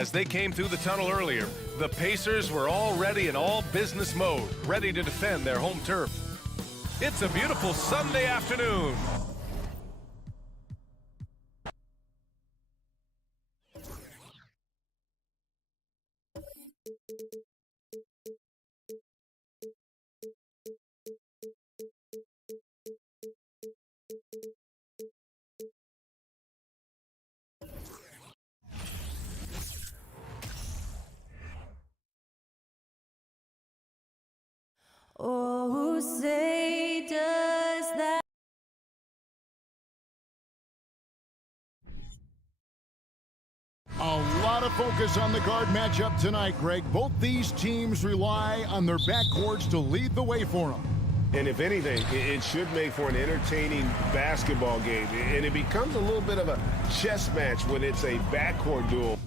As they came through the tunnel earlier, the Pacers were already in all business mode, ready to defend their home turf. It's a beautiful Sunday afternoon. Oh, say does that. A lot of focus on the guard matchup tonight, Greg. Both these teams rely on their backcourts to lead the way for them. And if anything, it should make for an entertaining basketball game. And it becomes a little bit of a chess match when it's a backcourt duel.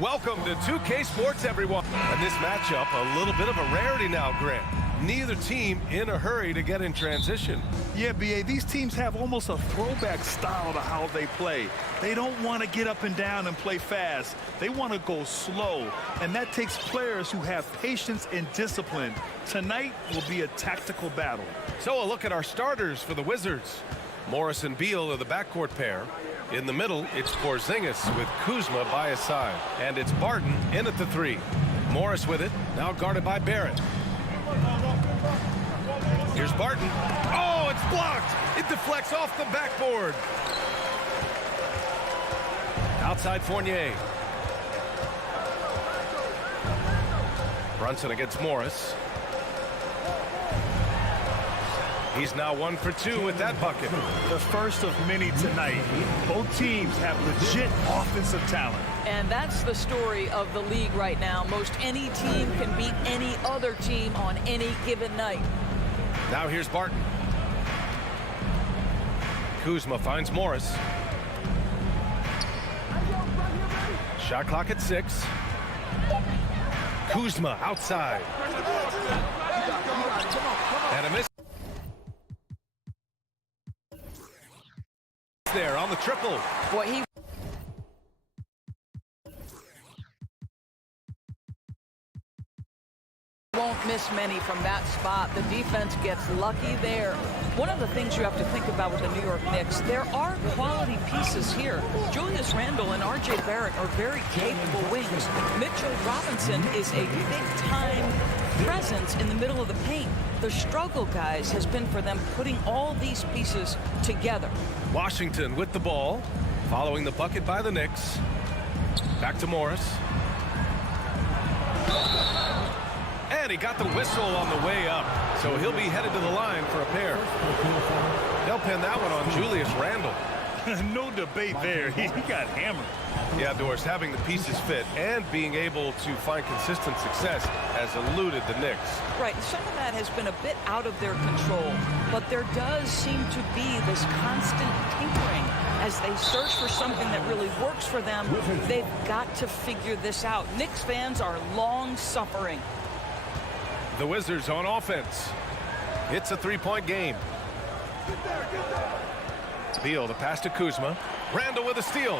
Welcome to 2K Sports, everyone. And this matchup, a little bit of a rarity now, Grant. Neither team in a hurry to get in transition. Yeah, B.A., these teams have almost a throwback style to how they play. They don't want to get up and down and play fast. They want to go slow, and that takes players who have patience and discipline. Tonight will be a tactical battle. So a look at our starters for the Wizards. Morris and Beal are the backcourt pair. In the middle, it's Porzingis with Kuzma by his side. And it's Barton in at the three. Morris with it, now guarded by Barrett. Here's Barton. Oh, it's blocked. It deflects off the backboard. Outside Fournier. Brunson against Morris. He's now 1 for 2 with that bucket. The first of many tonight. Both teams have legit offensive talent. And that's the story of the league right now. Most any team can beat any other team on any given night. Now here's Barton. Kuzma finds Morris. Shot clock at 6. Kuzma outside. And a miss. There on the triple. Boy, he won't miss many from that spot. The defense gets lucky there. One of the things you have to think about with the New York Knicks, there are quality pieces here. Julius Randle and R.J. Barrett are very capable wings. Mitchell Robinson is a big-time presence in the middle of the paint. The struggle, guys, has been for them putting all these pieces together. Washington with the ball, following the bucket by the Knicks. Back to Morris. And he got the whistle on the way up, so he'll be headed to the line for a pair. They'll pin that one on Julius Randle. No debate there. He got hammered. Yeah, Doris, having the pieces fit and being able to find consistent success has eluded the Knicks. Right, some of that has been a bit out of their control, but there does seem to be this constant tinkering. As they search for something that really works for them, they've got to figure this out. Knicks fans are long-suffering. The Wizards on offense. It's a three-point game. Beal, the pass to Kuzma. Randle with a steal.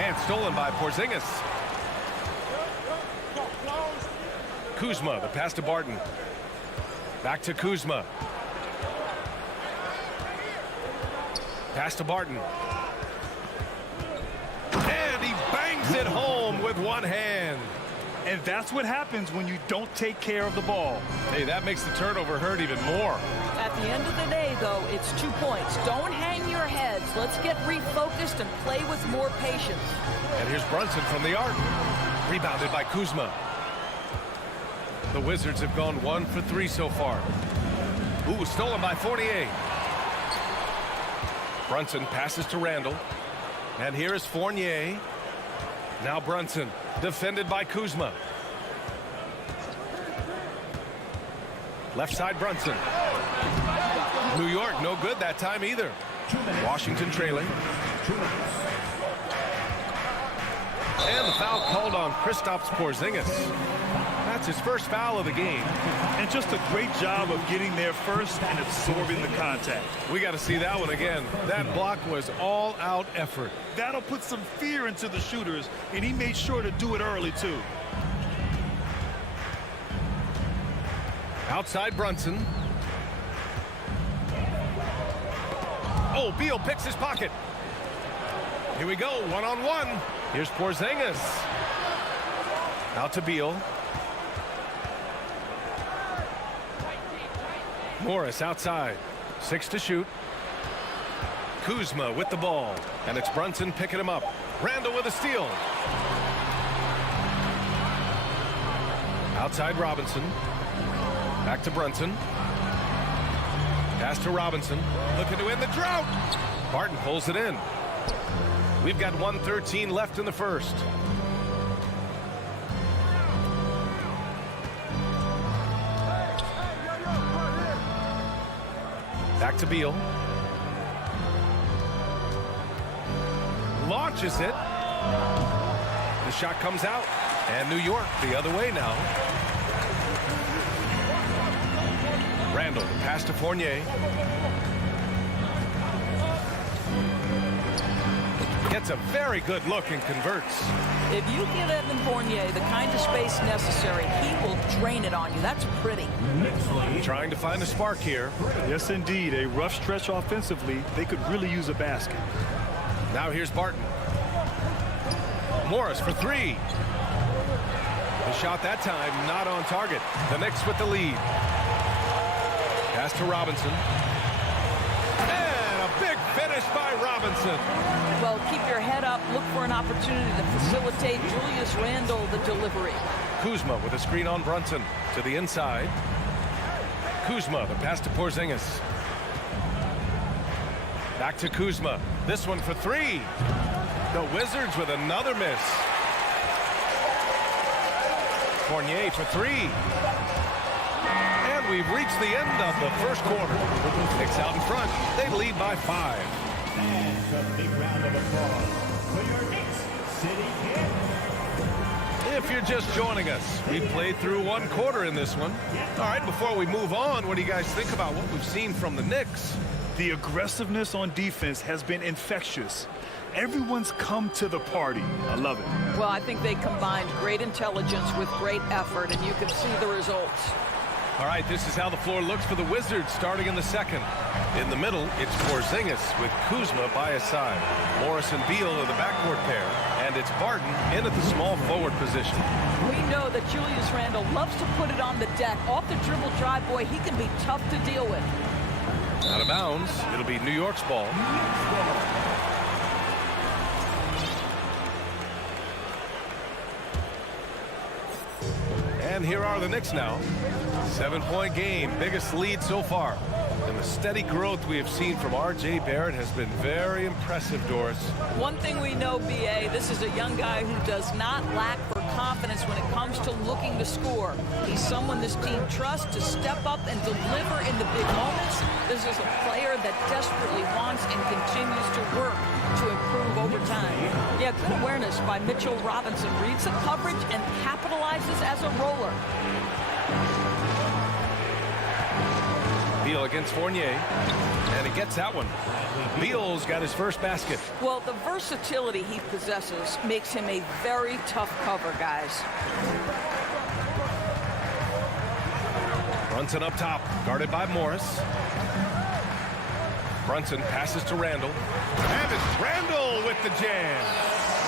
And stolen by Porzingis. Kuzma, the pass to Barton. Back to Kuzma. Pass to Barton. And he bangs it home with one hand. And that's what happens when you don't take care of the ball. Hey, that makes the turnover hurt even more. At the end of the day, though, it's 2 points. Don't hang your heads. Let's get refocused and play with more patience. And here's Brunson from the arc. Rebounded by Kuzma. The Wizards have gone 1 for 3 so far. Ooh, stolen by Fournier. Brunson passes to Randle. And here is Fournier. Now Brunson, defended by Kuzma. Left side Brunson. New York no good that time either. Washington trailing. And the foul called on Kristaps Porzingis. That's his first foul of the game. And just a great job of getting there first and absorbing the contact. We got to see that one again. That block was all-out effort. That'll put some fear into the shooters, and he made sure to do it early, too. Outside Brunson. Oh, Beal picks his pocket. Here we go, one-on-one. Here's Porzingis. Out to Beal. Morris outside. 6 to shoot. Kuzma with the ball. And it's Brunson picking him up. Randall with a steal. Outside Robinson. Back to Brunson. Pass to Robinson. Looking to end the drought. Barton pulls it in. We've got 1:13 left in the first. Back to Beal. Launches it. The shot comes out. And New York the other way now. Randall, pass to Fournier. Gets a very good look and converts. If you give Evan Fournier the kind of space necessary, he will drain it on you. That's pretty. Trying to find a spark here. Yes, indeed. A rough stretch offensively. They could really use a basket. Now here's Barton. Morris for 3. The shot that time not on target. The Knicks with the lead. Pass to Robinson. And a big finish by Robinson. Well, keep your head up. Look for an opportunity to facilitate Julius Randle the delivery. Kuzma with a screen on Brunson to the inside. Kuzma, the pass to Porzingis. Back to Kuzma. This one for 3. The Wizards with another miss. Fournier for 3. And we've reached the end of the first quarter. Knicks out in front. They lead by 5. And a big round of applause for your Knicks City Kid. If you're just joining us, we played through 1 quarter in this one. All right, before we move on, what do you guys think about what we've seen from the Knicks? The aggressiveness on defense has been infectious. Everyone's come to the party. I love it. Well, I think they combined great intelligence with great effort, and you can see the results. All right, this is how the floor looks for the Wizards starting in the second. In the middle, it's Porzingis with Kuzma by his side. Morris and Beal are the backcourt pair, and it's Barton in at the small forward position. We know that Julius Randle loves to put it on the deck. Off the dribble drive, boy, he can be tough to deal with. Out of bounds, it'll be New York's ball. And here are the Knicks now. 7-point game, biggest lead so far. And the steady growth we have seen from R.J. Barrett has been very impressive, Doris. One thing we know, B.A., this is a young guy who does not lack for confidence when it comes to looking to score. He's someone this team trusts to step up and deliver in the big moments. This is a player that desperately wants and continues to work to improve over time. Yeah, good awareness by Mitchell Robinson. Reads the coverage and capitalizes as a roller. Beal against Fournier, and he gets that one. Beal's got his first basket. Well, the versatility he possesses makes him a very tough cover, guys. Brunson up top, guarded by Morris. Brunson passes to Randall. And it's Randall with the jam.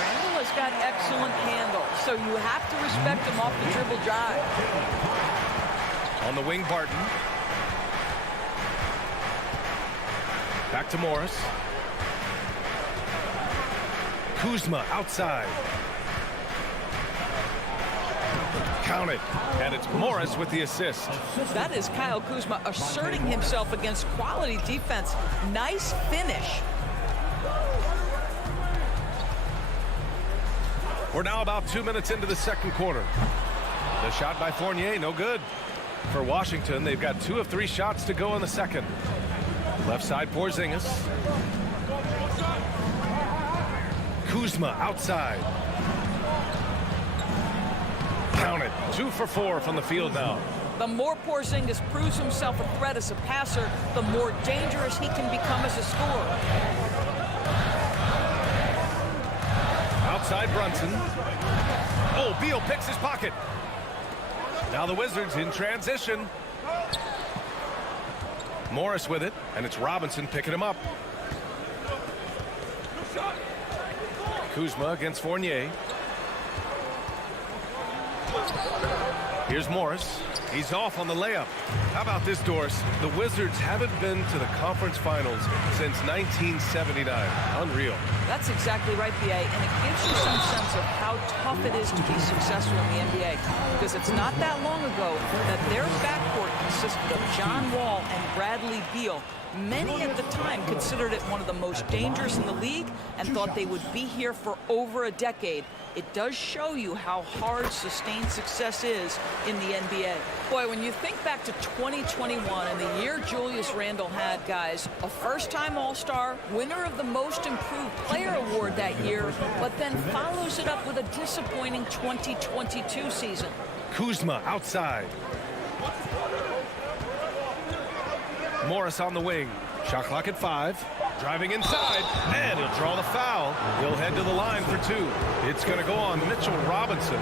Randall has got excellent handle, so you have to respect him off the dribble drive. On the wing, Barton. Back to Morris. Kuzma outside. Count it. And it's Morris with the assist. That is Kyle Kuzma asserting himself against quality defense. Nice finish. We're now about 2 minutes into the second quarter. The shot by Fournier, no good. For Washington, they've got 2 of 3 shots to go in the second. Left side, Porzingis. Kuzma outside. Count it. 2 for 4 from the field now. The more Porzingis proves himself a threat as a passer, the more dangerous he can become as a scorer. Outside Brunson. Oh, Beal picks his pocket. Now the Wizards in transition. Morris with it, and it's Robinson picking him up. Kuzma against Fournier. Here's Morris. He's off on the layup. How about this, Doris? The Wizards haven't been to the conference finals since 1979. Unreal. That's exactly right, B.A., and it gives you some sense of how tough it is to be successful in the NBA. Because it's not that long ago that their backcourt consisted of John Wall and Bradley Beal. Many at the time considered it one of the most dangerous in the league and thought they would be here for over a decade. It does show you how hard sustained success is in the NBA. Boy, when you think back to 2021 and the year Julius Randle had, guys, a first-time All-Star, winner of the Most Improved Player Award that year, but then follows it up with a disappointing 2022 season. Kuzma outside. Morris on the wing. Shot clock at 5. Driving inside, and he'll draw the foul. He'll head to the line for 2. It's going to go on Mitchell Robinson.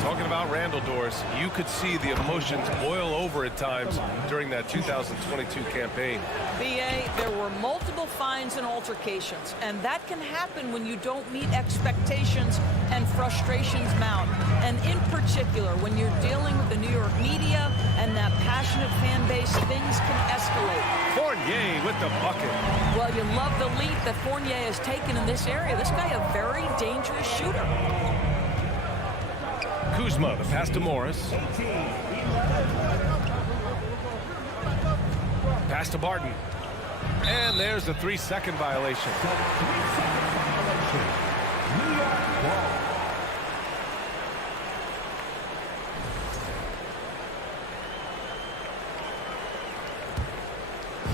Talking about Randall, Doris, you could see the emotions boil over at times during that 2022 campaign. B.A., there were multiple fines and altercations, and that can happen when you don't meet expectations and frustrations mount. And in particular, when you're dealing with the New York media and that passionate fan base, things can escalate. Fournier with the bucket. Well, you love the lead that Fournier has taken in this area. This guy a very dangerous shooter. Kuzma, the pass to Morris. Pass to Barton. And there's a 3-second violation. New York ball.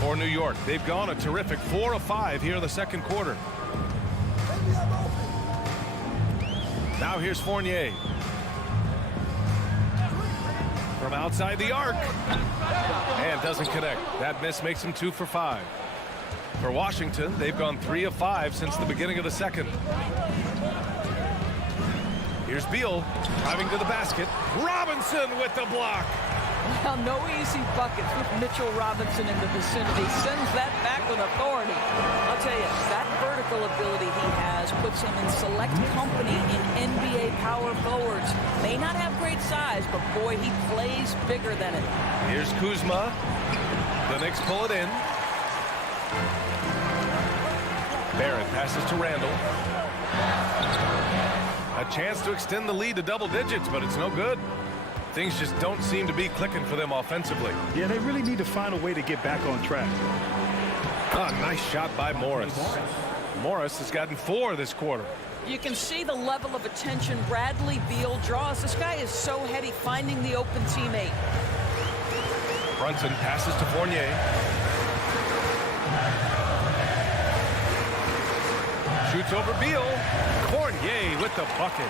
For New York, they've gone a terrific 4 of 5 here in the second quarter. Now here's Fournier. From outside the arc. And doesn't connect. That miss makes him 2 for 5. For Washington, they've gone 3 of 5 since the beginning of the second. Here's Beal driving to the basket. Robinson with the block. Well, no easy buckets with Mitchell Robinson in the vicinity. Sends that back with authority. I'll tell you, that vertical ability he has puts him in select company in NBA power forwards. May not have great size, but boy, he plays bigger than it. Here's Kuzma. The Knicks pull it in. Barrett passes to Randall. A chance to extend the lead to double digits, but it's no good. Things just don't seem to be clicking for them offensively. Yeah, they really need to find a way to get back on track. Ah, nice shot by Morris. Morris has gotten 4 this quarter. You can see the level of attention Bradley Beal draws. This guy is so heady finding the open teammate. Brunson passes to Fournier. Shoots over Beal. Fournier with the bucket.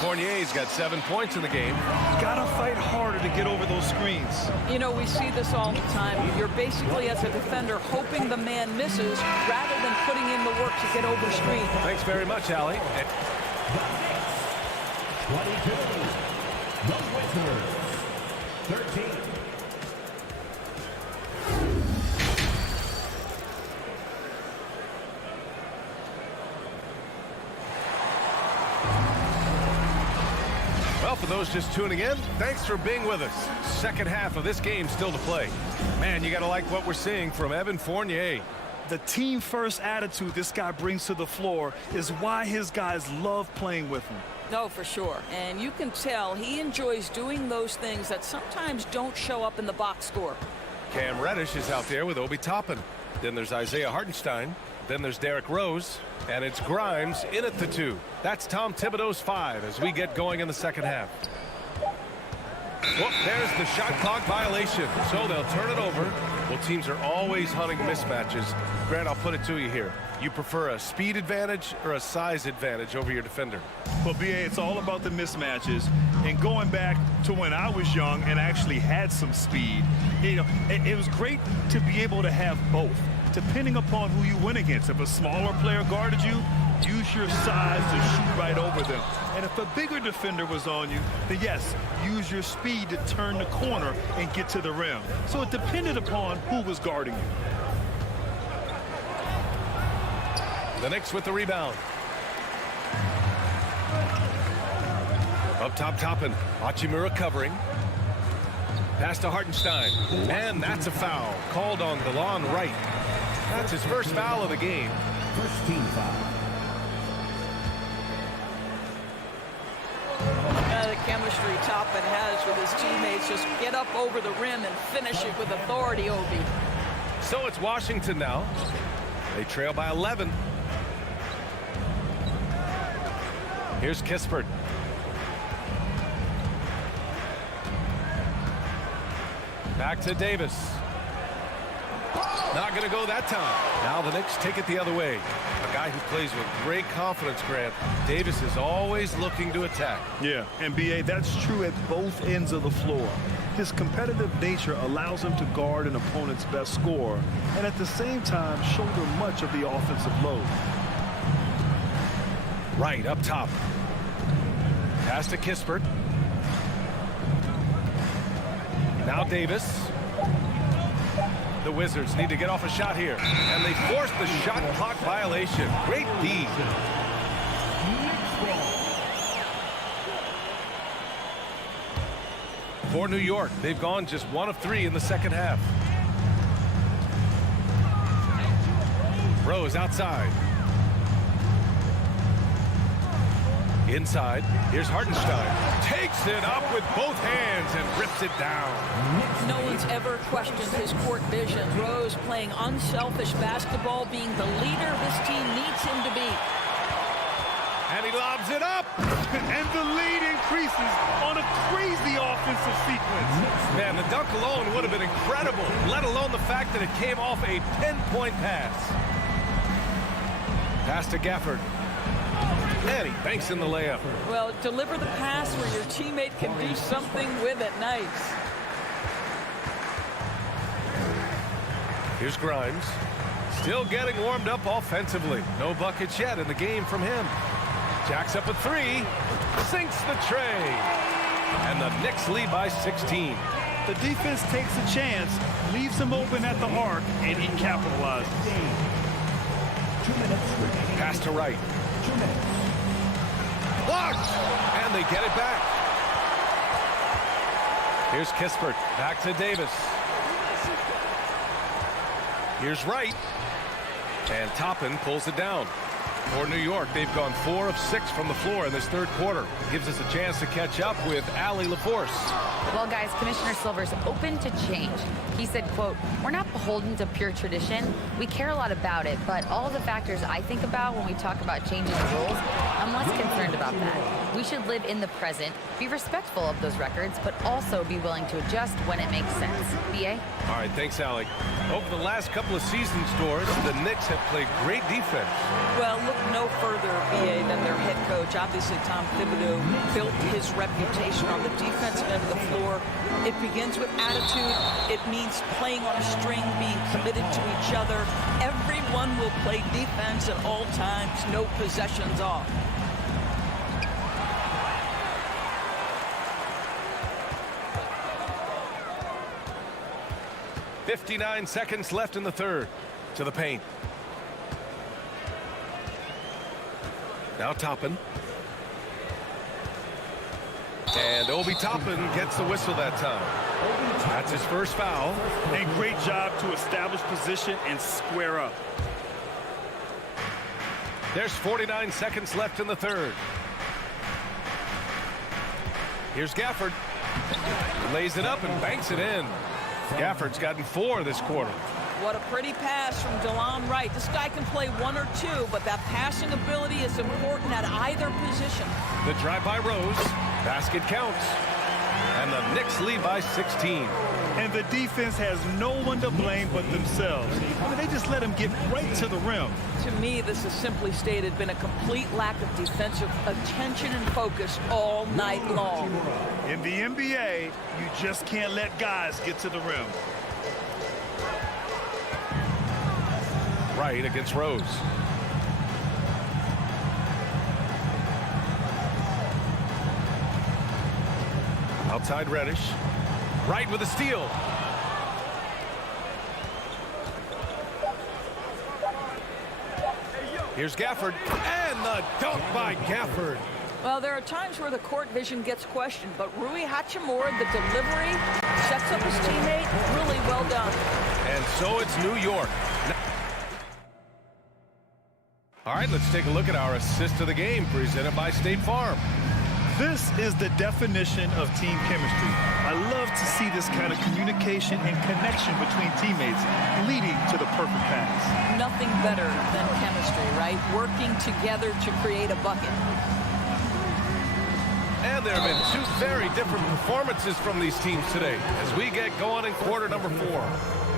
Fournier's got 7 points in the game. Gotta fight harder to get over those screens. You know, we see this all the time. You're basically, as a defender, hoping the man misses rather than putting in the work to get over screen. Thanks very much, Allie. 22. The Wizards. 13. Well, for those just tuning in, thanks for being with us. Second half of this game still to play. Man, you got to like what we're seeing from Evan Fournier. The team-first attitude this guy brings to the floor is why his guys love playing with him. No, for sure. And you can tell he enjoys doing those things that sometimes don't show up in the box score. Cam Reddish is out there with Obi Toppin. Then there's Isaiah Hartenstein. Then there's Derrick Rose. And it's Grimes in at the 2. That's Tom Thibodeau's 5 as we get going in the second half. Well, there's the shot clock violation. So they'll turn it over. Well, teams are always hunting mismatches. Grant, I'll put it to you here. You prefer a speed advantage or a size advantage over your defender? Well, BA, it's all about the mismatches. And going back to when I was young and actually had some speed, you know, it was great to be able to have both, depending upon who you went against. If a smaller player guarded you, use your size to shoot right over them. And if a bigger defender was on you, then yes, use your speed to turn the corner and get to the rim. So it depended upon who was guarding you. The Knicks with the rebound. Up top, Toppin. Hachimura covering. Pass to Hartenstein. And that's a foul. Called on DeLon Wright. That's his first foul of the game. First team foul. The chemistry Toppin has with his teammates. Just get up over the rim and finish it with authority, Obi. So it's Washington now. They trail by 11. Here's Kispert. Back to Davis. Not going to go that time. Now the Knicks take it the other way. A guy who plays with great confidence, Grant. Davis is always looking to attack. Yeah, and BA, that's true at both ends of the floor. His competitive nature allows him to guard an opponent's best scorer and at the same time shoulder much of the offensive load. Right up top. Pass to Kispert. Now Davis. The Wizards need to get off a shot here. And they force the shot clock violation. Great D. For New York, they've gone just 1 of 3 in the second half. Rose outside. Inside, here's Hartenstein. Takes it up with both hands and rips it down. No one's ever questioned his court vision. Rose playing unselfish basketball, being the leader this team needs him to be. And he lobs it up. And the lead increases on a crazy offensive sequence. Man, the dunk alone would have been incredible, let alone the fact that it came off a 10-point pass. Pass to Gafford. And he banks in the layup. Well, deliver the pass where your teammate can do something with it. Nice. Here's Grimes. Still getting warmed up offensively. No buckets yet in the game from him. Jacks up a 3. Sinks the tray. And the Knicks lead by 16. The defense takes a chance, leaves him open at the arc, and he capitalizes. 2 minutes remaining. Pass to Wright. 2 minutes. Blocked! And they get it back. Here's Kispert. Back to Davis. Here's Wright. And Toppin pulls it down. For New York, they've gone 4 of 6 from the floor in this third quarter. Gives us a chance to catch up with Allie LaForce. Well, guys, Commissioner Silver's open to change. He said, quote, "We're not beholden to pure tradition. We care a lot about it, but all of the factors I think about when we talk about changing the rules, I'm less concerned about that. We should live in the present, be respectful of those records, but also be willing to adjust when it makes sense." BA? All right, thanks, Allie. Over the last couple of seasons, Doris, the Knicks have played great defense. Well, look no further, BA, than their head coach. Obviously, Tom Thibodeau built his reputation on the defensive end of the floor. It begins with attitude. It means playing on a string, being committed to each other. Everyone will play defense at all times, no possessions off. .59 seconds left in the third. To the paint. Now Toppin. And Obi Toppin gets the whistle that time. That's his first foul. A great job to establish position and square up. There's 49 seconds left in the third. Here's Gafford. Lays it up and banks it in. Gafford's gotten 4 this quarter. What a pretty pass from DeLon Wright. This guy can play 1 or 2, but that passing ability is important at either position. The drive by Rose. Basket counts. And the Knicks lead by 16. And the defense has no one to blame but themselves. I mean, they just let him get right to the rim. To me, this has simply stated been a complete lack of defensive attention and focus all night long. In the NBA, you just can't let guys get to the rim. Right against Rose. Outside Reddish. Right with a steal. Here's Gafford. And the dunk by Gafford. Well, there are times where the court vision gets questioned, but Rui Hachimura, the delivery, sets up his teammate. Really well done. And so it's New York. All right, let's take a look at our assist of the game presented by State Farm. This is the definition of team chemistry. I love to see this kind of communication and connection between teammates leading to the perfect pass. Nothing better than chemistry, right? Working together to create a bucket. And there have been two very different performances from these teams today as we get going in quarter number 4.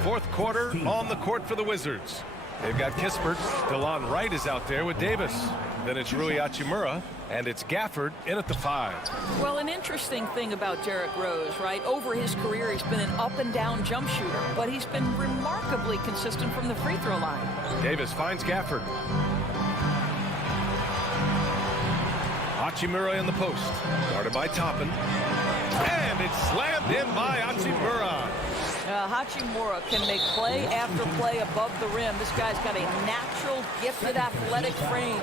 Fourth quarter on the court for the Wizards. They've got Kispert. Delon Wright is out there with Davis. Then it's Rui Hachimura, and it's Gafford in at the 5. Well, an interesting thing about Derrick Rose, right? Over his career, he's been an up-and-down jump shooter, but he's been remarkably consistent from the free throw line. Davis finds Gafford. Hachimura in the post. Guarded by Toppin. And it's slammed in by Hachimura. Hachimura can make play after play above the rim. This guy's got a natural, gifted, athletic frame.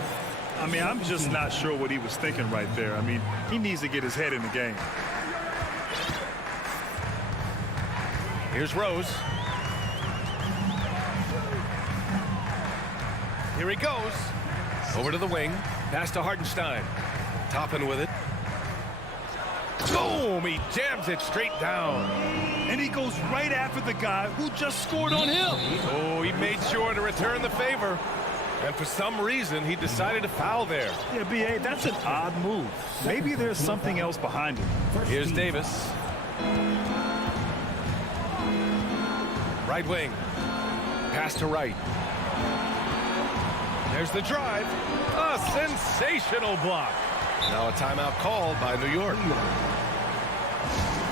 I mean, I'm just not sure what he was thinking right there. I mean, he needs to get his head in the game. Here's Rose. Here he goes. Over to the wing. Pass to Hartenstein. Toppin with it. Boom! He jams it straight down. And he goes right after the guy who just scored on him. Oh, he made sure to return the favor. And for some reason, he decided to foul there. Yeah, B.A., that's an odd move. Maybe there's something else behind it. Here's Davis. Right wing. Pass to Wright. There's the drive. A sensational block. Now a timeout called by New York.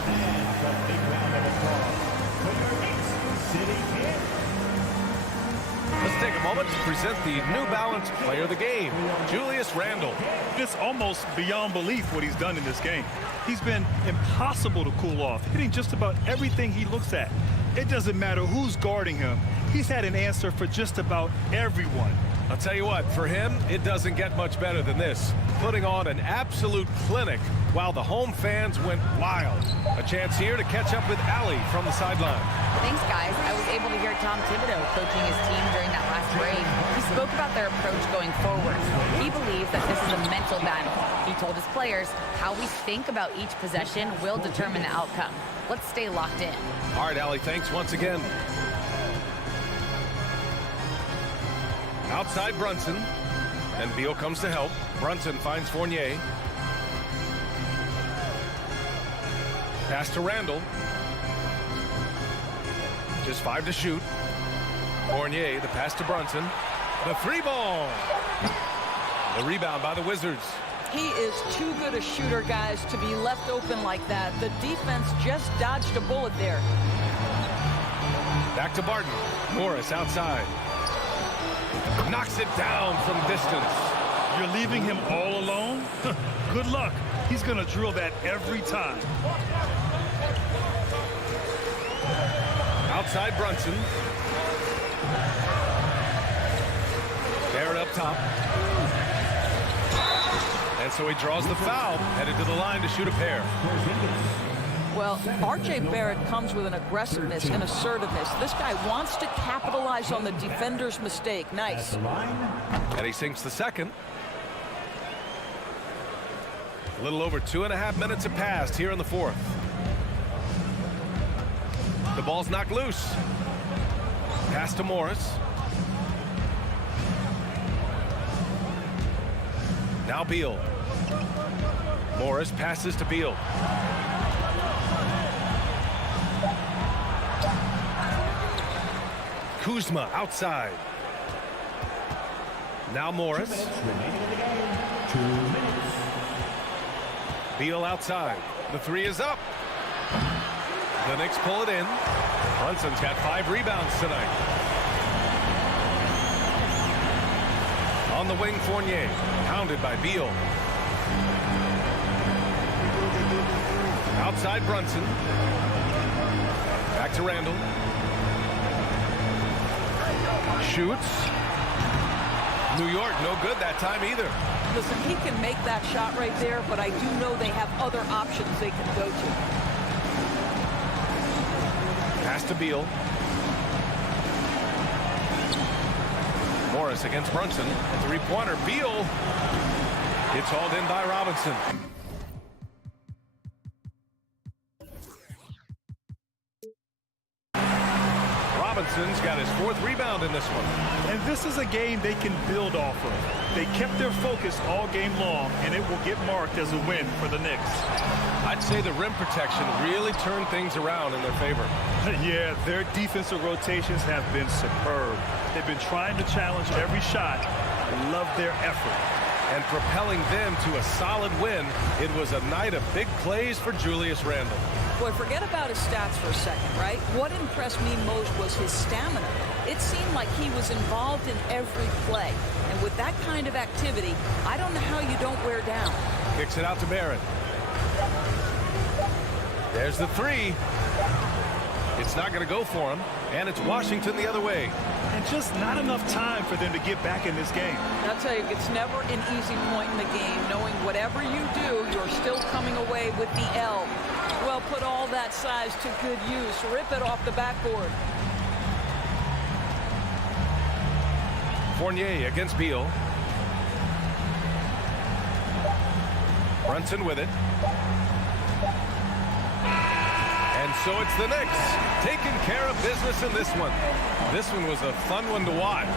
And from the big round of applause for your Knicks sitting in. Let's take a moment to present the New Balance player of the game, Julius Randle. It's almost beyond belief what he's done in this game. He's been impossible to cool off, hitting just about everything he looks at. It doesn't matter who's guarding him. He's had an answer for just about everyone. I'll tell you what, for him, it doesn't get much better than this. Putting on an absolute clinic while the home fans went wild. A chance here to catch up with Allie from the sideline. Thanks, guys. I was able to hear Tom Thibodeau coaching his team during that last break. He spoke about their approach going forward. He believes that this is a mental battle. He told his players how we think about each possession will determine the outcome. Let's stay locked in. All right, Allie, thanks once again. Outside Brunson, and Beal comes to help. Brunson finds Fournier. Pass to Randle. Just 5 to shoot. Fournier, the pass to Brunson. The 3-ball. The rebound by the Wizards. He is too good a shooter, guys, to be left open like that. The defense just dodged a bullet there. Back to Barton. Morris outside. Knocks it down from distance. You're leaving him all alone? Good luck. He's going to drill that every time. Outside Brunson. Barrett up top. And so he draws the foul, headed to the line to shoot a pair. Well, R.J. Barrett comes with an aggressiveness and assertiveness. This guy wants to capitalize on the defender's mistake. Nice. And he sinks the second. A little over 2.5 minutes have passed here in the fourth. The ball's knocked loose. Pass to Morris. Now Beal. Morris passes to Beal. Kuzma outside. Now Morris. 2 minutes remaining in the game. 2 minutes. Beal outside. The three is up. The Knicks pull it in. Brunson's got 5 rebounds tonight. On the wing, Fournier. Pounded by Beal. Outside Brunson. Back to Randall. Shoots. New York, no good that time either. Listen, he can make that shot right there, but I do know they have other options they can go to. Pass to Beal. Morris against Brunson. A three-pointer. Beal. It's hauled in by Robinson. Robinson's got his 4th rebound in this one. And this is a game they can build off of. They kept their focus all game long, and it will get marked as a win for the Knicks. I'd say the rim protection really turned things around in their favor. Yeah, their defensive rotations have been superb. They've been trying to challenge every shot. I love their effort. And propelling them to a solid win, it was a night of big plays for Julius Randle. Boy, forget about his stats for a second, right? What impressed me most was his stamina. It seemed like he was involved in every play. And with that kind of activity, I don't know how you don't wear down. Kicks it out to Barrett. There's the three. It's not going to go for him, and it's Washington the other way. And just not enough time for them to get back in this game. I'll tell you, it's never an easy point in the game, knowing whatever you do, you're still coming away with the L. Well, put all that size to good use. Rip it off the backboard. Fournier against Beal. Brunson with it. And so it's the Knicks taking care of business in this one. This one was a fun one to watch.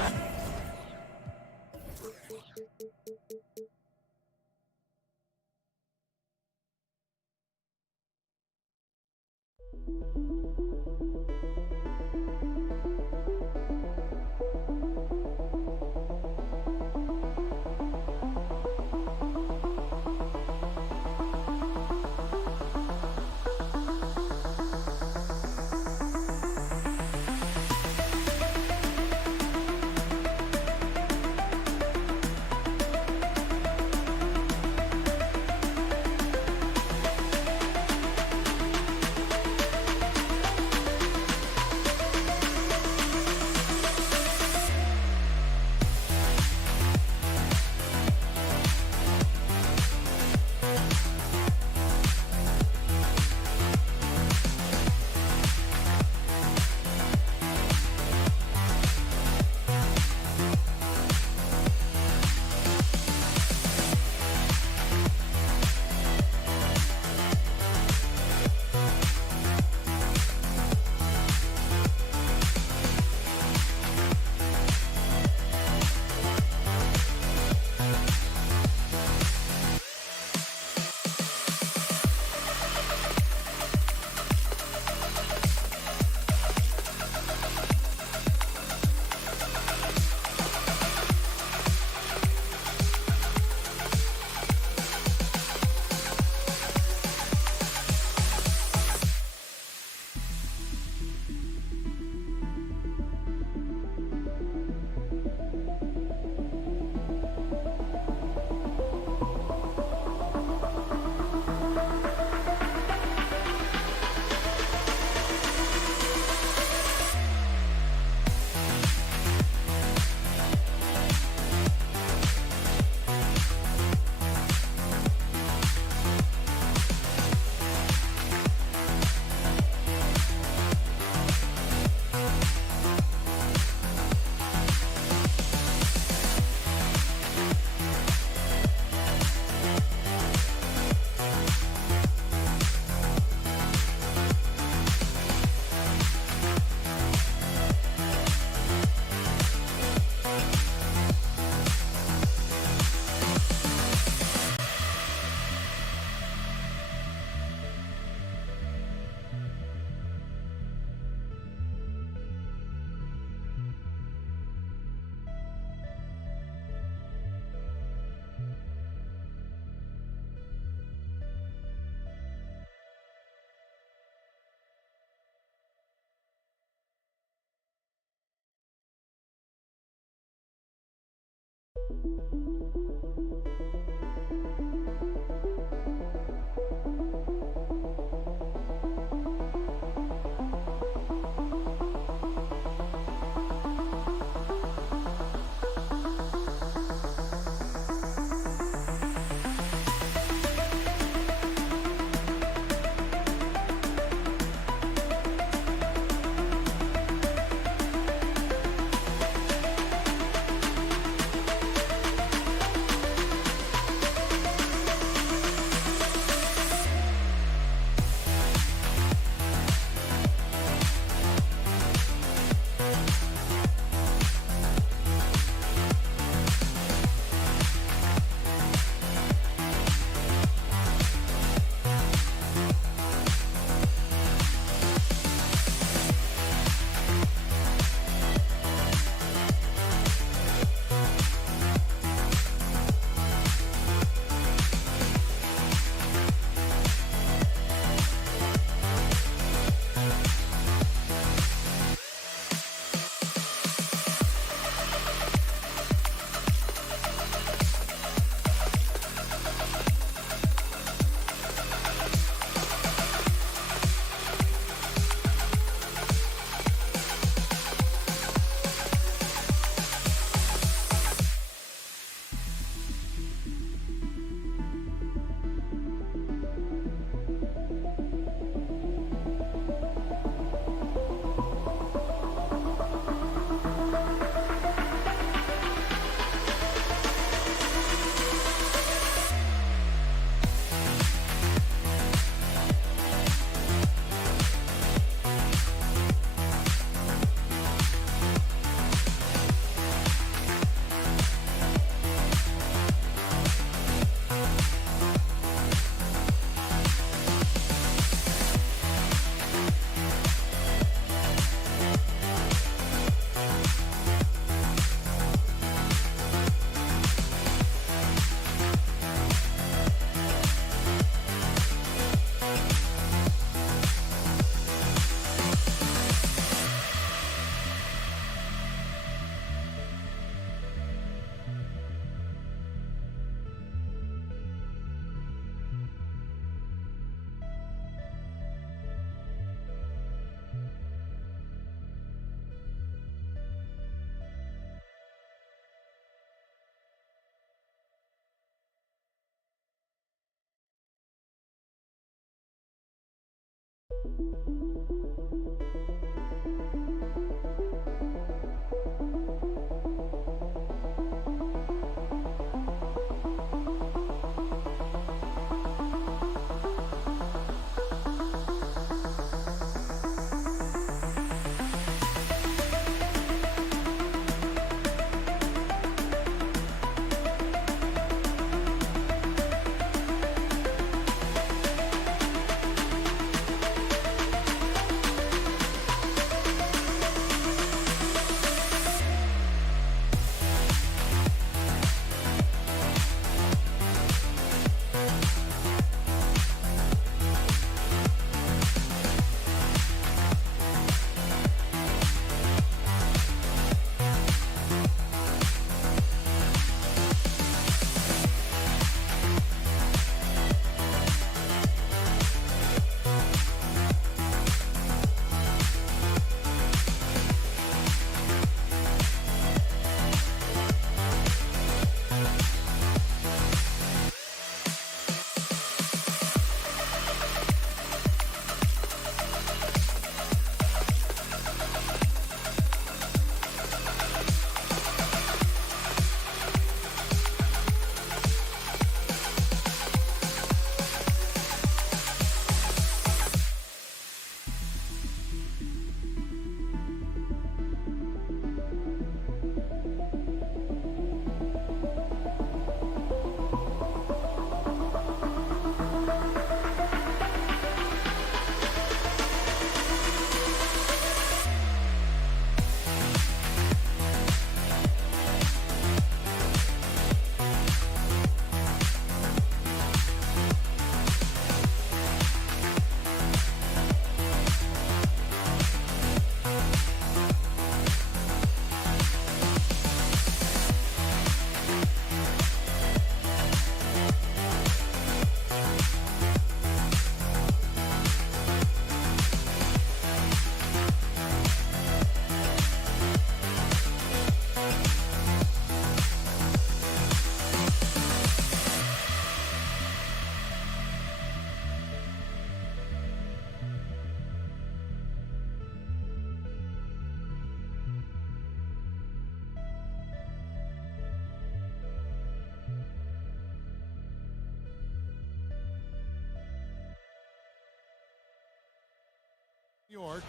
York.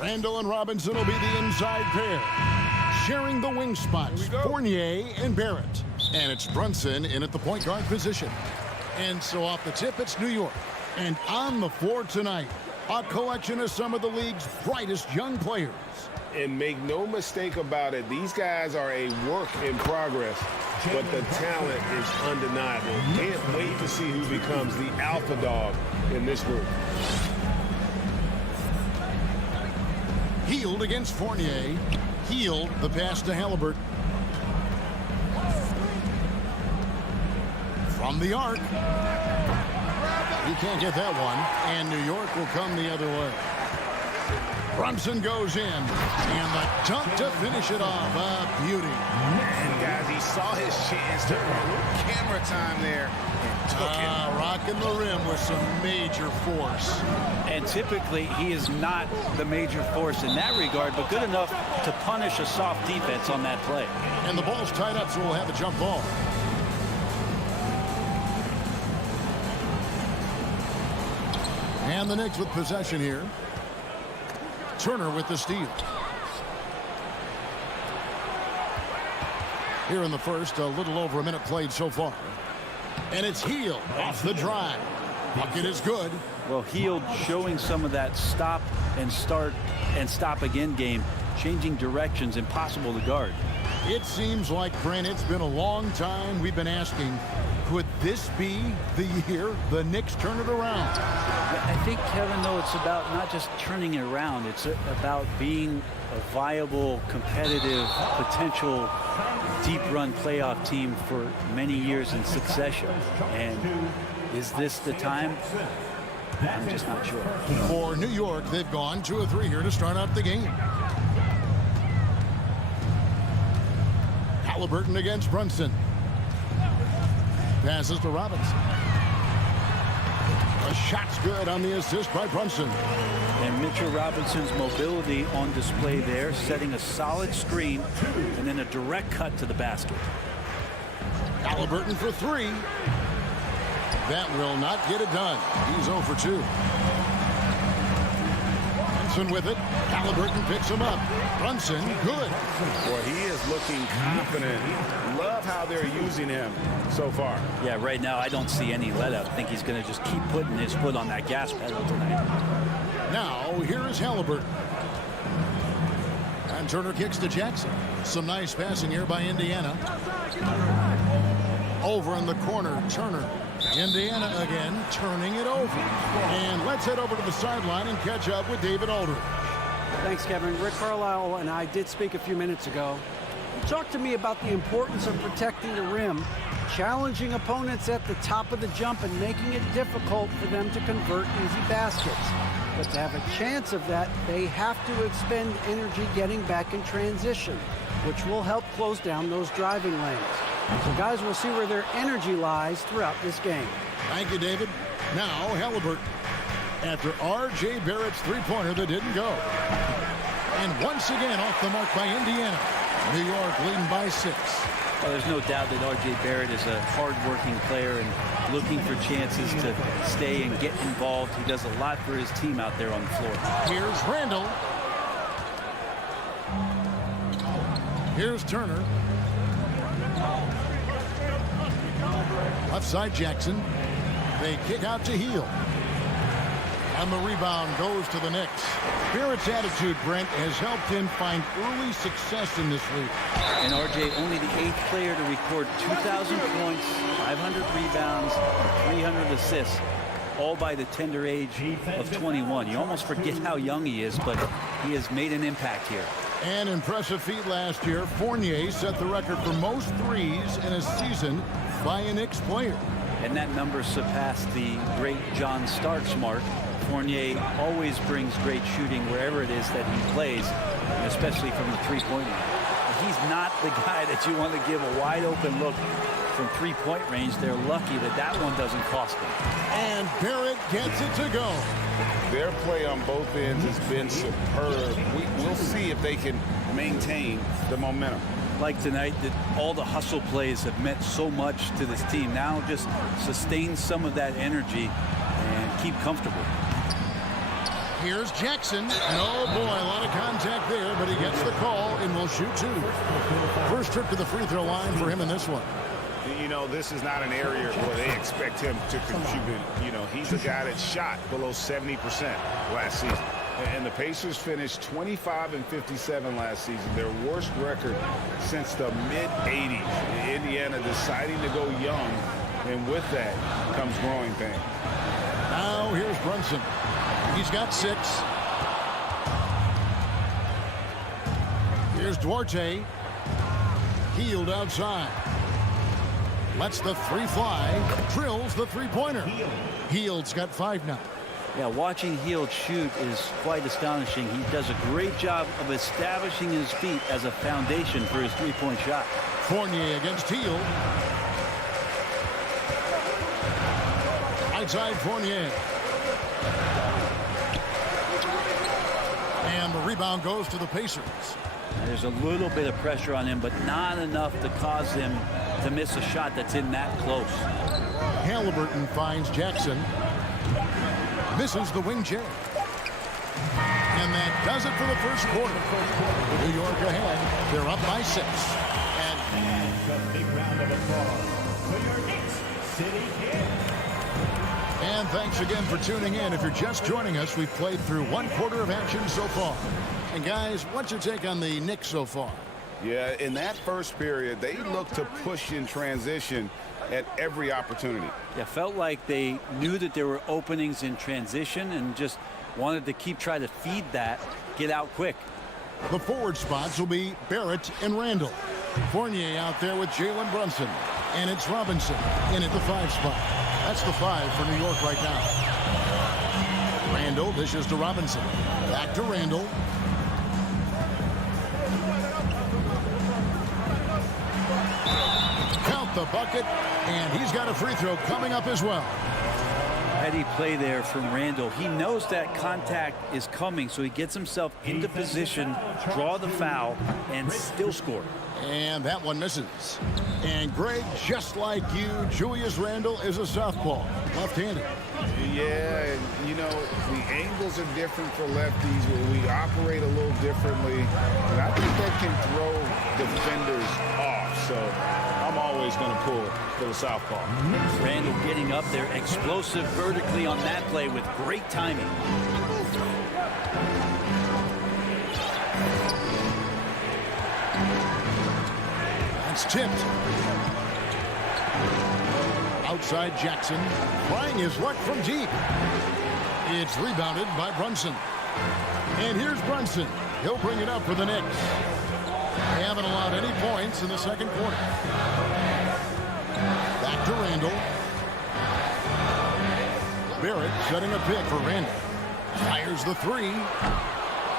Randall and Robinson will be the inside pair. Sharing the wing spots, Fournier and Barrett. And it's Brunson in at the point guard position. And so off the tip, it's New York. And on the floor tonight, a collection of some of the league's brightest young players. And make no mistake about it, these guys are a work in progress, but the talent is undeniable. Can't wait to see who becomes the alpha dog in this group. Healed against Fournier. Healed the pass to Halliburton. From the arc. He can't get that one. And New York will come the other way. Brunson goes in. And the dunk to finish it off. A beauty. And guys, he saw his chance to camera time there. Rocking the rim with some major force. And typically he is not the major force in that regard, but good enough to punish a soft defense on that play. And the ball's tied up, so we'll have a jump ball. And the Knicks with possession here. Turner with the steal. Here in the first, a little over a minute played so far. And it's Hield off the drive. Bucket is good. Well, Hield showing some of that stop and start and stop again game, changing directions, impossible to guard. It seems like, Brent, it's been a long time we've been asking, could this be the year the Knicks turn it around? I think, Kevin, though, it's about not just turning it around. It's about being a viable, competitive, potential deep-run playoff team for many years in succession. And is this the time? I'm just not sure. For New York, they've gone 2 of 3 here to start out the game. Halliburton against Brunson. Passes to Robinson. The shot's good on the assist by Brunson. And Mitchell Robinson's mobility on display there, setting a solid screen and then a direct cut to the basket. Halliburton for 3. That will not get it done. He's 0 for 2. Brunson with it. Halliburton picks him up. Brunson, good. Boy, he is looking confident. Love how they're using him so far. Yeah, right now I don't see any let up. I think he's going to just keep putting his foot on that gas pedal tonight. Now, here is Halliburton. And Turner kicks to Jackson. Some nice passing here by Indiana. Over in the corner, Turner. Indiana again, turning it over. And let's head over to the sideline and catch up with David Aldridge. Thanks, Kevin. Rick Carlisle and I did speak a few minutes ago. He talked to me about the importance of protecting the rim, challenging opponents at the top of the jump and making it difficult for them to convert easy baskets. But to have a chance of that, they have to expend energy getting back in transition, which will help close down those driving lanes. So guys, we'll see where their energy lies throughout this game. Thank you, David. Now, Halliburton. After R.J. Barrett's three-pointer that didn't go. And once again off the mark by Indiana. New York leading by 6. Well, there's no doubt that R.J. Barrett is a hard-working player and looking for chances to stay and get involved. He does a lot for his team out there on the floor. Here's Randall. Here's Turner. Left side, Jackson. They kick out to Hield. And the rebound goes to the Knicks. Barrett's attitude, Brent, has helped him find early success in this league. And R.J. only the 8th player to record 2,000 points, 500 rebounds, 300 assists, all by the tender age of 21. You almost forget how young he is, but he has made an impact here. An impressive feat last year. Fournier set the record for most threes in a season by a Knicks player. And that number surpassed the great John Starks mark. Fournier always brings great shooting wherever it is that he plays, especially from the three-point line. He's not the guy that you want to give a wide-open look from three-point range. They're lucky that that one doesn't cost them. And Barrett gets it to go. Their play on both ends has been superb. We'll see if they can maintain the momentum. Like tonight, that all the hustle plays have meant so much to this team. Now just sustain some of that energy and keep comfortable. Here's Jackson. And oh boy, a lot of contact there, but he gets the call and will shoot 2. First trip to the free throw line for him in this one. You know, this is not an area where they expect him to contribute. You know, he's a guy that shot below 70% last season. And the Pacers finished 25-57 last season, their worst record since the mid-'80s. Indiana deciding to go young, and with that comes growing pain. Now here's Brunson. He's got 6. Here's Duarte. Hield outside. Lets the 3 fly. Drills the 3-pointer. Hield's got 5 now. Yeah, watching Hield shoot is quite astonishing. He does a great job of establishing his feet as a foundation for his 3-point shot. Fournier against Hield. Outside Fournier. And the rebound goes to the Pacers. There's a little bit of pressure on him, but not enough to cause him to miss a shot that's in that close. Halliburton finds Jackson. Misses the wing J. And that does it for the first quarter. New York ahead. They're up by 6. And a big round of applause for your Knicks City Kid. And thanks again for tuning in. If you're just joining us, we've played through 1 quarter of action so far. And guys, what's your take on the Knicks so far? Yeah, in that first period, they looked to push in transition at every opportunity. Yeah, felt like they knew that there were openings in transition and just wanted to keep trying to feed that, get out quick. The forward spots will be Barrett and Randall. Fournier out there with Jalen Brunson. And it's Robinson in at the 5 spot. That's the 5 for New York right now. Randall dishes to Robinson. Back to Randall. Count the bucket, and he's got a free throw coming up as well. Heady play there from Randall. He knows that contact is coming, so he gets himself into position, draw the foul, and still score. And that one misses. And Greg, just like you, Julius Randle is a southpaw, left-handed. Yeah, and you know, the angles are different for lefties. We operate a little differently. And I think that can throw defenders off. So I'm always going to pull for the southpaw. Randall getting up there, explosive vertically on that play with great timing. It's tipped. Outside Jackson. Trying his luck from deep. It's rebounded by Brunson. And here's Brunson. He'll bring it up for the Knicks. They haven't allowed any points in the second quarter. Back to Randall. Barrett setting a pick for Randall. Fires the 3.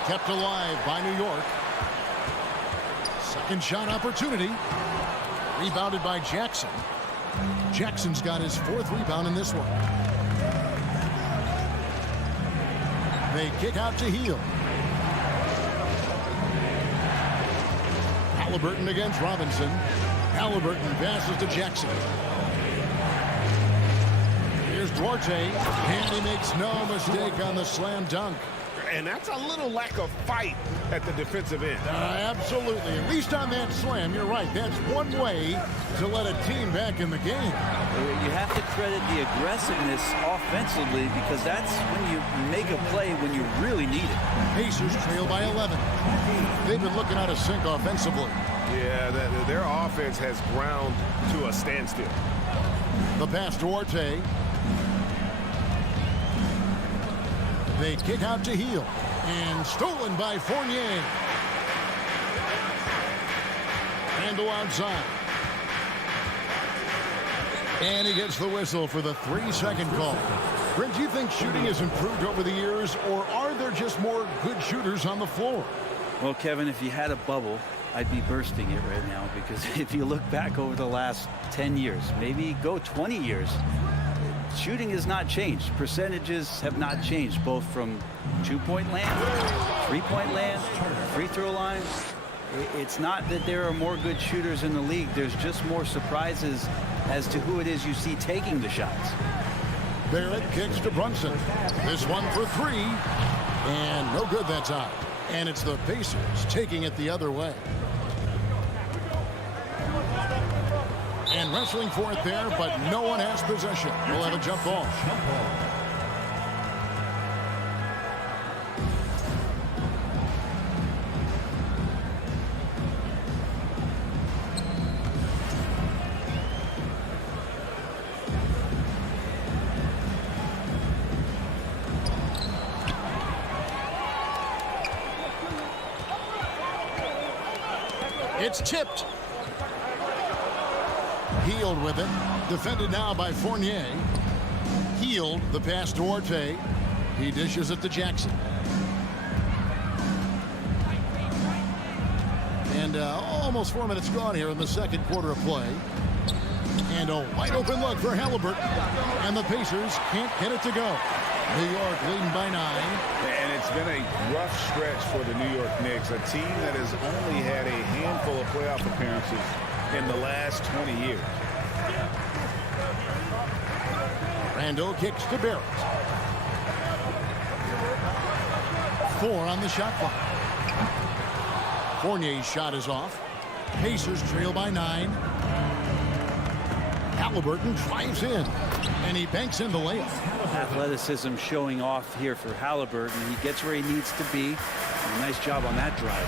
Kept alive by New York. Second shot opportunity. Rebounded by Jackson. Jackson's got his 4th rebound in this one. They kick out to Hield. Halliburton against Robinson. Halliburton passes to Jackson. Here's Duarte. And he makes no mistake on the slam dunk. And that's a little lack of fight at the defensive end. Absolutely. At least on that slam, you're right. That's one way to let a team back in the game. You have to credit the aggressiveness offensively because that's when you make a play when you really need it. Pacers trail by 11. They've been looking out of sync offensively. Yeah, their offense has ground to a standstill. The pass to Duarte. They kick out to Hield. And stolen by Fournier. Randall outside. And he gets the whistle for the 3-second call. Brent, do you think shooting has improved over the years, or are there just more good shooters on the floor? Well, Kevin, if you had a bubble, I'd be bursting it right now because if you look back over the last 10 years, maybe go 20 years, shooting has not changed. Percentages have not changed, both from 2-point land, 3-point land, free throw lines. It's not that there are more good shooters in the league. There's just more surprises as to who it is you see taking the shots. Barrett kicks to Brunson. This one for 3. And no good that time. And it's the Pacers taking it the other way. And wrestling for it there, but no one has possession. We'll have a jump ball. It's tipped. Healed with it. Defended now by Fournier. Healed the pass to Orte. He dishes it to Jackson. And almost 4 minutes gone here in the second quarter of play. And a wide open look for Halliburton. And the Pacers can't get it to go. New York leading by 9. And it's been a rough stretch for the New York Knicks, a team that has only had a handful of playoff appearances in the last 20 years. Randall kicks to Barrett. 4 on the shot clock. Fournier's shot is off. Pacers trail by 9. Halliburton drives in, and he banks in the layup. Athleticism showing off here for Halliburton. He gets where he needs to be. A nice job on that drive.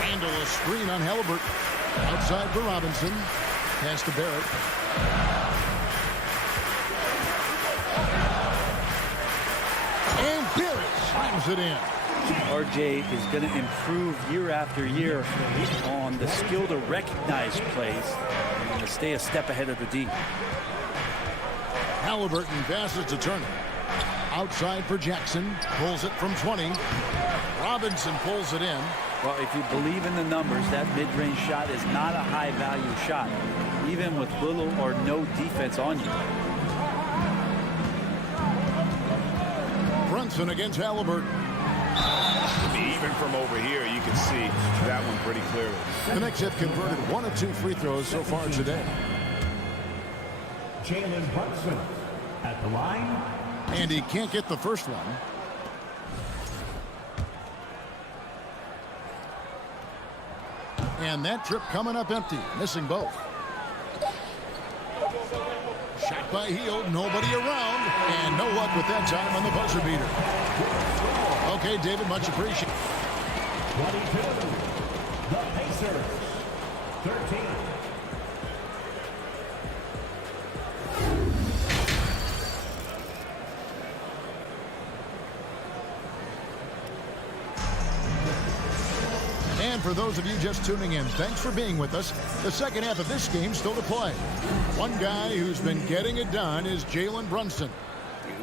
Randall a screen on Halliburton. Outside for Robinson. Pass to Barrett. And Barrett slams it in. RJ is going to improve year after year on the skill to recognize plays and to stay a step ahead of the D. Halliburton passes to Turner. Outside for Jackson. Pulls it from 20. Robinson pulls it in. Well, if you believe in the numbers, that mid-range shot is not a high-value shot, even with little or no defense on you. Brunson against Halliburton. Even from over here, you can see that one pretty clearly. The Knicks have converted 1 of 2 free throws so far today. Jalen Brunson at the line. And he can't get the first one. And that trip coming up empty, missing both. Shot by Hield, nobody around, and no luck with that time on the buzzer beater. Okay, David, much appreciated. 22, the Pacers, 13. And for those of you just tuning in, thanks for being with us. The second half of this game still to play. One guy who's been getting it done is Jalen Brunson.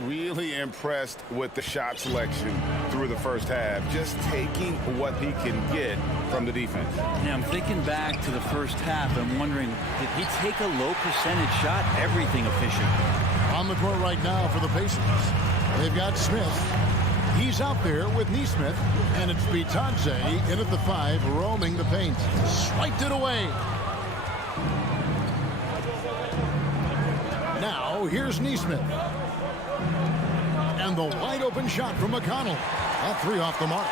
Really impressed with the shot selection through the first half, just taking what he can get from the defense. Yeah, I'm thinking back to the first half. I'm wondering, did he take a low percentage shot? Everything efficient. On the court right now for the Pacers. They've got Smith. He's out there with Neesmith, and it's Bitadze in at the 5, roaming the paint. Swiped it away. Now, here's Neesmith. And the wide open shot from McConnell. That 3 off the mark.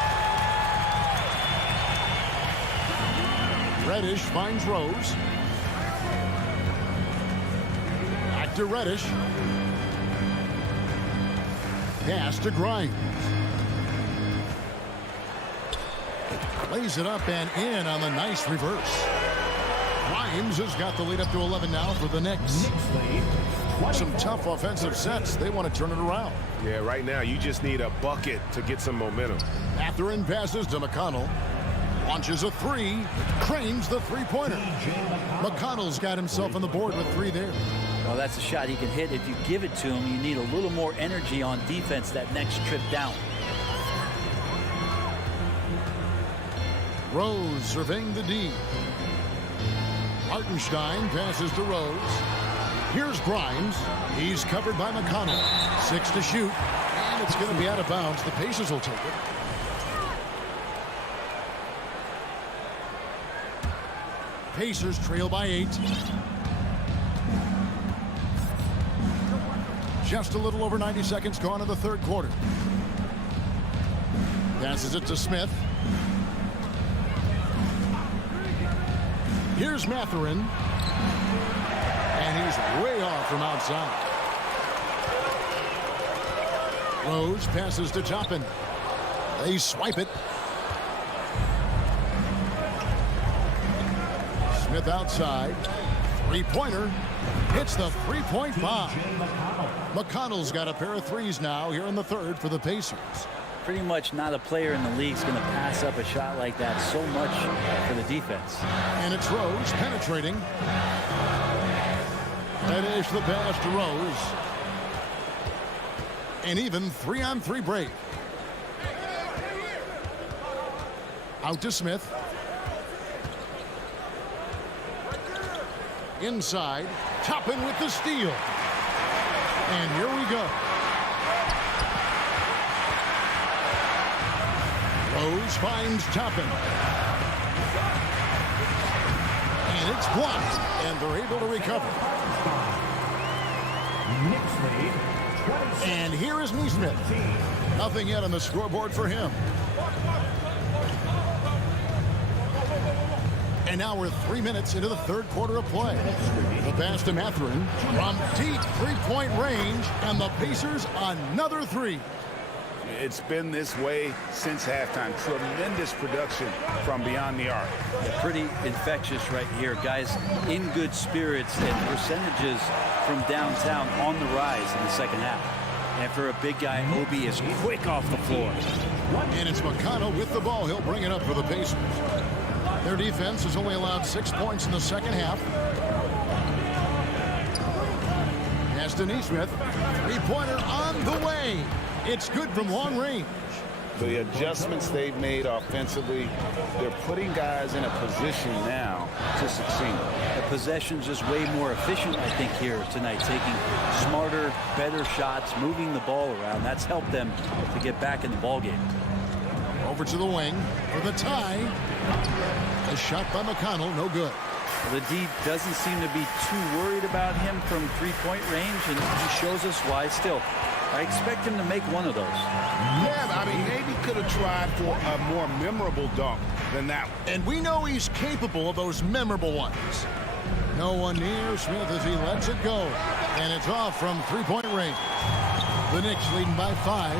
Reddish finds Rose. Back to Reddish. Pass to Grimes. Lays it up and in on the nice reverse. Grimes has got the lead up to 11 now for the Knicks. Some tough offensive sets. They want to turn it around. Yeah, right now you just need a bucket to get some momentum. Mathurin passes to McConnell. Launches a 3. Cranes the three-pointer. McConnell's got himself on the board with 3 there. Well, that's a shot he can hit. If you give it to him, you need a little more energy on defense that next trip down. Rose surveying the D. Hartenstein passes to Rose. Here's Grimes. He's covered by McConnell. 6 to shoot. And it's going to be out of bounds. The Pacers will take it. Pacers trail by 8. Just a little over 90 seconds gone in the third quarter. Passes it to Smith. Here's Mathurin. And he's way off from outside. Rose passes to Toppin. They swipe it. Smith outside. Three-pointer. Hits the three-point bomb. McConnell's got a pair of threes now here in the third for the Pacers. Pretty much not a player in the league is going to pass up a shot like that so much for the defense. And it's Rose penetrating. That is the pass to Rose. An even 3-on-3 break. Out to Smith. Inside. Toppin with the steal. And here we go. Rose finds Toppin. And it's blocked. And they're able to recover. Knicks lead, 26. And here is Neesmith. Nothing yet on the scoreboard for him. And now we're 3 minutes into the third quarter of play. The pass to Mathurin from deep three-point range, and the Pacers another three. It's been this way since halftime. Tremendous production from beyond the arc. Pretty infectious right here. Guys in good spirits and percentages from downtown on the rise in the second half. And for a big guy, Obi is quick off the floor. And it's McConnell with the ball. He'll bring it up for the Pacers. Their defense has only allowed 6 points in the second half. Pass to Neesmith. Three-pointer on the way. It's good from long range. The adjustments they've made offensively, they're putting guys in a position now to succeed. The possession's just way more efficient, I think, here tonight. Taking smarter, better shots, moving the ball around. That's helped them to get back in the ballgame. Over to the wing for the tie. A shot by McConnell, no good. The D doesn't seem to be too worried about him from three-point range, and he shows us why still. I expect him to make one of those. Yeah, I mean, maybe could have tried for a more memorable dunk than that one. And we know he's capable of those memorable ones. No one near Smith as he lets it go. And it's off from three-point range. The Knicks leading by 5.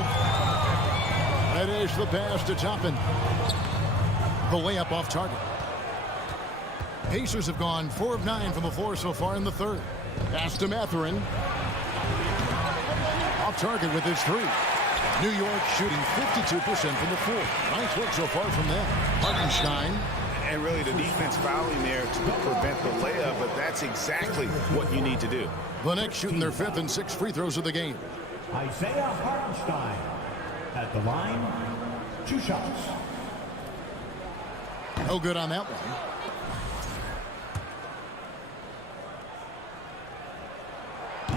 That is the pass to Toppin. The layup off target. Pacers have gone 4 of 9 from the floor so far in the third. Pass to Mathurin. Off target with his three. New York shooting 52% from the floor. Nice work so far from them. Hartenstein. And really the defense fouling there to prevent the layup, but that's exactly what you need to do. The Knicks shooting their 5th and 6th free throws of the game. Isaiah Hartenstein at the line, 2 shots. No good on that one.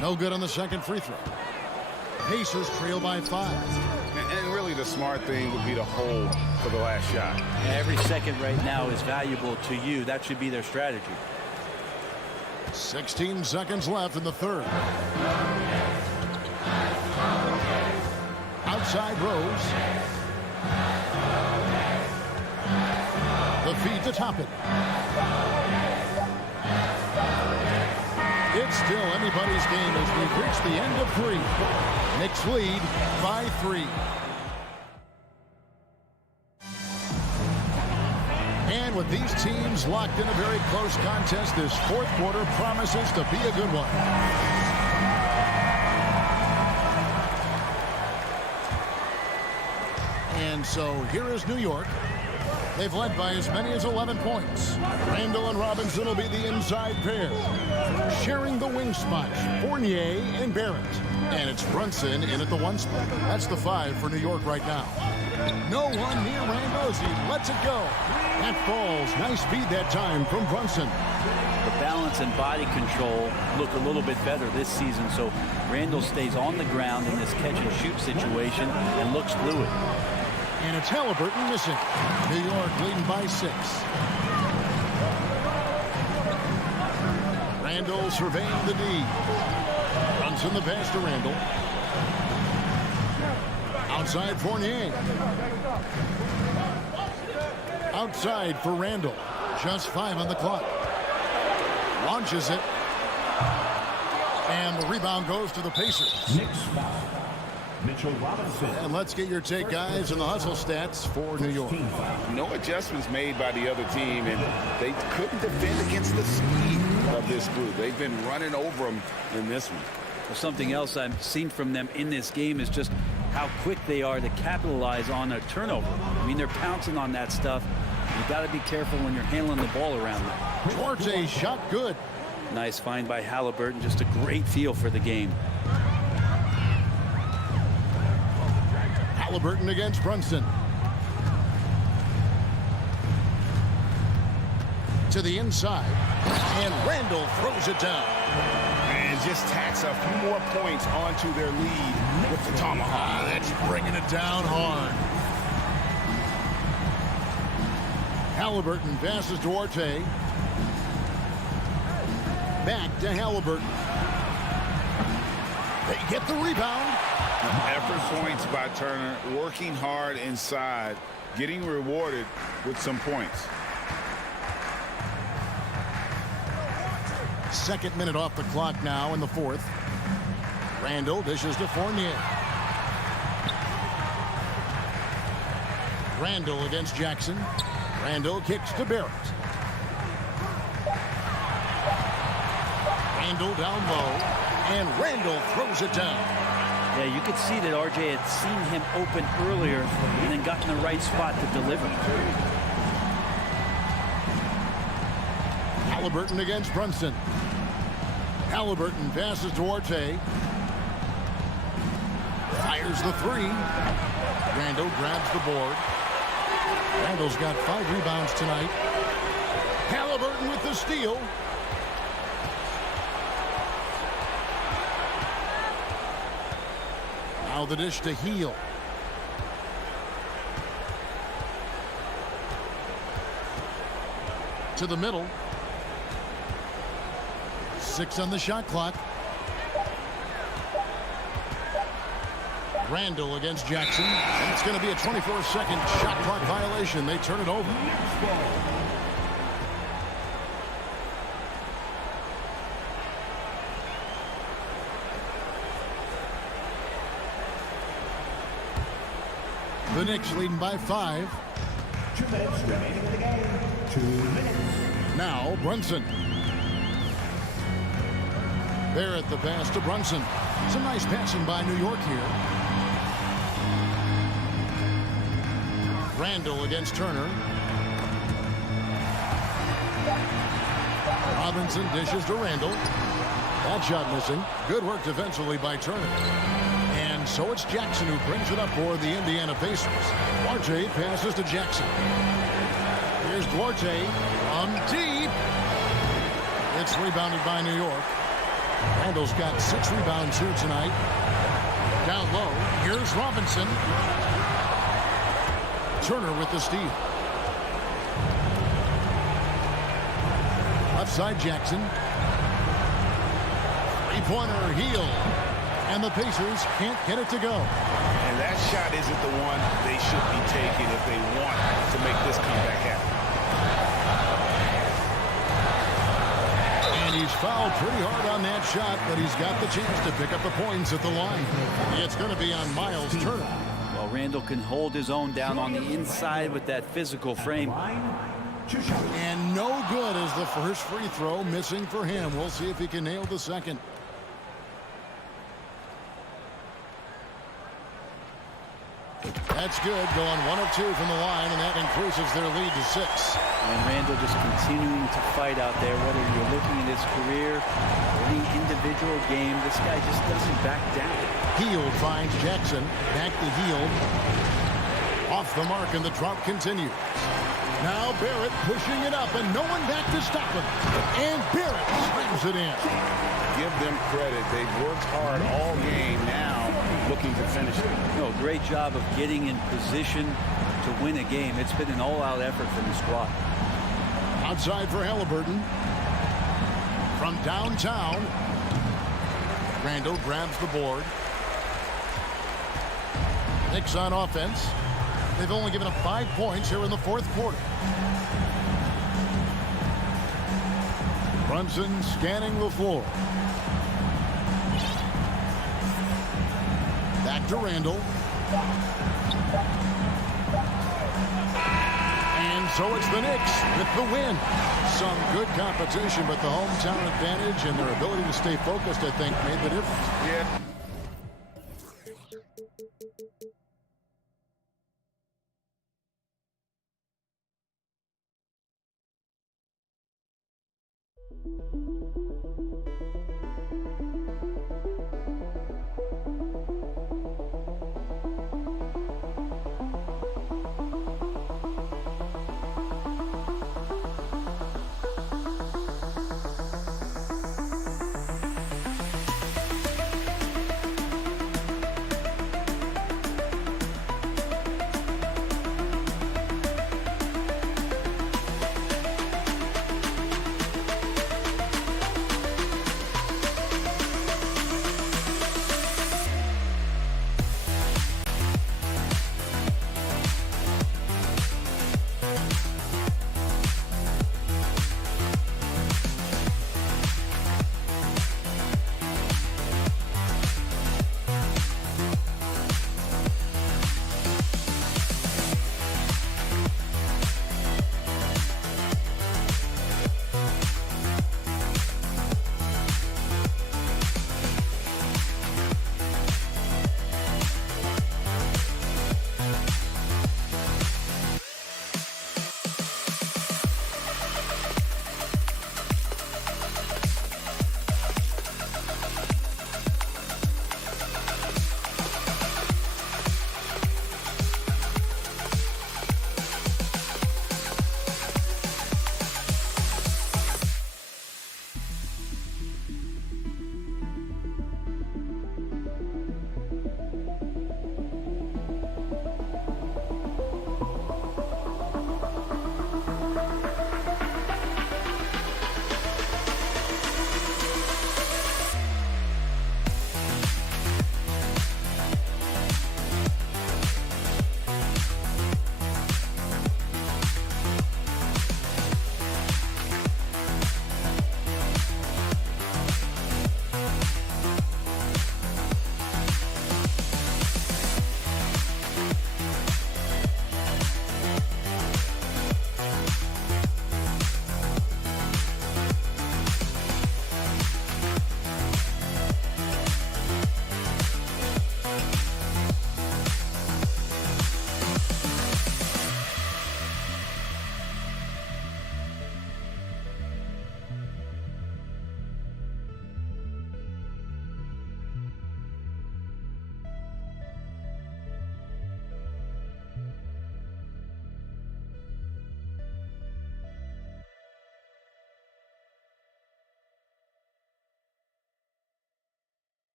No good on the second free throw. Pacers trail by 5. And really the smart thing would be to hold for the last shot. Every second right now is valuable to you. That should be their strategy. 16 seconds left in the third. Outside Rose. The feed to Toppin. It's still anybody's game as we've reached the end of 3. Knicks lead by 3. And with these teams locked in a very close contest, this fourth quarter promises to be a good one. And so here is New York. They've led by as many as 11 points. Randall and Robinson will be the inside pair. Sharing the wing spots, Fournier and Barrett. And it's Brunson in at the 1 spot. That's the 5 for New York right now. No one near Randall as he lets it go. That falls. Nice speed that time from Brunson. The balance and body control look a little bit better this season, so Randall stays on the ground in this catch-and-shoot situation and looks fluid. And it's Halliburton missing. New York leading by 6. Randall surveying the D. Robinson, the pass to Randall. Outside Fournier. Outside for Randall. Just 5 on the clock. Launches it. And the rebound goes to the Pacers. Knicks foul. Mitchell Robinson. And let's get your take, guys, on the hustle stats for New York. No adjustments made by the other team, and they couldn't defend against the speed of this group. They've been running over them in this one. Well, something else I've seen from them in this game is just how quick they are to capitalize on a turnover. I mean, they're pouncing on that stuff. You got to be careful when you're handling the ball around them. Duarte shot good. Nice find by Halliburton. Just a great feel for the game. Halliburton against Brunson. To the inside. And Randall throws it down. And just tacks a few more points onto their lead with the tomahawk. That's bringing it down hard. Halliburton passes Duarte. Back to Halliburton. They get the rebound. Effort points by Turner, working hard inside, getting rewarded with some points. Second minute off the clock now in the fourth. Randall dishes to Fournier. Randall against Jackson. Randall kicks to Barrett. Randall down low, and Randall throws it down. Yeah, you could see that RJ had seen him open earlier and then got in the right spot to deliver. Halliburton against Brunson. Halliburton passes Duarte. Fires the three. Randall grabs the board. Randall's got 5 rebounds tonight. Halliburton with the steal. Now the dish to Heel. To the middle. 6 on the shot clock. Randall against Jackson. It's going to be a 24-second shot clock violation. They turn it over. The Knicks leading by 5. 2 minutes remaining in the game. 2 minutes. Now Brunson. Barrett the pass to Brunson. Some nice passing by New York here. Randall against Turner. Robinson dishes to Randall. That shot missing. Good work defensively by Turner. And so it's Jackson who brings it up for the Indiana Pacers. Duarte passes to Jackson. Here's Duarte from deep. It's rebounded by New York. Randall's got 6 rebounds here tonight. Down low. Here's Robinson. Turner with the steal. Left side Jackson. 3-pointer Heel. And the Pacers can't get it to go. And that shot isn't the one they should be taking if they want to make this comeback happen. And he's fouled pretty hard on that shot, but he's got the chance to pick up the points at the line. It's going to be on Miles Turner. Well, Randall can hold his own down on the inside with that physical frame. And no good as the first free throw missing for him. We'll see if he can nail the second. That's good, going 1 of 2 from the line, and that increases their lead to 6. And Randall just continuing to fight out there, whether you're looking at his career, any individual game, this guy just doesn't back down. Heel finds Jackson, back to Heel. Off the mark, and the drought continues. Now Barrett pushing it up, and no one back to stop him. And Barrett slams it in. Give them credit. They've worked hard all game, now looking to finish it. No, great job of getting in position to win a game. It's been an all-out effort from the squad. Outside for Halliburton. From downtown. Randall grabs the board. Knicks on offense. They've only given up 5 points here in the fourth quarter. Brunson scanning the floor. Back to Randall. And so it's the Knicks with the win. Some good competition, but the hometown advantage and their ability to stay focused, I think, made the difference. Yeah.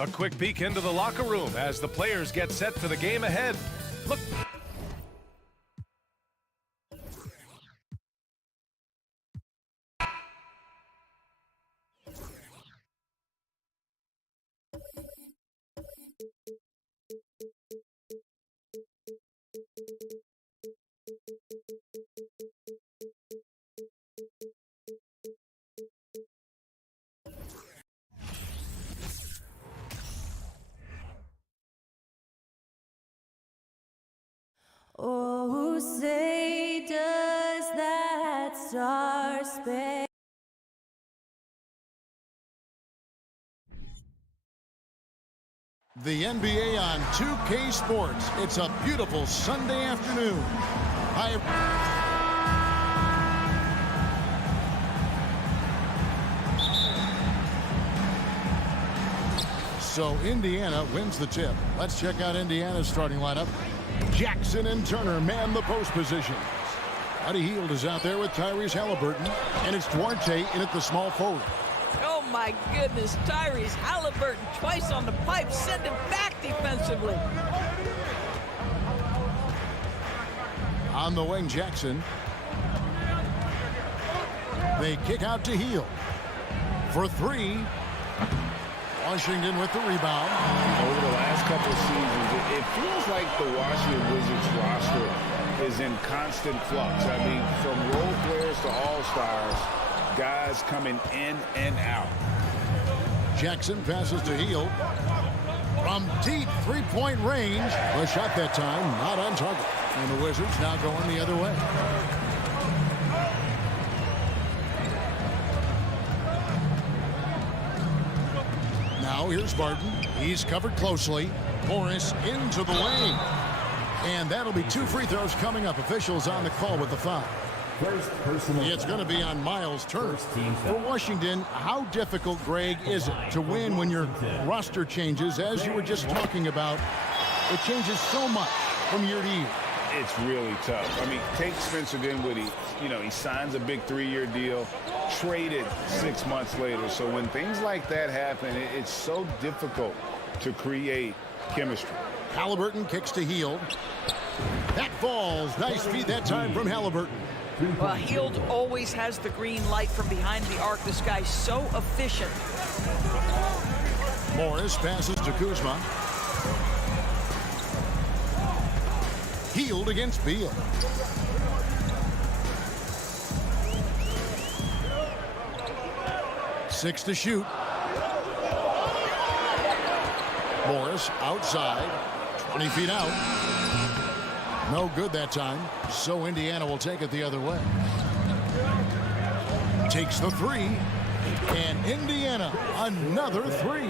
A quick peek into the locker room as the players get set for the game ahead. Look. Oh, say does that star-spangled The NBA on 2K Sports. It's a beautiful Sunday afternoon. So Indiana wins the tip. Let's check out Indiana's starting lineup. Jackson and Turner man the post positions. Buddy Hield is out there with Tyrese Halliburton, and it's Duarte in at the small forward. Oh, my goodness. Tyrese Halliburton twice on the pipe. Send him back defensively. On the wing, Jackson. They kick out to Hield. For three. Washington with the rebound. Over the last couple of seasons, it feels like the Washington Wizards roster is in constant flux. I mean, from role players to all-stars, guys coming in and out. Jackson passes to Hield. From deep three-point range. A shot that time, not on target. And the Wizards now going the other way. Now here's Barton. He's covered closely. Morris into the lane. And that'll be 2 free throws coming up. Officials on the call with the foul. It's going to be on Miles Turner. For Washington, how difficult, Greg, is it to win when your roster changes? As you were just talking about, it changes so much from year to year. It's really tough. I mean, take Spencer Dinwiddie. He signs a big 3-year deal, traded 6 months later. So when things like that happen, it's so difficult to create chemistry. Halliburton kicks to Hield. That falls. Nice feed that time from Halliburton. Well, Hield always has the green light from behind the arc. This guy's so efficient. Morris passes to Kuzma. Hield against Beal. 6 to shoot. Morris outside, 20 feet out. No good that time, so Indiana will take it the other way. Takes the 3, and Indiana another 3.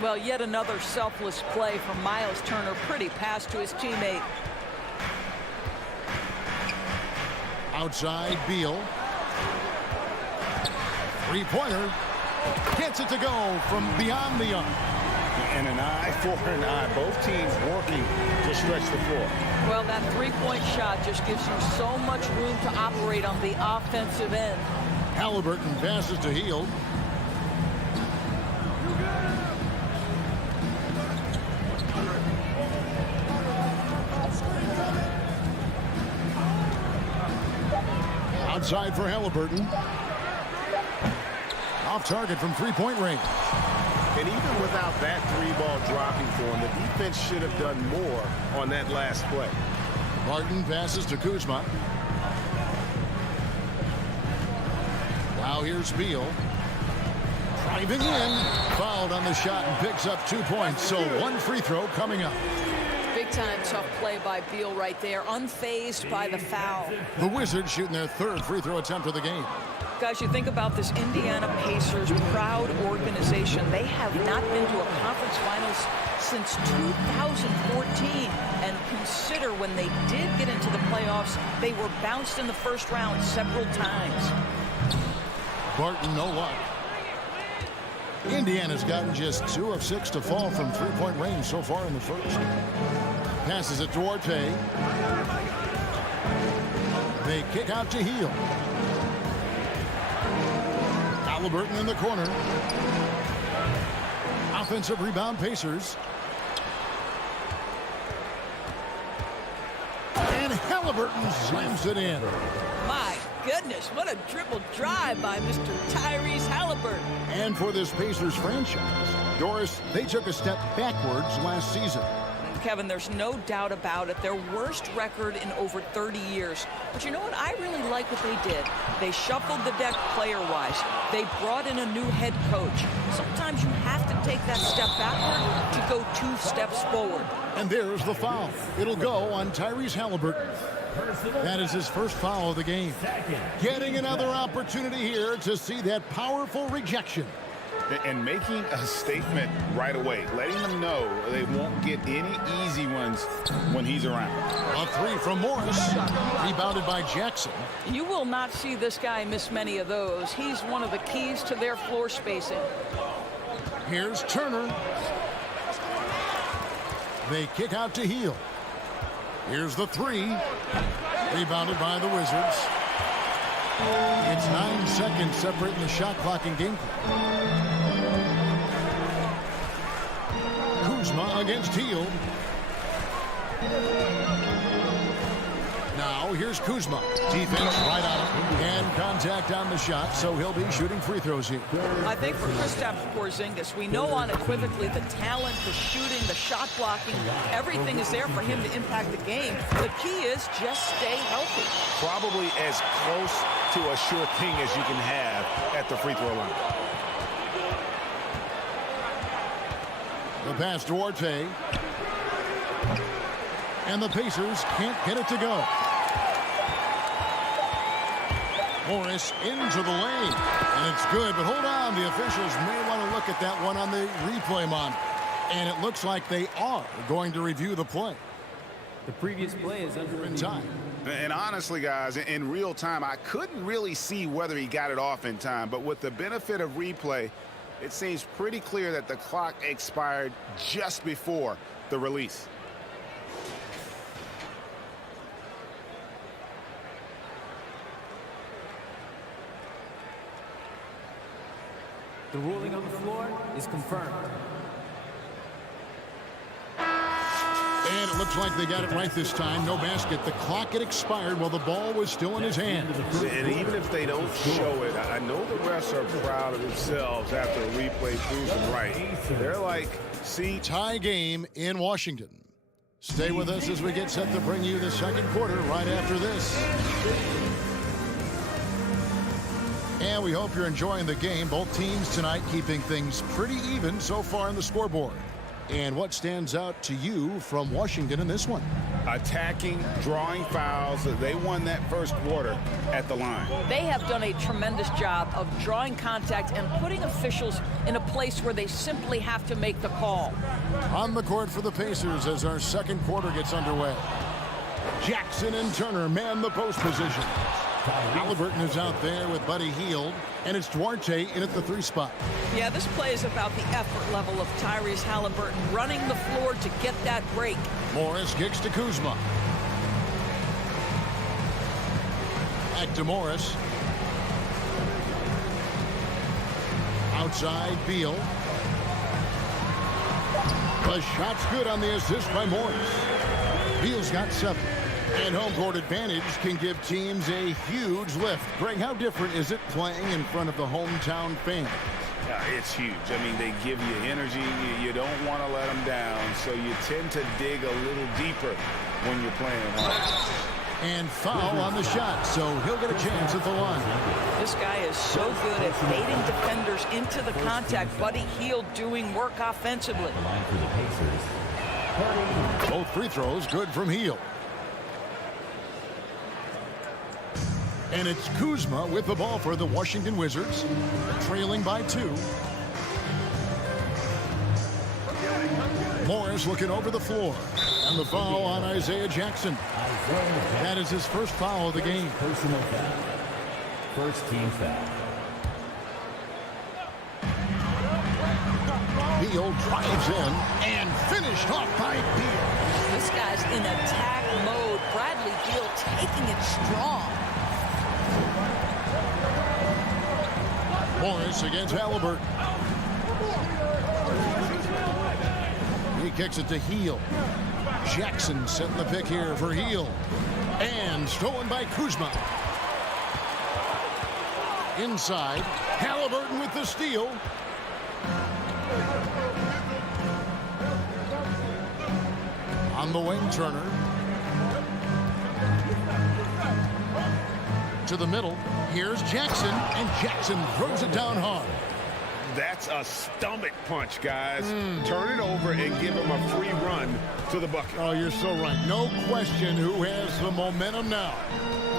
Well, yet another selfless play from Miles Turner. Pretty pass to his teammate. Outside, Beal. Three-pointer. Gets it to go from beyond the arc. And an eye for an eye. Both teams working to stretch the floor. Well, that three-point shot just gives you so much room to operate on the offensive end. Halliburton passes to Hield. Outside for Halliburton. Off target from three-point range. And even without that three-ball dropping for him, the defense should have done more on that last play. Barton passes to Kuzma. Now here's Beal. Driving in. Fouled on the shot and picks up 2 points. So one free throw coming up. Big-time tough play by Beal right there. Unfazed by the foul. The Wizards shooting their 3rd free throw attempt of the game. Guys, you think about this Indiana Pacers proud organization. They have not been to a conference finals since 2014. And consider when they did get into the playoffs, they were bounced in the first round several times. Barton, no luck. Indiana's gotten just 2 of 6 to fall from three-point range so far in the first. Passes it to Duarte. They kick out to Hield. Halliburton in the corner. Offensive rebound, Pacers. And Halliburton slams it in. My goodness, what a dribble drive by Mr. Tyrese Halliburton. And for this Pacers franchise, Doris, they took a step backwards last season. Kevin, there's no doubt about it. Their worst record in over 30 years. But you know what? I really like what they did. They shuffled the deck player-wise. They brought in a new head coach. Sometimes you have to take that step backward to go 2 steps forward. And there's the foul. It'll go on Tyrese Halliburton. That is his first foul of the game. Getting another opportunity here to see that powerful rejection. And making a statement right away, letting them know they won't get any easy ones when he's around. A 3 from Morris, rebounded by Jackson. You will not see this guy miss many of those. He's one of the keys to their floor spacing. Here's Turner. They kick out to Hield. Here's the 3, rebounded by the Wizards. It's 9 seconds separating the shot clock and game clock. Kuzma against Hield. Now here's Kuzma. Defense right on him. And contact on the shot, so he'll be shooting free throws here. I think for Kristaps Porzingis, we know unequivocally the talent, the shooting, the shot blocking, everything is there for him to impact the game. The key is just stay healthy. Probably as close to a sure thing as you can have at the free throw line. The pass to Duarte. And the Pacers can't get it to go. Morris into the lane. And it's good, but hold on. The officials may want to look at that one on the replay monitor. And it looks like they are going to review the play. The previous play is under in time. And honestly, guys, in real time, I couldn't really see whether he got it off in time. But with the benefit of replay, it seems pretty clear that the clock expired just before the release. The ruling on the floor is confirmed. And it looks like they got it right this time. No basket. The clock had expired while the ball was still in his hand. And even if they don't show it, I know the refs are proud of themselves after a replay proves them right. They're like, see. Tie game in Washington. Stay with us as we get set to bring you the second quarter right after this. And we hope you're enjoying the game. Both teams tonight keeping things pretty even so far on the scoreboard. And what stands out to you from Washington in this one? Attacking, drawing fouls. They won that first quarter at the line. They have done a tremendous job of drawing contact and putting officials in a place where they simply have to make the call. On the court for the Pacers as our second quarter gets underway. Jackson and Turner man the post position. Halliburton is out there with Buddy Hield, and it's Duarte in at the 3 spot. Yeah, this play is about the effort level of Tyrese Halliburton running the floor to get that break. Morris kicks to Kuzma. Back to Morris. Outside Beal. The shot's good on the assist by Morris. Beal's got 7. And home court advantage can give teams a huge lift. Greg, how different is it playing in front of the hometown fans? It's huge. I mean, they give you energy. You don't want to let them down, so you tend to dig a little deeper when you're playing hard. And foul on the shot, so he'll get a chance at the line. This guy is so good at baiting defenders into the contact. Buddy Hield doing work offensively. Both free throws good from Hield. And it's Kuzma with the ball for the Washington Wizards, trailing by 2. Morris looking over the floor. And the foul on Isaiah Jackson. That is his first foul of the game. Personal foul. First team foul. Beal drives in and finished off by Beal. This guy's in attack mode. Bradley Beal taking it strong. Morris against Halliburton. He kicks it to Hield. Jackson setting the pick here for Hield. And stolen by Kuzma. Inside, Halliburton with the steal. On the wing, Turner. To the middle. Here's Jackson, and Jackson throws it down hard. That's a stomach punch, guys. Turn it over and give him a free run to the bucket. Oh, you're so right. No question who has the momentum now.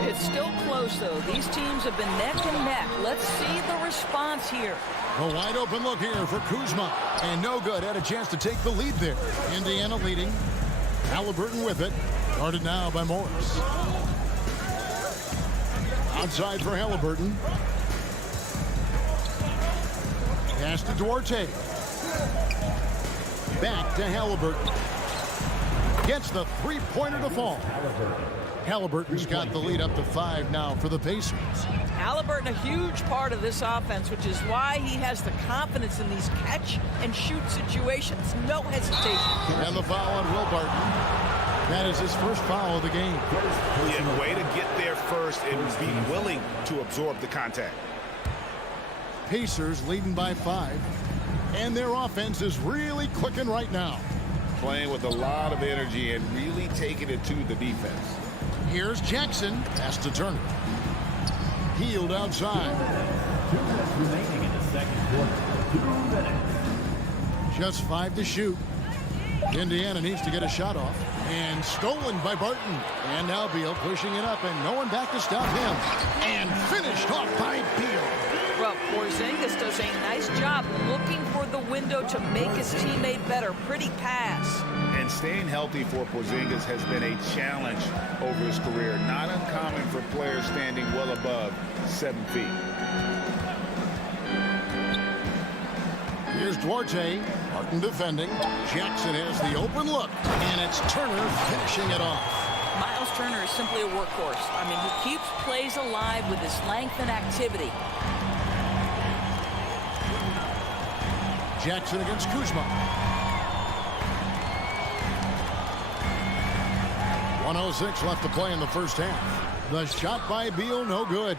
It's still close, though. These teams have been neck and neck. Let's see the response here. A wide open look here for Kuzma. And no good. Had a chance to take the lead there. Indiana leading. Halliburton with it. Guarded now by Morris. Outside for Halliburton. Pass to Duarte. Back to Halliburton. Gets the three-pointer to fall. Halliburton's got the lead up to 5 now for the Pacers. Halliburton, a huge part of this offense, which is why he has the confidence in these catch-and-shoot situations. No hesitation. And the foul on Will Barton. That is his first foul of the game. Yeah, way to get there first and be willing to absorb the contact. Pacers leading by 5. And their offense is really clicking right now. Playing with a lot of energy and really taking it to the defense. Here's Jackson. Pass to Turner. Hield outside. 2 minutes remaining in the second quarter. 2 minutes. Just 5 to shoot. Indiana needs to get a shot off. And stolen by Barton. And now Beal pushing it up, and no one back to stop him. And finished off by Beal. Well, Porzingis does a nice job looking for the window to make his teammate better. Pretty pass. And staying healthy for Porzingis has been a challenge over his career. Not uncommon for players standing well above 7 feet. Here's Duarte. Barton defending. Jackson has the open look. And it's Turner finishing it off. Miles Turner is simply a workhorse. I mean, he keeps plays alive with his length and activity. Jackson against Kuzma. 1:06 left to play in the first half. The shot by Beal, no good.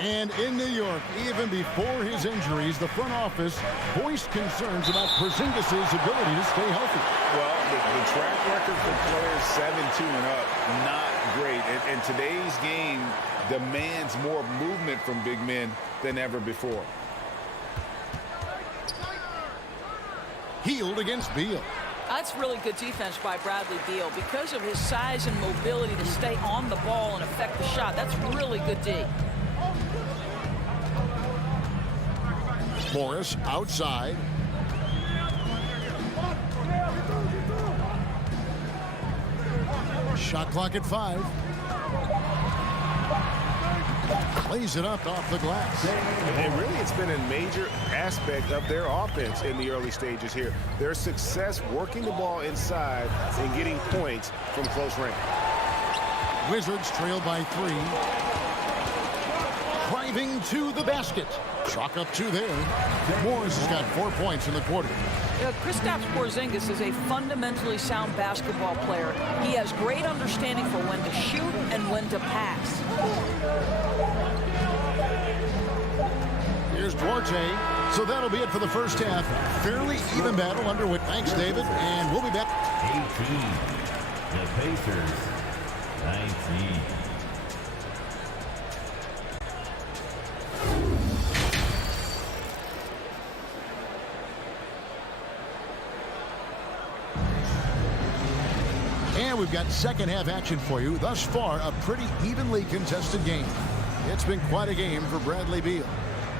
And in New York, even before his injuries, the front office voiced concerns about Porzingis' ability to stay healthy. Well, the track record for players 7-2 and up, not great. And today's game demands more movement from big men than ever before. Healed against Beal. That's really good defense by Bradley Beal. Because of his size and mobility to stay on the ball and affect the shot, that's really good D. Morris outside. Shot clock at 5. Plays it up off the glass. And really, it's been a major aspect of their offense in the early stages here. Their success working the ball inside and getting points from close range. Wizards trail by 3. Driving to the basket. Chalk up 2 there. Morris has got 4 points in the quarter. Kristaps Porzingis is a fundamentally sound basketball player. He has great understanding for when to shoot and when to pass. Here's Duarte. So that'll be it for the first half. Fairly even battle underway. Thanks, David. And we'll be back. 18. The Pacers, 19. And we've got second half action for you. Thus far, a pretty evenly contested game. It's been quite a game for Bradley Beal.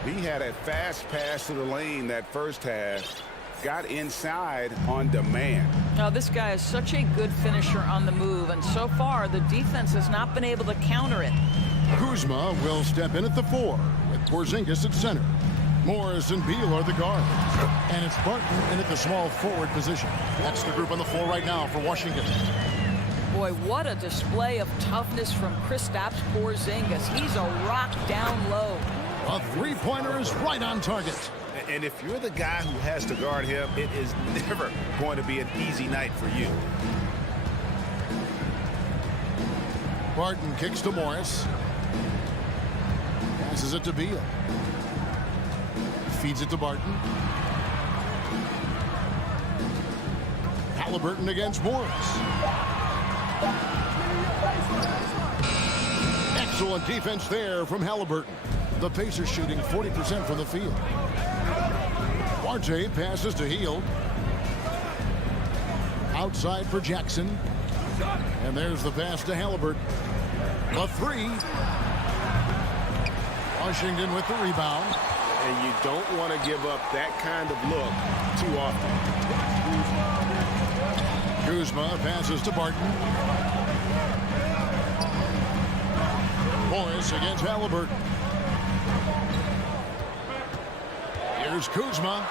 He had a fast pass to the lane that first half. Got inside on demand. Now, this guy is such a good finisher on the move, and so far the defense has not been able to counter it. Kuzma will step in at the 4 with Porzingis at center. Morris and Beal are the guards. And it's Barton in at the small forward position. That's the group on the floor right now for Washington. Boy, what a display of toughness from Kristaps Porzingis. He's a rock down low. A three-pointer is right on target. And if you're the guy who has to guard him, it is never going to be an easy night for you. Barton kicks to Morris. Passes it to Beal. Feeds it to Barton. Halliburton against Morris. Excellent defense there from Halliburton. The Pacers shooting 40% from the field. RJ passes to Hield. Outside for Jackson. And there's the pass to Halliburton. The 3. Washington with the rebound. And you don't want to give up that kind of look too often. Kuzma passes to Barton. Morris against Halliburton. Here's Kuzma.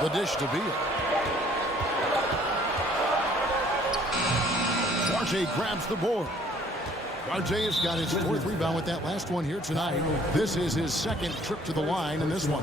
The dish to Beal. Duarte grabs the board. Duarte has got his 4th rebound with that last one here tonight. This is his 2nd trip to the line in this one.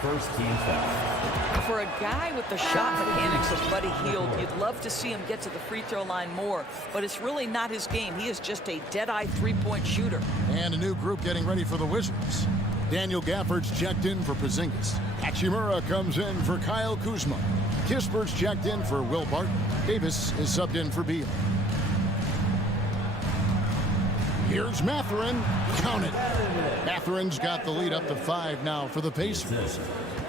First team foul. For a guy with the shot mechanics of Buddy Hield, you'd love to see him get to the free throw line more, but it's really not his game. He is just a dead-eye three-point shooter. And a new group getting ready for the Wizards. Daniel Gafford's checked in for Porzingis. Hachimura comes in for Kyle Kuzma. Kispert's checked in for Will Barton. Davis is subbed in for Beal. Here's Mathurin. Count it. Matherin's got the lead up to 5 now for the Pacers.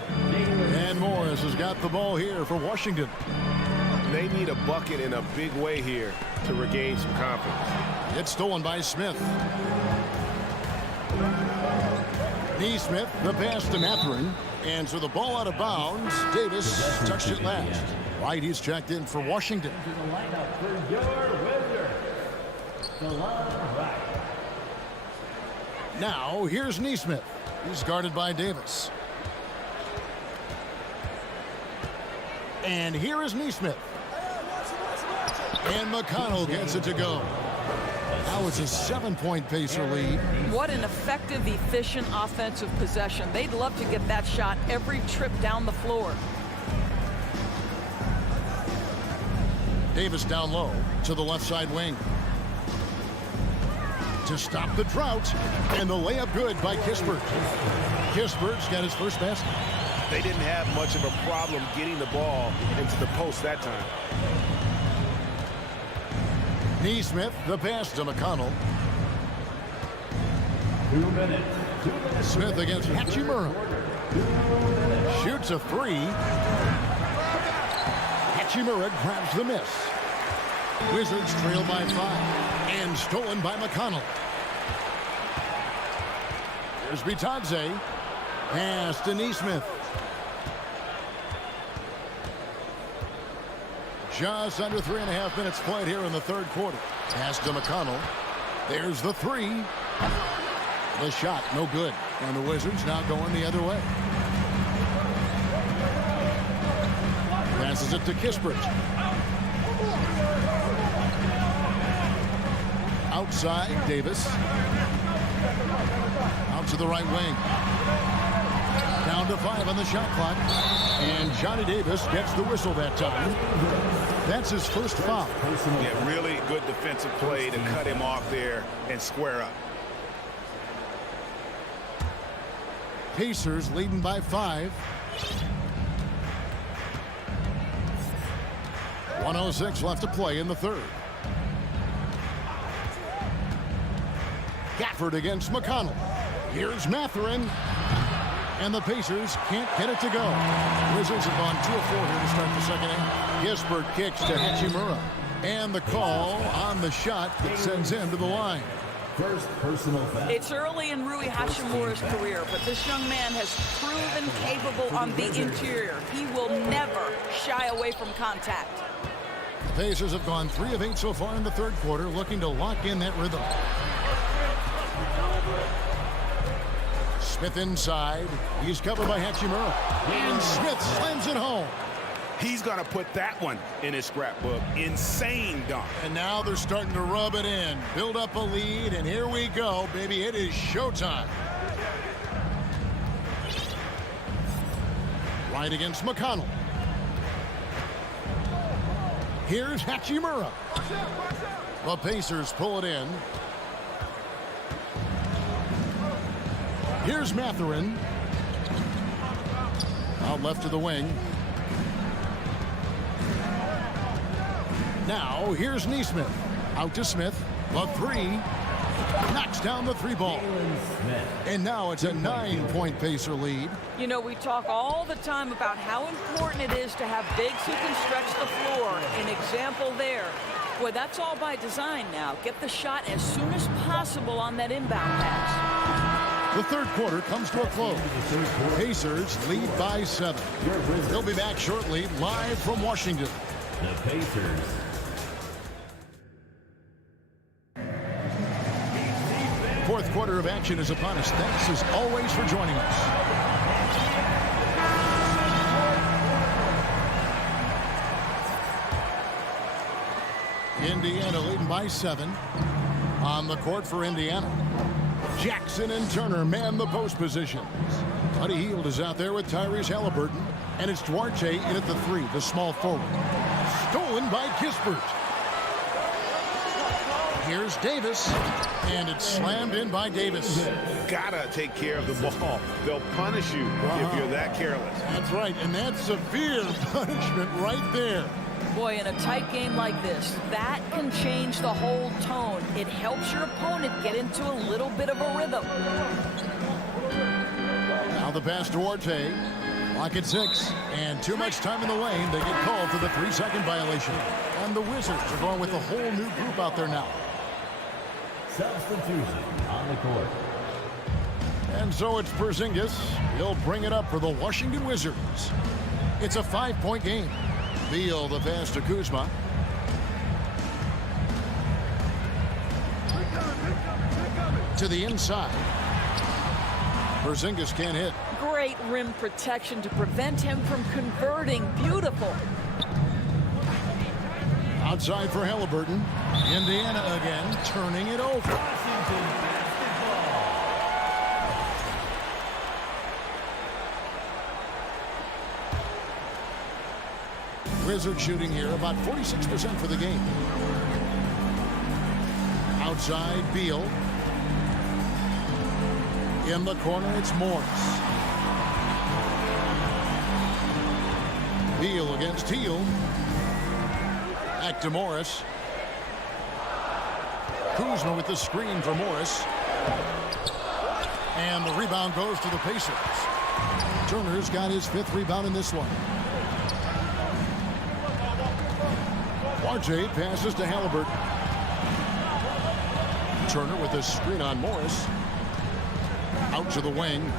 And Morris has got the ball here for Washington. They need a bucket in a big way here to regain some confidence. It's stolen by Smith. Neesmith, the pass to Mathurin. And so the ball out of bounds. Davis touched it last. White, he's checked in for Washington. To the lineup for your Wizards, DeLon Wright. Now, here's Neesmith. He's guarded by Davis. And here is Neesmith. And McConnell gets it to go. Now it's a 7-point Pacer lead. What an effective, efficient offensive possession. They'd love to get that shot every trip down the floor. Davis down low to the left side wing. To stop the drought. And the layup good by Kispert. Kispert's got his first basket. they didn't have much of a problem getting the ball into the post that time. Neesmith, the pass to McConnell. 2 minutes. Smith against Hachimura. Shoots a three. Hachimura grabs the miss. Wizards trail by 5. And stolen by McConnell. Here's Bitadze. Pass to Neesmith. Just under 3.5 minutes played here in the third quarter. Pass to McConnell. There's the three. The shot, no good. And the Wizards now going the other way. Passes it to Kispert. Outside, Davis. Out to the right wing. Down to 5 on the shot clock. And Johnny Davis gets the whistle that time. That's his first foul. Yeah, really good defensive play to cut him off there and square up. Pacers leading by 5. 1:06 left to play in the third. Gafford against McConnell. Here's Mathurin. And the Pacers can't get it to go. Wizards have gone 2 of 4 here to start the second half. Kispert kicks to Hachimura. And the call on the shot that sends him to the line. First personal foul. It's early in Rui Hachimura's career, but this young man has proven capable on the interior. He will never shy away from contact. The Pacers have gone 3 of 8 so far in the third quarter, looking to lock in that rhythm. Smith inside. He's covered by Hachimura. And Smith slams it home. He's going to put that one in his scrapbook. Insane dunk. And now they're starting to rub it in. Build up a lead, and here we go, baby. It is showtime. Right against McConnell. Here's Hachimura. The Pacers pull it in. Here's Mathurin. Out left to the wing. Now, here's Neesmith. Out to Smith. The three. Knocks down the 3 ball. And now it's a 9-point Pacer lead. You know, we talk all the time about how important it is to have bigs who can stretch the floor. An example there. Boy, that's all by design now. Get the shot as soon as possible on that inbound pass. The third quarter comes to a close. Pacers lead by 7. They'll be back shortly, live from Washington. The Pacers. Fourth quarter of action is upon us. Thanks as always for joining us. Indiana leading by 7. On the court for Indiana. Jackson and Turner man the post positions. Buddy Hield is out there with Tyrese Halliburton. And it's Duarte in at the 3, the small forward. Stolen by Kispert. Here's Davis. And it's slammed in by Davis. Gotta take care of the ball. They'll punish you if you're that careless. That's right, and that's severe punishment right there. Boy, in a tight game like this, that can change the whole tone. It helps your opponent get into a little bit of a rhythm. Now the pass to Duarte. Clock at 6, and too much time in the lane. They get called for the 3-second violation. And the Wizards are going with a whole new group out there now. Substitution on the court. And so it's Porzingis. He'll bring it up for the Washington Wizards. It's a 5-point game. Beal the pass to Kuzma. To the inside. Porzingis can't hit. Great rim protection to prevent him from converting. Beautiful. Outside for Halliburton. Indiana again, turning it over. Washington basketball. Wizard shooting here about 46% for the game. Outside, Beal. In the corner, it's Morris. Beal against Teal. Back to Morris. Kuzma with the screen for Morris. And the rebound goes to the Pacers. Turner's got his 5th rebound in this one. RJ passes to Halliburton. Turner with a screen on Morris. Out to the wing.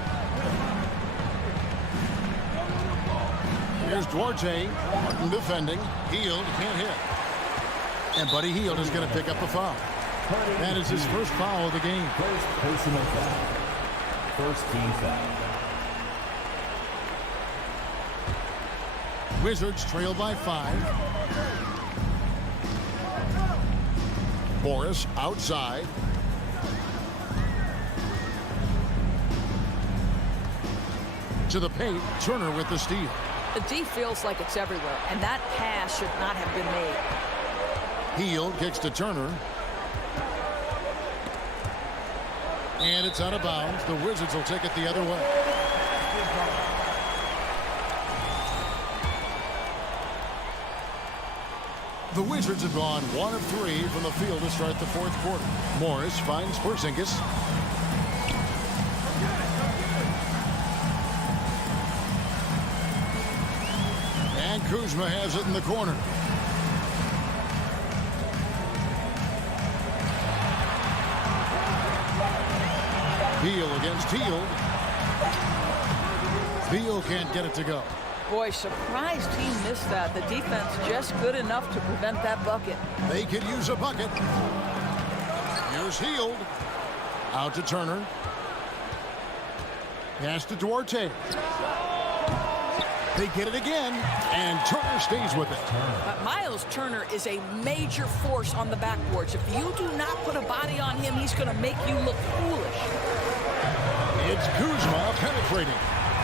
Here's Duarte. Martin defending. Hield can't hit. And Buddy Hield is going to pick up the foul. That is his first foul of the game. First personal foul. First team foul. Wizards trail by 5. Morris outside. To the paint. Turner with the steal. The D feels like it's everywhere, and that pass should not have been made. Hield kicks to Turner. And it's out of bounds. The Wizards will take it the other way. The Wizards have gone 1 of 3 from the field to start the 4th quarter. Morris finds Porzingis. And Kuzma has it in the corner. Beal against Hield. Beal can't get it to go. Boy, surprised he missed that. The defense just good enough to prevent that bucket. They could use a bucket. Here's Hield. Out to Turner. Pass to Duarte. They get it again, and Turner stays with it. Miles Turner is a major force on the backboards. If you do not put a body on him, he's going to make you look foolish. It's Kuzma penetrating.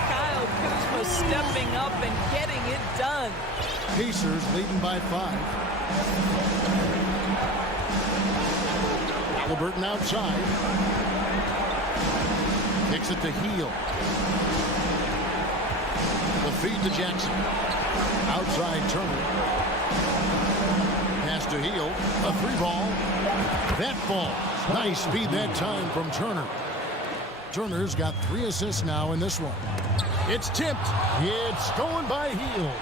Kyle Kuzma stepping up and getting it done. Pacers leading by 5. Halliburton outside. Kicks it to Hield. The feed to Jackson. Outside Turner. Pass to Hield. A 3-ball. That falls. Nice speed that time from Turner. Turner's got 3 assists now in this one. It's tipped. It's stolen by Hield.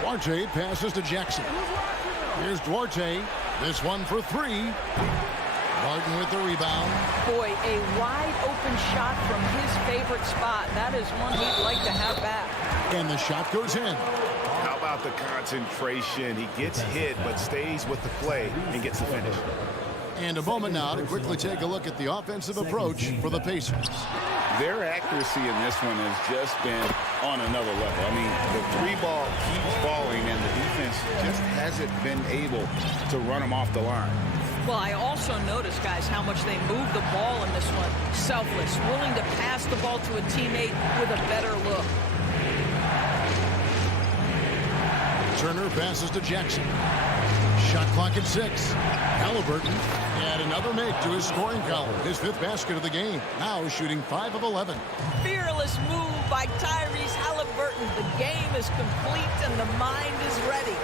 Duarte passes to Jackson. Here's Duarte. This one for 3. Martin with the rebound. Boy, a wide open shot from his favorite spot. That is one he'd like to have back. And the shot goes in. How about the concentration? He gets hit, but stays with the play and gets the finish. And a moment now to quickly take a look at the offensive approach for the Pacers. Their accuracy in this one has just been on another level. I mean, the 3-ball keeps falling, and the defense just hasn't been able to run them off the line. Well, I also noticed, guys, how much they move the ball in this one. Selfless, willing to pass the ball to a teammate with a better look. Turner passes to Jackson. Shot clock at 6. Halliburton and another make to his scoring column. His 5th basket of the game. Now shooting 5 of 11. Fearless move by Tyrese Halliburton. The game is complete and the mind is ready.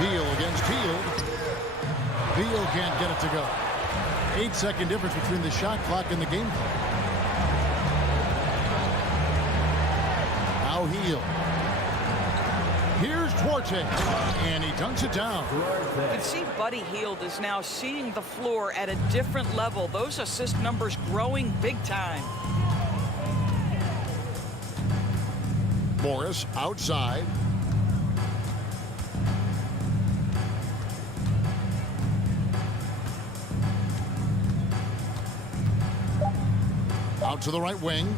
Beal against Hield. Beal can't get it to go. 8-second difference between the shot clock and the game clock. Now Hield. Here's Duarte. And he dunks it down. You can see Buddy Hield is now seeing the floor at a different level. Those assist numbers growing big time. Morris outside. Out to the right wing.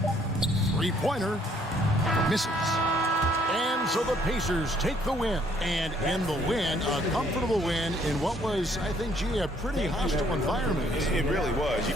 3-pointer. Misses. And so the Pacers take the win. And in the win, a comfortable win in what was, I think, gee, a pretty hostile environment. It really was.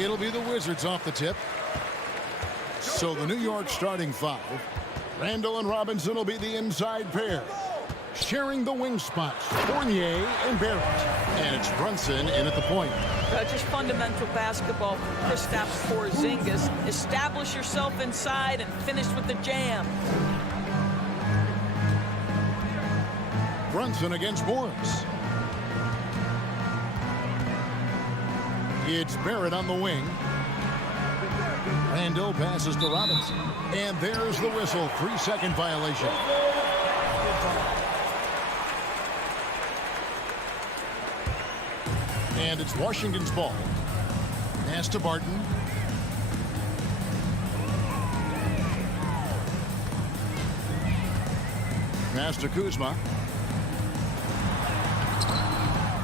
It'll be the Wizards off the tip. So the New York starting five. Randall and Robinson will be the inside pair. Sharing the wing spots, Fournier and Barrett. And it's Brunson in at the point. Just fundamental basketball for Kristaps Porzingis. Establish yourself inside and finish with the jam. Brunson against Morris. It's Barrett on the wing. Randall passes to Robinson. And there's the whistle. 3-second violation. And it's Washington's ball. Pass to Barton. Pass to Kuzma.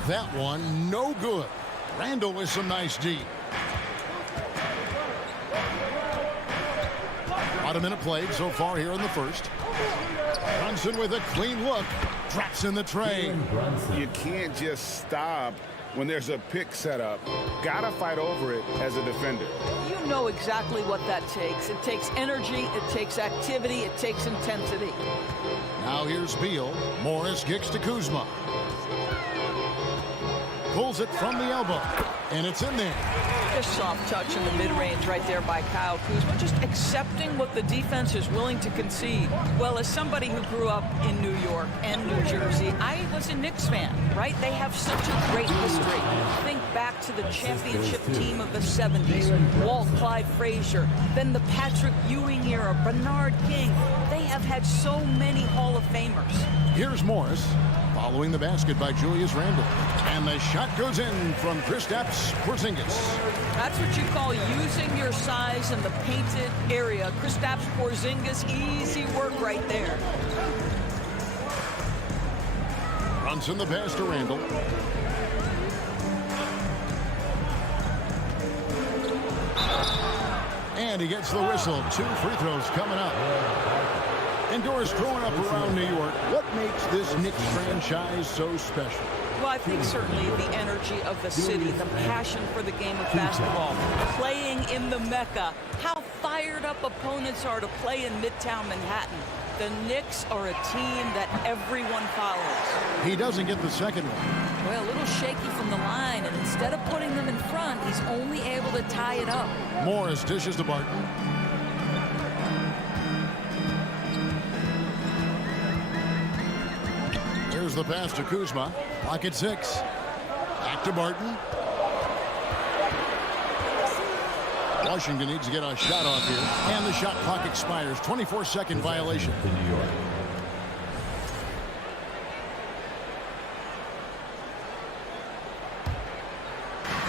That one, no good. Randall with some nice D. About a minute played so far here in the first. Brunson with a clean look. Drops in the tray. You can't just stop when there's a pick set up. Gotta fight over it as a defender. You know exactly what that takes. It takes energy, it takes activity, it takes intensity. Now here's Beal. Morris kicks to Kuzma. Pulls it from the elbow, and it's in there. Just soft touch in the mid-range right there by Kyle Kuzma. Just accepting what the defense is willing to concede. Well, as somebody who grew up in New York and New Jersey, I was a Knicks fan, right? They have such a great history. Think back to the championship team of the 70s. Walt Clyde Frazier, then the Patrick Ewing era, Bernard King. They have had so many Hall of Famers. Here's Morris. following the basket by Julius Randle. And the shot goes in from Kristaps Porzingis. That's what you call using your size in the painted area. Kristaps Porzingis, easy work right there. Brunson the pass to Randle. And he gets the whistle. 2 free throws coming up. And doors growing up around New York. What makes this Knicks franchise so special? Well, I think certainly the energy of the city, the passion for the game of basketball, playing in the Mecca, how fired up opponents are to play in Midtown Manhattan. The Knicks are a team that everyone follows. He doesn't get the second one. Well, a little shaky from the line, and instead of putting them in front, he's only able to tie it up. Morris dishes to Barton. Here's the pass to Kuzma. Clock at 6. Back to Barton. Washington needs to get a shot off here. And the shot clock expires. 24-second violation.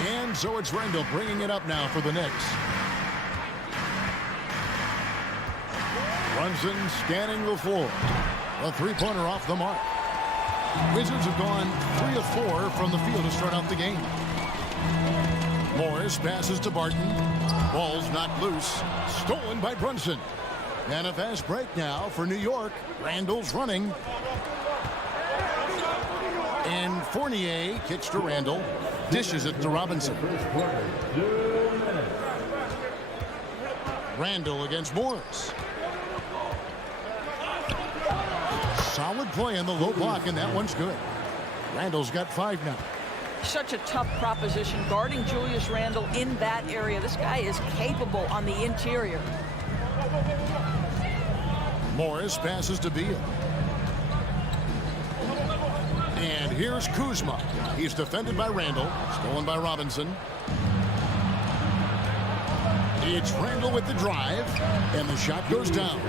And so it's Randle bringing it up now for the Knicks. Brunson scanning the floor. A three-pointer off the mark. Wizards have gone 3 of 4 from the field to start out the game. Morris passes to Barton. Ball's knocked loose. Stolen by Brunson. And a fast break now for New York. Randle's running. And Fournier kicks to Randle. Dishes it to Robinson. Randle against Morris. Solid play in the low block, and that one's good. Randle's got 5 now. Such a tough proposition guarding Julius Randle in that area. This guy is capable on the interior. Morris passes to Beal. And here's Kuzma. He's defended by Randle. Stolen by Robinson. It's Randle with the drive. And the shot goes down.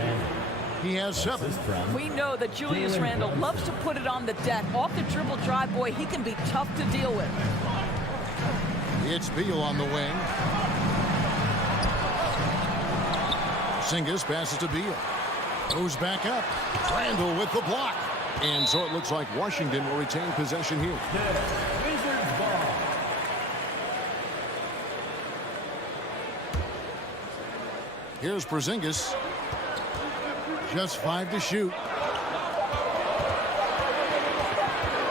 He has 7. We know that Julius Randle loves to put it on the deck. Off the dribble drive, boy, he can be tough to deal with. It's Beal on the wing. Porzingis passes to Beal. Goes back up. Randle with the block. And so it looks like Washington will retain possession here. Here's Porzingis. Just 5 to shoot.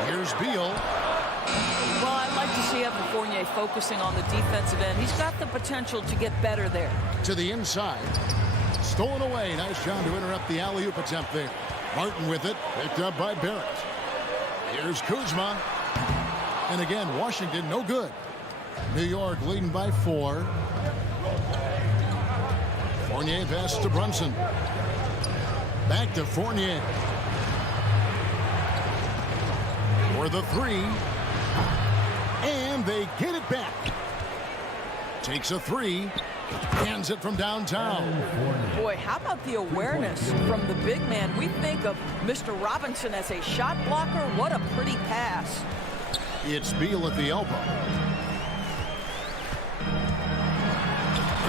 Here's Beal. Well, I'd like to see Evan Fournier focusing on the defensive end. He's got the potential to get better there. To the inside. Stolen away. Nice job to interrupt the alley-oop attempt there. Martin with it. Picked up by Barrett. Here's Kuzma. And again, Washington no good. New York leading by 4. Fournier passes to Brunson. Back to Fournier. For the 3. And they get it back. Takes a 3. Hands it from downtown. Boy, how about the awareness from the big man? We think of Mr. Robinson as a shot blocker. What a pretty pass. It's Beal at the elbow.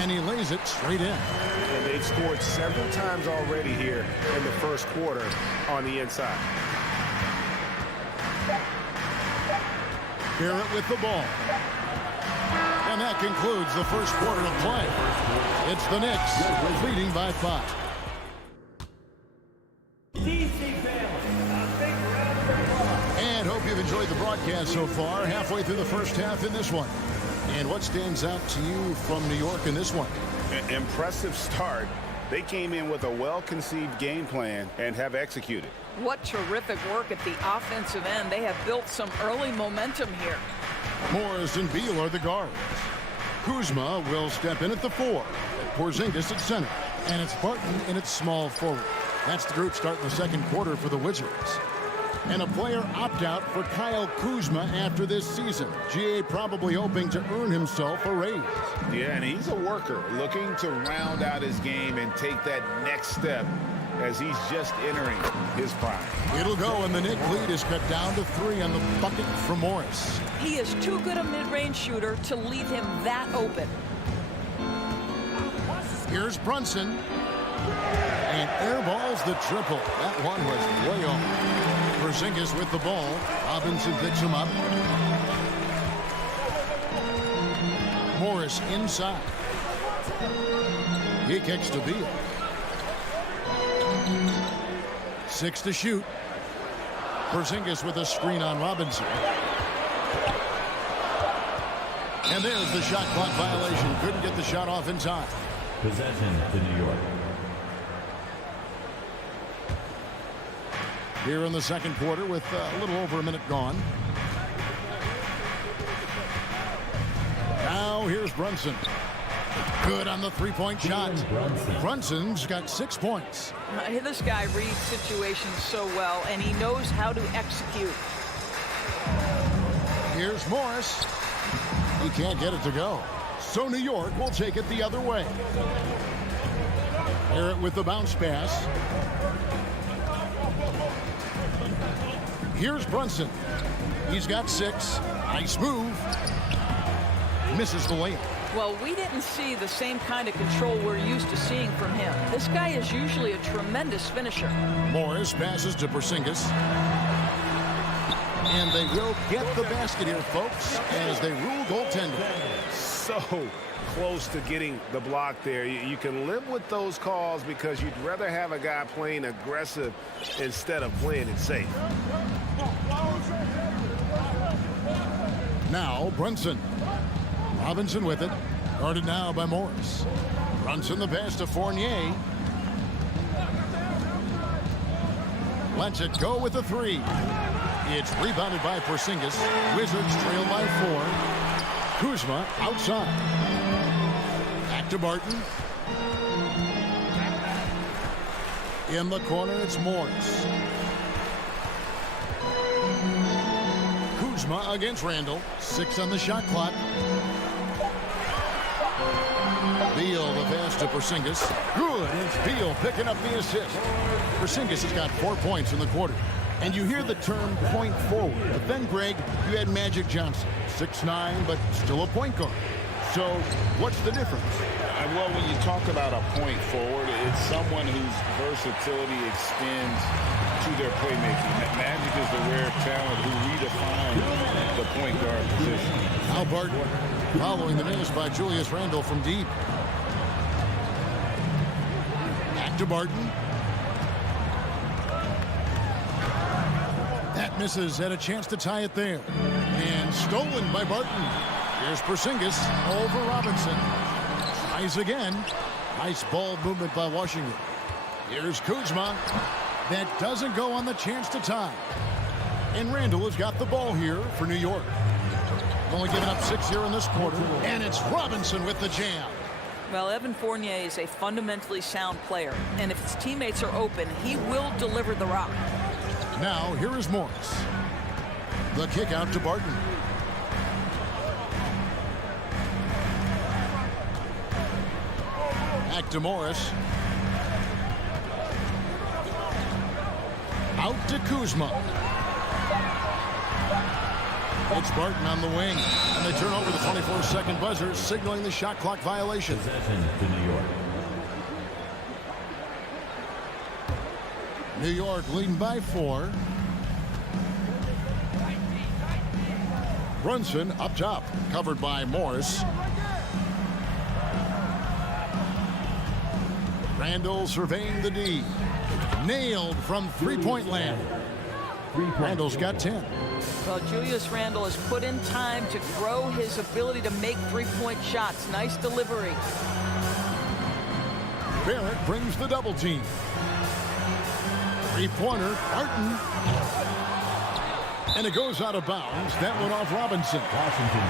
And he lays it straight in. And they've scored several times already here in the first quarter on the inside. Barrett with the ball. And that concludes the first quarter of play. It's the Knicks leading by 5. And hope you've enjoyed the broadcast so far. Halfway through the first half in this one. And what stands out to you from New York in this one? An impressive start. They came in with a well-conceived game plan and have executed. What terrific work at the offensive end. They have built some early momentum here. Morris and Beal are the guards. Kuzma will step in at the 4. Porzingis at center. And it's Barton in its small forward. That's the group starting the second quarter for the Wizards. And a player opt-out for Kyle Kuzma after this season. GA probably hoping to earn himself a raise. Yeah, and he's a worker looking to round out his game and take that next step as he's just entering his prime. It'll go, and the Knicks lead is cut down to 3 on the bucket from Morris. He is too good a mid-range shooter to leave him that open. Here's Brunson. And airballs the triple. That one was way off. Porzingis with the ball. Robinson picks him up. Morris inside. He kicks to Beal. 6 to shoot. Porzingis with a screen on Robinson. And there's the shot clock violation. Couldn't get the shot off in time. Possession to New York. Here in the second quarter with a little over a minute gone. Now here's Brunson. Good on the three-point shot. Brunson's got 6 points. This guy reads situations so well, and he knows how to execute. Here's Morris. He can't get it to go. So New York will take it the other way. Barrett with the bounce pass. Here's Brunson. He's got 6. Nice move. Misses the layup. Well, we didn't see the same kind of control we're used to seeing from him. This guy is usually a tremendous finisher. Morris passes to Porzingis. And they will get the basket here, folks, as they rule goaltending. So close to getting the block there. You can live with those calls because you'd rather have a guy playing aggressive instead of playing it safe. Now Brunson. Robinson with it. Guarded now by Morris. Brunson the pass to Fournier. Lets it go with the 3. It's rebounded by Porzingis. Wizards trail by 4. Kuzma outside. Back to Barton. In the corner, it's Morris. Kuzma against Randall. 6 on the shot clock. Beal the pass to Porzingis. Good. It's Beal picking up the assist. Porzingis has got 4 points in the quarter. And you hear the term point forward. But then, Greg, you had Magic Johnson. 6'9", but still a point guard. So what's the difference? Well, when you talk about a point forward, it's someone whose versatility extends to their playmaking. Magic is the rare talent who redefines the point guard position. Now Barton following the miss by Julius Randle from deep. Back to Barton. That misses. Had a chance to tie it there. And stolen by Barton. Here's Porzingis over Robinson. Tries again. Nice ball movement by Washington. Here's Kuzma. That doesn't go on the chance to tie. And Randall has got the ball here for New York. Only giving up 6 here in this quarter. And it's Robinson with the jam. Well, Evan Fournier is a fundamentally sound player. And if his teammates are open, he will deliver the rock. Now, here is Morris. The kick out to Barton. Back to Morris. Out to Kuzma. It's Barton on the wing. And they turn over the 24-second buzzer, signaling the shot clock violation. Possession to New York. New York leading by 4. Brunson up top, covered by Morris. Randall surveying the D. Nailed from three-point land. Randall's got 10. Well, Julius Randle has put in time to grow his ability to make three-point shots. Nice delivery. Barrett brings the double team. Three-pointer, Barton. And it goes out of bounds. That went off Robinson. Washington.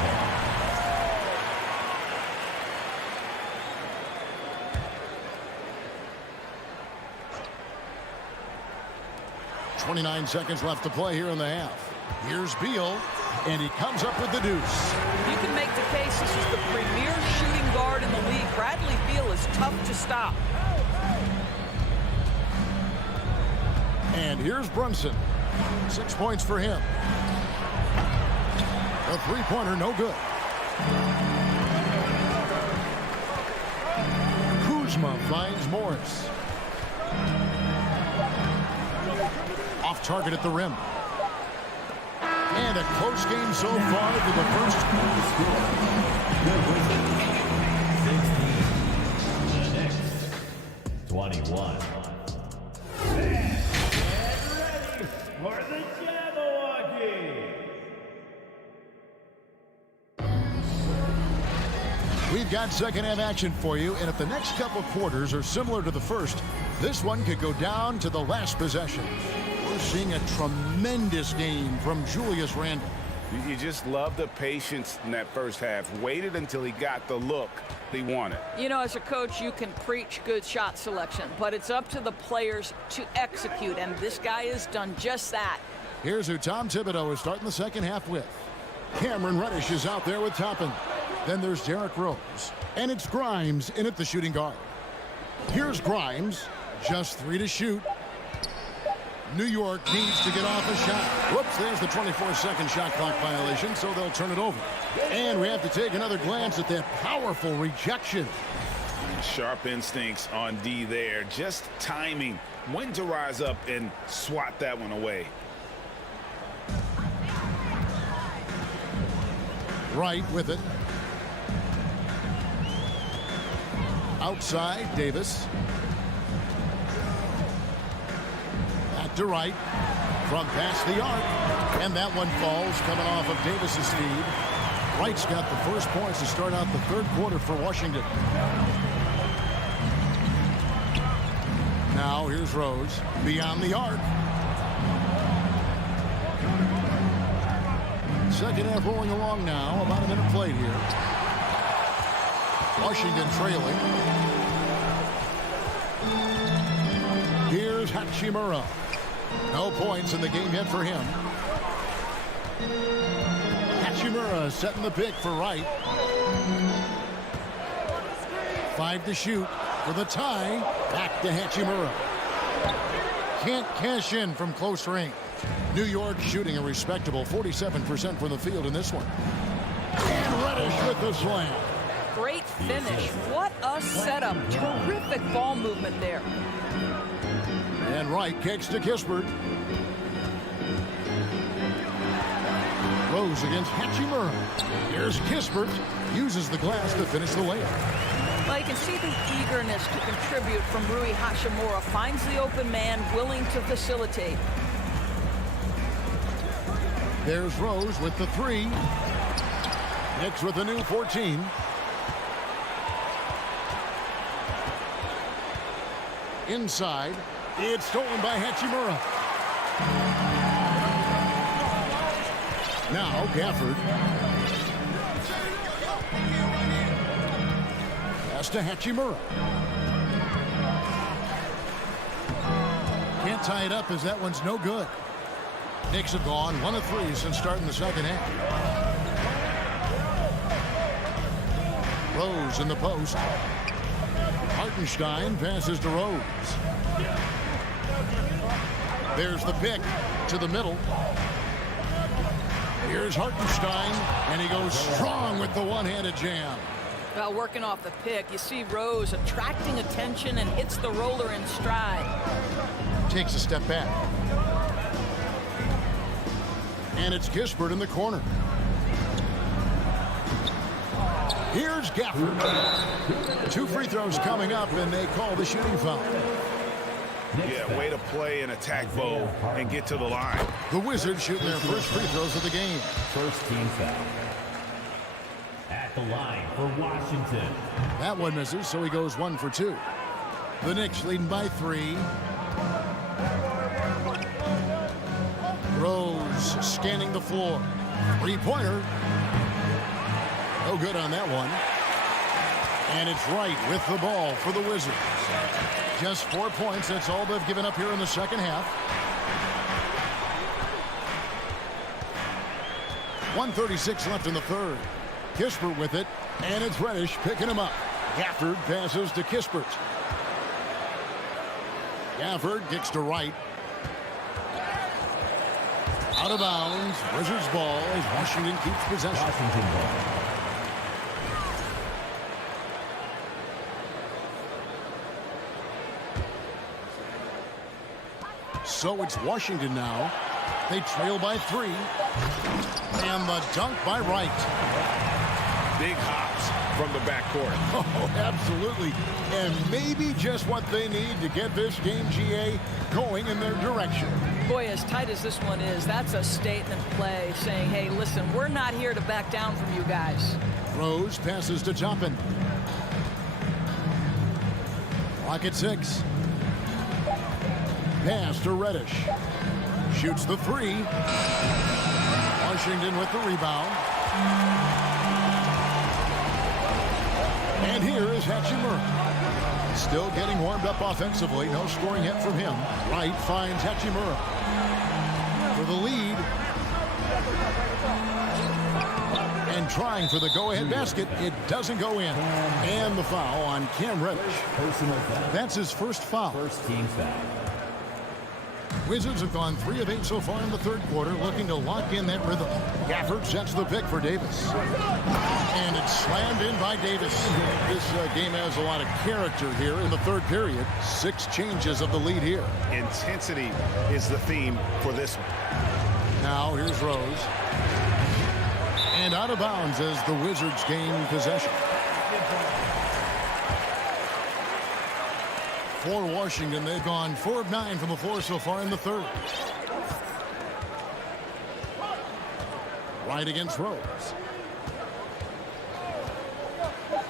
29 seconds left to play here in the half. Here's Beal, and he comes up with the deuce. You can make the case this is the premier shooting guard in the league. Bradley Beal is tough to stop. And here's Brunson. 6 points for him. A three-pointer, no good. Kuzma finds Morris. Off target at the rim. And a close game so far for the first. The Knicks, 21. And ready for the Jabberwocky. We've got second half action for you, and if the next couple quarters are similar to the first, this one could go down to the last possession. We're seeing a tremendous game from Julius Randle. You just love the patience in that first half. Waited until he got the look he wanted. You know, as a coach, you can preach good shot selection, but it's up to the players to execute, and this guy has done just that. Here's who Tom Thibodeau is starting the second half with. Cameron Reddish is out there with Toppin. Then there's Derrick Rose. And it's Grimes in at the shooting guard. Here's Grimes. Just 3 to shoot. New York needs to get off a shot. Whoops, there's the 24-second shot clock violation, so they'll turn it over. And we have to take another glance at that powerful rejection. Sharp instincts on D there. Just timing when to rise up and swat that one away. Wright with it. Outside, Davis. Back to Wright. From past the arc. And that one falls coming off of Davis's feed. Wright's got the first points to start out the third quarter for Washington. Now here's Rose. Beyond the arc. Second half rolling along now. About a minute played here. Washington trailing. Here's Hachimura. No points in the game yet for him. Hachimura setting the pick for Wright. 5 to shoot for the tie. Back to Hachimura. Can't cash in from close range. New York shooting a respectable 47% from the field in this one. And Reddish with the slam. Great finish. What a setup. Terrific ball movement there. And Wright kicks to Kispert. Rose against Hachimura. Here's Kispert. Uses the glass to finish the layup. Well, you can see the eagerness to contribute from Rui Hachimura. Finds the open man, willing to facilitate. There's Rose with the 3. Knicks with a new 14. Inside. It's stolen by Hachimura. Now Gafford. Pass to Hachimura. Can't tie it up as that one's no good. Knicks have gone 1 of 3 since starting the second half. Rose in the post. Hartenstein passes to Rose. There's the pick to the middle. Here's Hartenstein, and he goes strong with the one-handed jam. Well, working off the pick, you see Rose attracting attention and hits the roller in stride. Takes a step back. And it's Kispert in the corner. Here's Gafford. 2 free throws coming up, and they call the shooting foul. Yeah, way to play an attack bowl and get to the line. The Wizards shooting their first free throws of the game. First team foul. At the line for Washington. That one misses, so he goes 1 for 2. The Knicks leading by 3. Rose scanning the floor. 3-pointer. No good on that one. And it's Wright with the ball for the Wizards. Just 4 points. That's all they've given up here in the second half. 1:36 left in the third. Kispert with it. And it's Reddish picking him up. Gafford passes to Kispert. Gafford kicks to Wright. Out of bounds. Wizards ball as Washington keeps possession. Washington ball. So it's Washington now. They trail by 3. And the dunk by Wright. Big hops from the backcourt. Oh, absolutely. And maybe just what they need to get this game, GA, going in their direction. Boy, as tight as this one is, that's a statement play saying, hey, listen, we're not here to back down from you guys. Rose passes to Toppin. Clock at 6. Pass to Reddish. Shoots the 3. Washington with the rebound. And here is Hachimura. Still getting warmed up offensively. No scoring hit from him. Wright finds Hachimura for the lead. And trying for the go-ahead basket. It doesn't go in. And the foul on Cam Reddish. That's his first foul. First team foul. Wizards have gone 3 of 8 so far in the third quarter, looking to lock in that rhythm. Gafford sets the pick for Davis. And it's slammed in by Davis. This game has a lot of character here in the third period. 6 changes of the lead here. Intensity is the theme for this one. Now here's Rose. And out of bounds as the Wizards gain possession. For Washington, they've gone 4 of 9 from the floor so far in the third. Wright against Rose.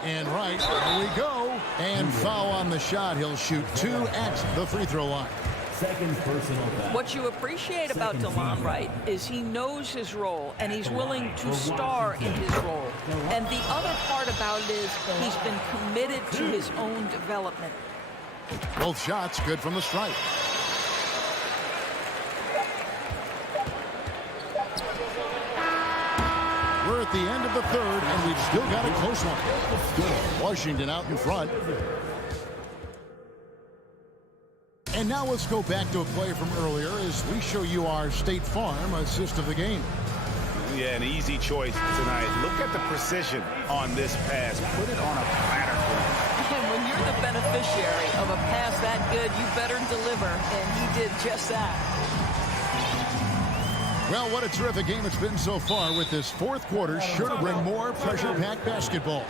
And Wright, here we go. And foul on the shot. He'll shoot 2 at the free throw line. Second personal foul. What you appreciate about DeLon Wright is he knows his role and he's willing to star in his role. And the other part about it is he's been committed to his own development. Both shots good from the stripe. We're at the end of the third, and we've still got a close one. Washington out in front. And now let's go back to a play from earlier as we show you our State Farm assist of the game. Yeah, an easy choice tonight. Look at the precision on this pass. Put it on a platter. And when you're the beneficiary of a pass that good, you better deliver, and he did just that. Well, what a terrific game it's been so far, with this fourth quarter sure to bring more pressure-packed basketball.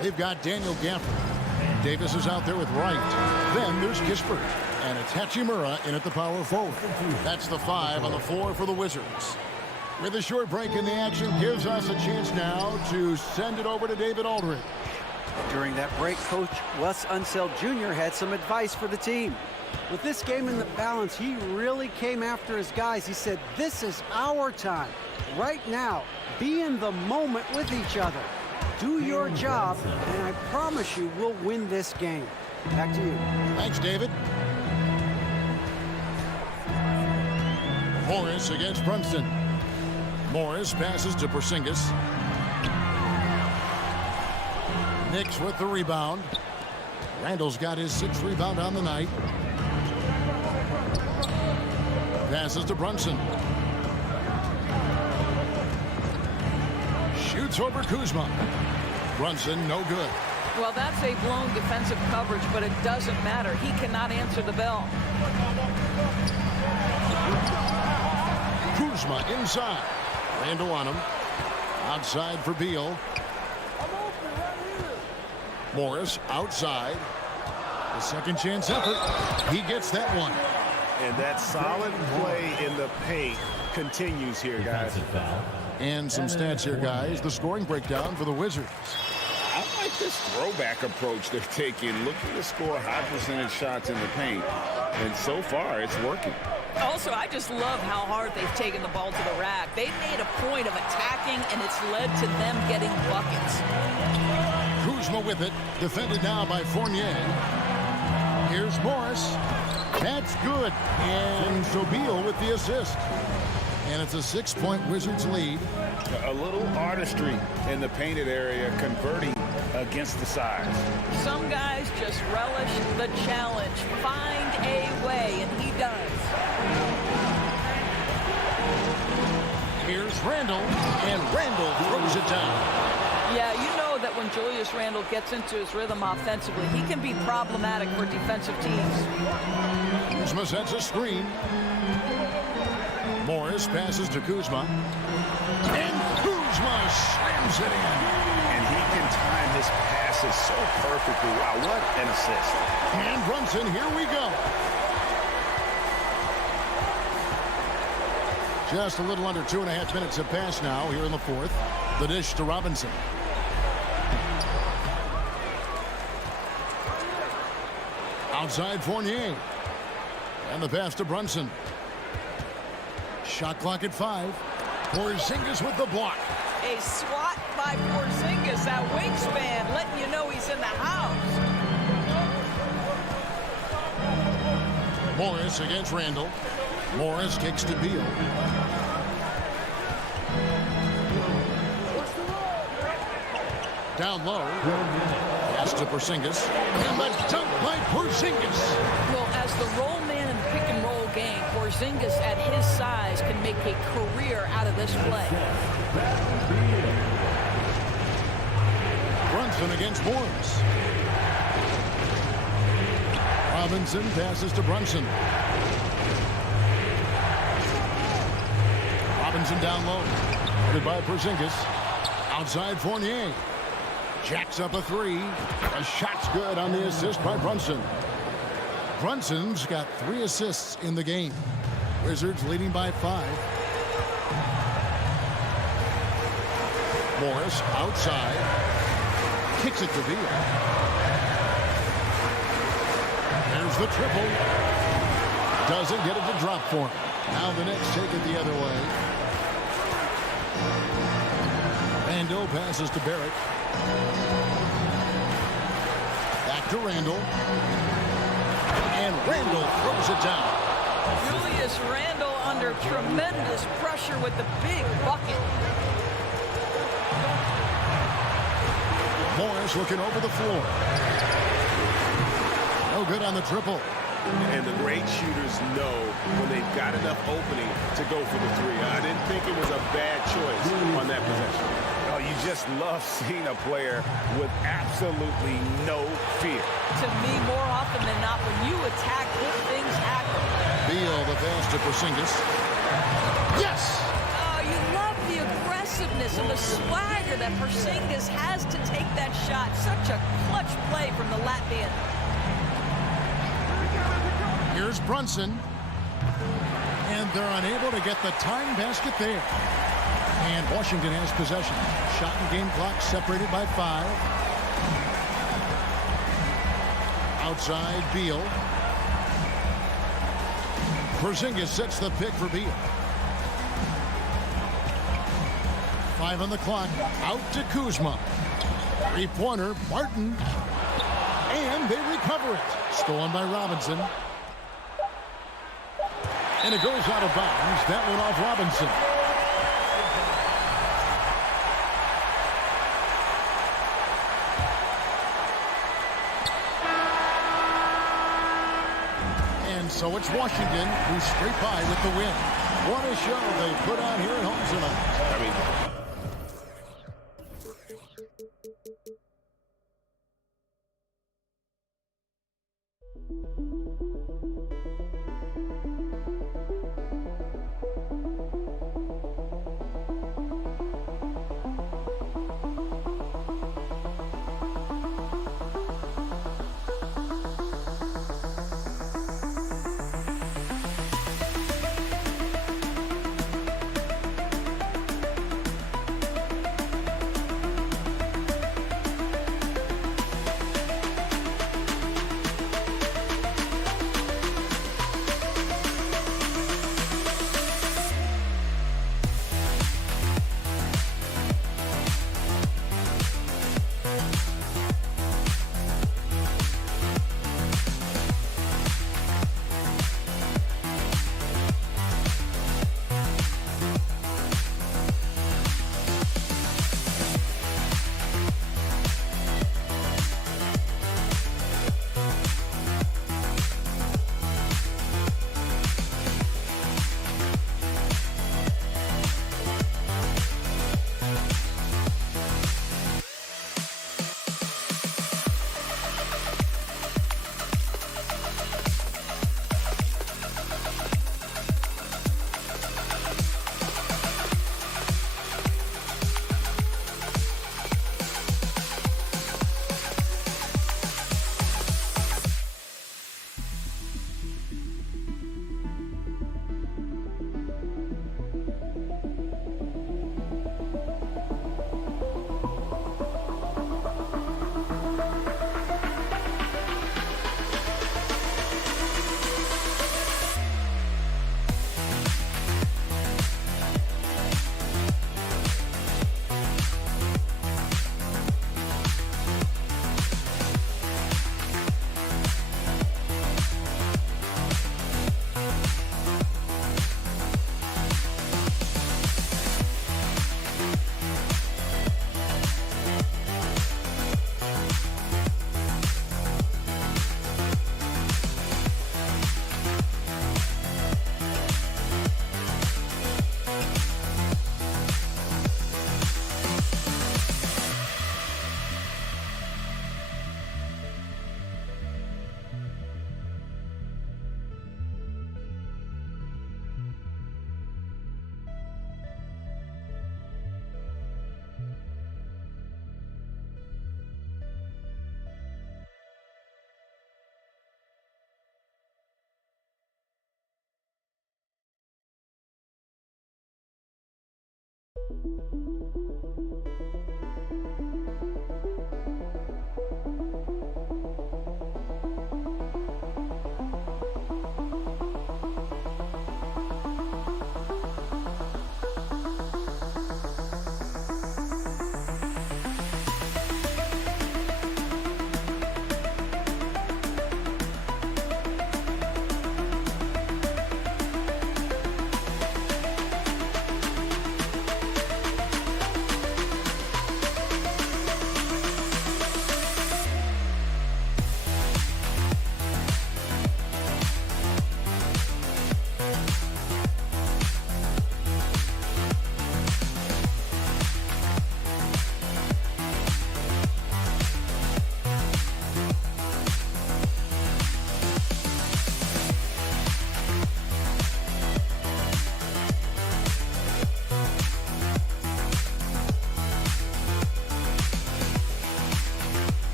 They've got Daniel Gafford. Davis is out there with Wright. Then there's Kispert. And it's Hachimura in at the power forward. That's the 5 on the floor for the Wizards. With a short break in the action, gives us a chance now to send it over to David Aldridge. During that break, Coach Wes Unseld Jr. had some advice for the team. With this game in the balance, he really came after his guys. He said, this is our time. Right now, be in the moment with each other. Do your job, and I promise you we'll win this game. Back to you. Thanks, David. Morris against Brunson. Morris passes to Porzingis. Knicks with the rebound. Randall's got his 6th rebound on the night. Passes to Brunson. Shoots over Kuzma. Brunson, no good. Well, that's a blown defensive coverage, but it doesn't matter. He cannot answer the bell. Kuzma inside. Randall on him. Outside for Beal. Morris outside. The second chance effort. He gets that one. And that solid play in the paint continues here, guys. And some stats here, guys. The scoring breakdown for the Wizards. I like this throwback approach they're taking, looking to score high percentage shots in the paint. And so far, it's working. Also, I just love how hard they've taken the ball to the rack. They've made a point of attacking, and it's led to them getting buckets. Kuzma with it. Defended now by Fournier. Here's Morris. That's good. And Beal with the assist. And it's a 6-point Wizards lead. A little artistry in the painted area, converting against the size. Some guys just relish the challenge. Find a way, and he does. Here's Randall, and Randall throws it down. Yeah, you know that when Julius Randle gets into his rhythm offensively, he can be problematic for defensive teams. Kuzma sets a screen. Morris passes to Kuzma. And Kuzma slams it in. And he can time his passes so perfectly. Wow, what an assist. And Brunson, here we go. Just a little under 2.5 minutes have passed now here in the fourth. The dish to Robinson. Outside Fournier. And the pass to Brunson. Shot clock at 5. Porzingis with the block. A swat by Porzingis, that wingspan, letting you know he's in the house. Morris against Randall. Morris kicks to Beal. Down low. Pass to Porzingis. And the dunk by Porzingis. Well, as the roll man in the pick and roll game, Porzingis at his size can make a career out of this play. Brunson against Morris. Robinson passes to Brunson. Robinson down low. Headed by Porzingis. Outside Fournier. Jacks up a 3. A shot's good on the assist by Brunson. Brunson's got 3 assists in the game. Wizards leading by 5. Morris outside. Kicks it to Beal. There's the triple. Doesn't get it to drop for him. Now the Knicks take it the other way. Randall passes to Barrett. Back to Randall. And Randall throws it down. Julius Randle under tremendous pressure with the big bucket. Morris looking over the floor. No good on the triple. And the great shooters know when they've got enough opening to go for the 3. I didn't think it was a bad choice on that possession. Oh, you just love seeing a player with absolutely no fear. To me, more often than not, when you attack, good things happen. Beal, the pass to Porzingis. Yes! Oh, you love the aggressiveness and the swagger that Porzingis has to take that shot. Such a clutch play from the Latvian. Here's Brunson. And they're unable to get the tying basket there. And Washington has possession. Shot and game clock separated by 5. Outside Beal. Porzingis sets the pick for Beal. 5 on the clock. Out to Kuzma. 3-pointer, Martin. And they recover it. Stolen by Robinson. And it goes out of bounds. That one off Robinson. And so it's Washington who scrape by with the win. What a show they put on here at home tonight.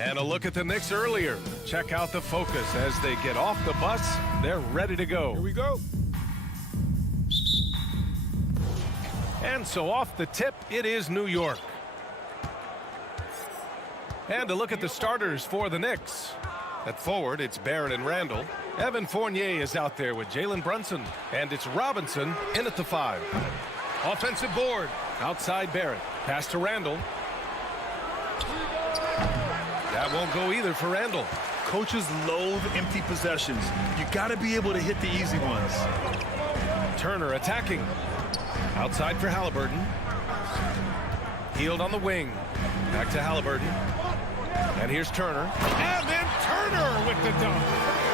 And a look at the Knicks earlier. Check out the focus as they get off the bus. They're ready to go. Here we go. And so off the tip, it is New York. And a look at the starters for the Knicks. At forward, it's Barrett and Randall. Evan Fournier is out there with Jalen Brunson. And it's Robinson in at the 5. Offensive board. Outside Barrett. Pass to Randall. That won't go either for Randall. Coaches loathe empty possessions. You got to be able to hit the easy ones. Turner attacking. Outside for Halliburton. Healed on the wing. Back to Halliburton. And here's Turner. And then Turner with the dunk.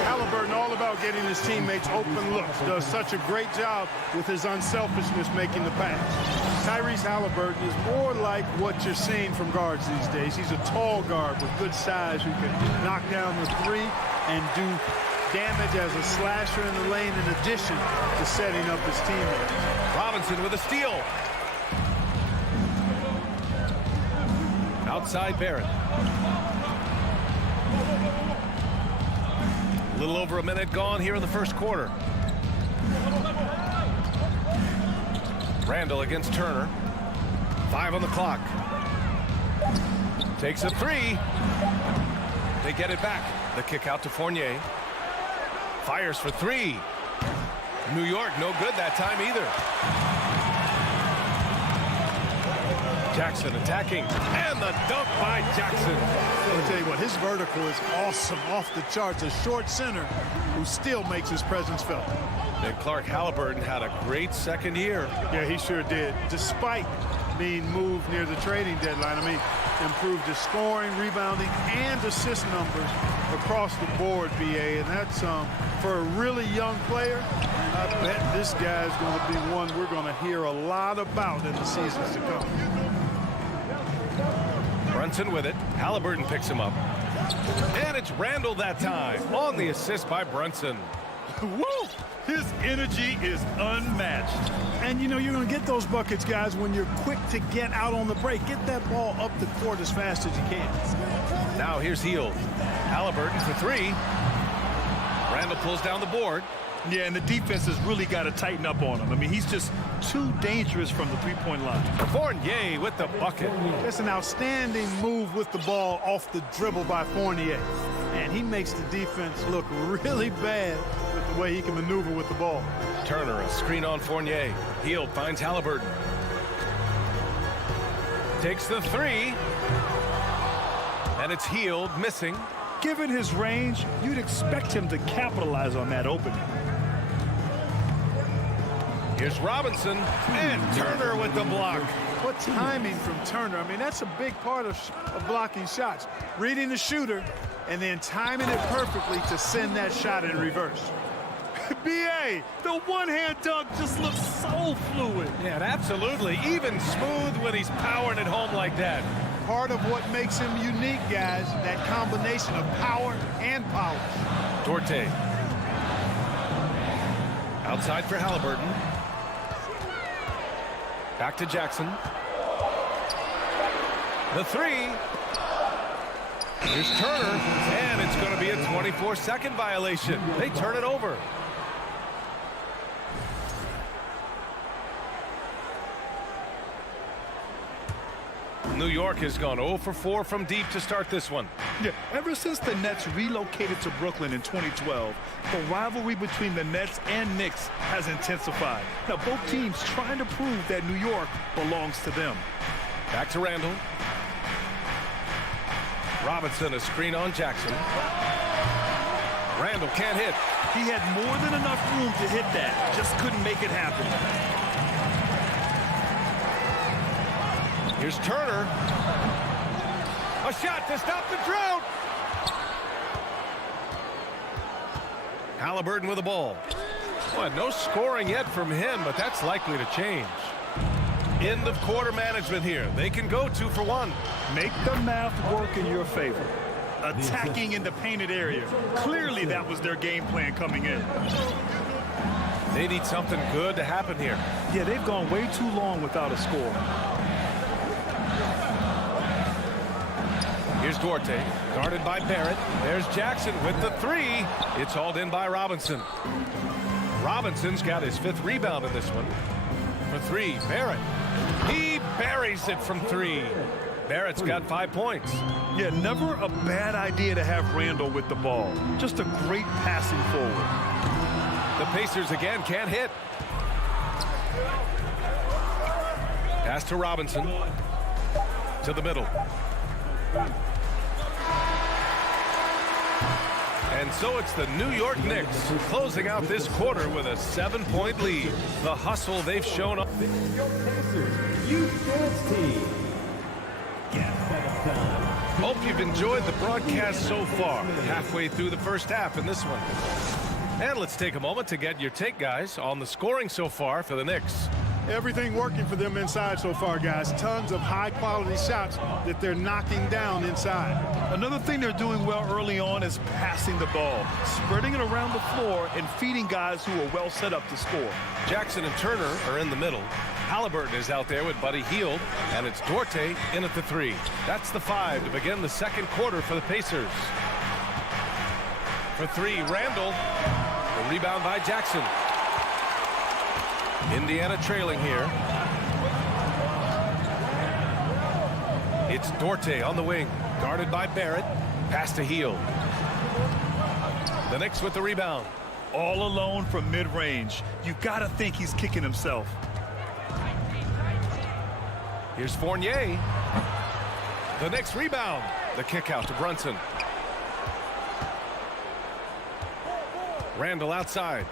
Halliburton all about getting his teammates open looks. Does such a great job with his unselfishness making the pass. Tyrese Halliburton is more like what you're seeing from guards these days. He's a tall guard with good size who can knock down the three and do damage as a slasher in the lane in addition to setting up his teammates. Robinson with a steal. Outside Barrett. A little over a minute gone here in the first quarter. Randall against Turner. 5 on the clock. Takes a 3. They get it back. The kick out to Fournier. Fires for 3. New York no good that time either. Jackson attacking. And the dunk by Jackson. I'll tell you what, his vertical is awesome, off the charts. A short center who still makes his presence felt. And Clark Halliburton had a great second year. Yeah, he sure did. Despite being moved near the trading deadline, I mean, improved his scoring, rebounding, and assist numbers across the board, BA. And that's for a really young player, I bet this guy's going to be one we're going to hear a lot about in the seasons to come. Brunson with it. Halliburton picks him up. And it's Randall that time on the assist by Brunson. Woo! His energy is unmatched. And, you know, you're going to get those buckets, guys, when you're quick to get out on the break. Get that ball up the court as fast as you can. Now here's Hield. Halliburton for 3. Randall pulls down the board. Yeah, and the defense has really got to tighten up on him. I mean, he's just too dangerous from the three-point line. Fournier with the bucket. That's an outstanding move with the ball off the dribble by Fournier. And he makes the defense look really bad with the way he can maneuver with the ball. Turner, a screen on Fournier. Hield finds Halliburton. Takes the 3. And it's Hield missing. Given his range, you'd expect him to capitalize on that opening. Here's Robinson and Turner with the block. What timing from Turner. I mean, that's a big part of blocking shots. Reading the shooter and then timing it perfectly to send that shot in reverse. B.A., the one-hand dunk just looks so fluid. Yeah, absolutely. Even smooth when he's powering it home like that. Part of what makes him unique, guys, that combination of power and power. Dorte. Outside for Halliburton. Back to Jackson. The 3. Here's Turner, and it's going to be a 24-second violation. They turn it over. New York has gone 0 for 4 from deep to start this one. Yeah, ever since the Nets relocated to Brooklyn in 2012, the rivalry between the Nets and Knicks has intensified. Now, both teams trying to prove that New York belongs to them. Back to Randall. Robinson, a screen on Jackson. Randall can't hit. He had more than enough room to hit that, just couldn't make it happen. Here's Turner. A shot to stop the drought. Halliburton with the ball. Well, no scoring yet from him, but that's likely to change. End of quarter management here. They can go 2 for 1. Make the math work in your favor. Attacking in the painted area. Clearly that was their game plan coming in. They need something good to happen here. Yeah, they've gone way too long without a score. Here's Duarte, guarded by Barrett. There's Jackson with the 3. It's hauled in by Robinson. Robinson's got his 5th rebound in this one. For 3, Barrett. He buries it from 3. Barrett's got 5 points. Yeah, never a bad idea to have Randall with the ball. Just a great passing forward. The Pacers again can't hit. Pass to Robinson. To the middle. And so it's the New York Knicks closing out this quarter with a 7-point lead. The hustle they've shown up. The New York Pacers Youth Dance Team. Hope you've enjoyed the broadcast so far. Halfway through the first half in this one. And let's take a moment to get your take, guys, on the scoring so far for the Knicks. Everything working for them inside so far, guys. Tons of high-quality shots that they're knocking down inside. Another thing they're doing well early on is passing the ball, spreading it around the floor and feeding guys who are well set up to score. Jackson and Turner are in the middle. Halliburton is out there with Buddy Hield, and it's Duarte in at the 3. That's the 5 to begin the second quarter for the Pacers. For 3, Randall. The rebound by Jackson. Indiana trailing here. It's Duarte on the wing, guarded by Barrett. Pass to Hield. The Knicks with the rebound. All alone from mid-range. You gotta think he's kicking himself. Here's Fournier. The Knicks rebound. The kick out to Brunson. Randall outside.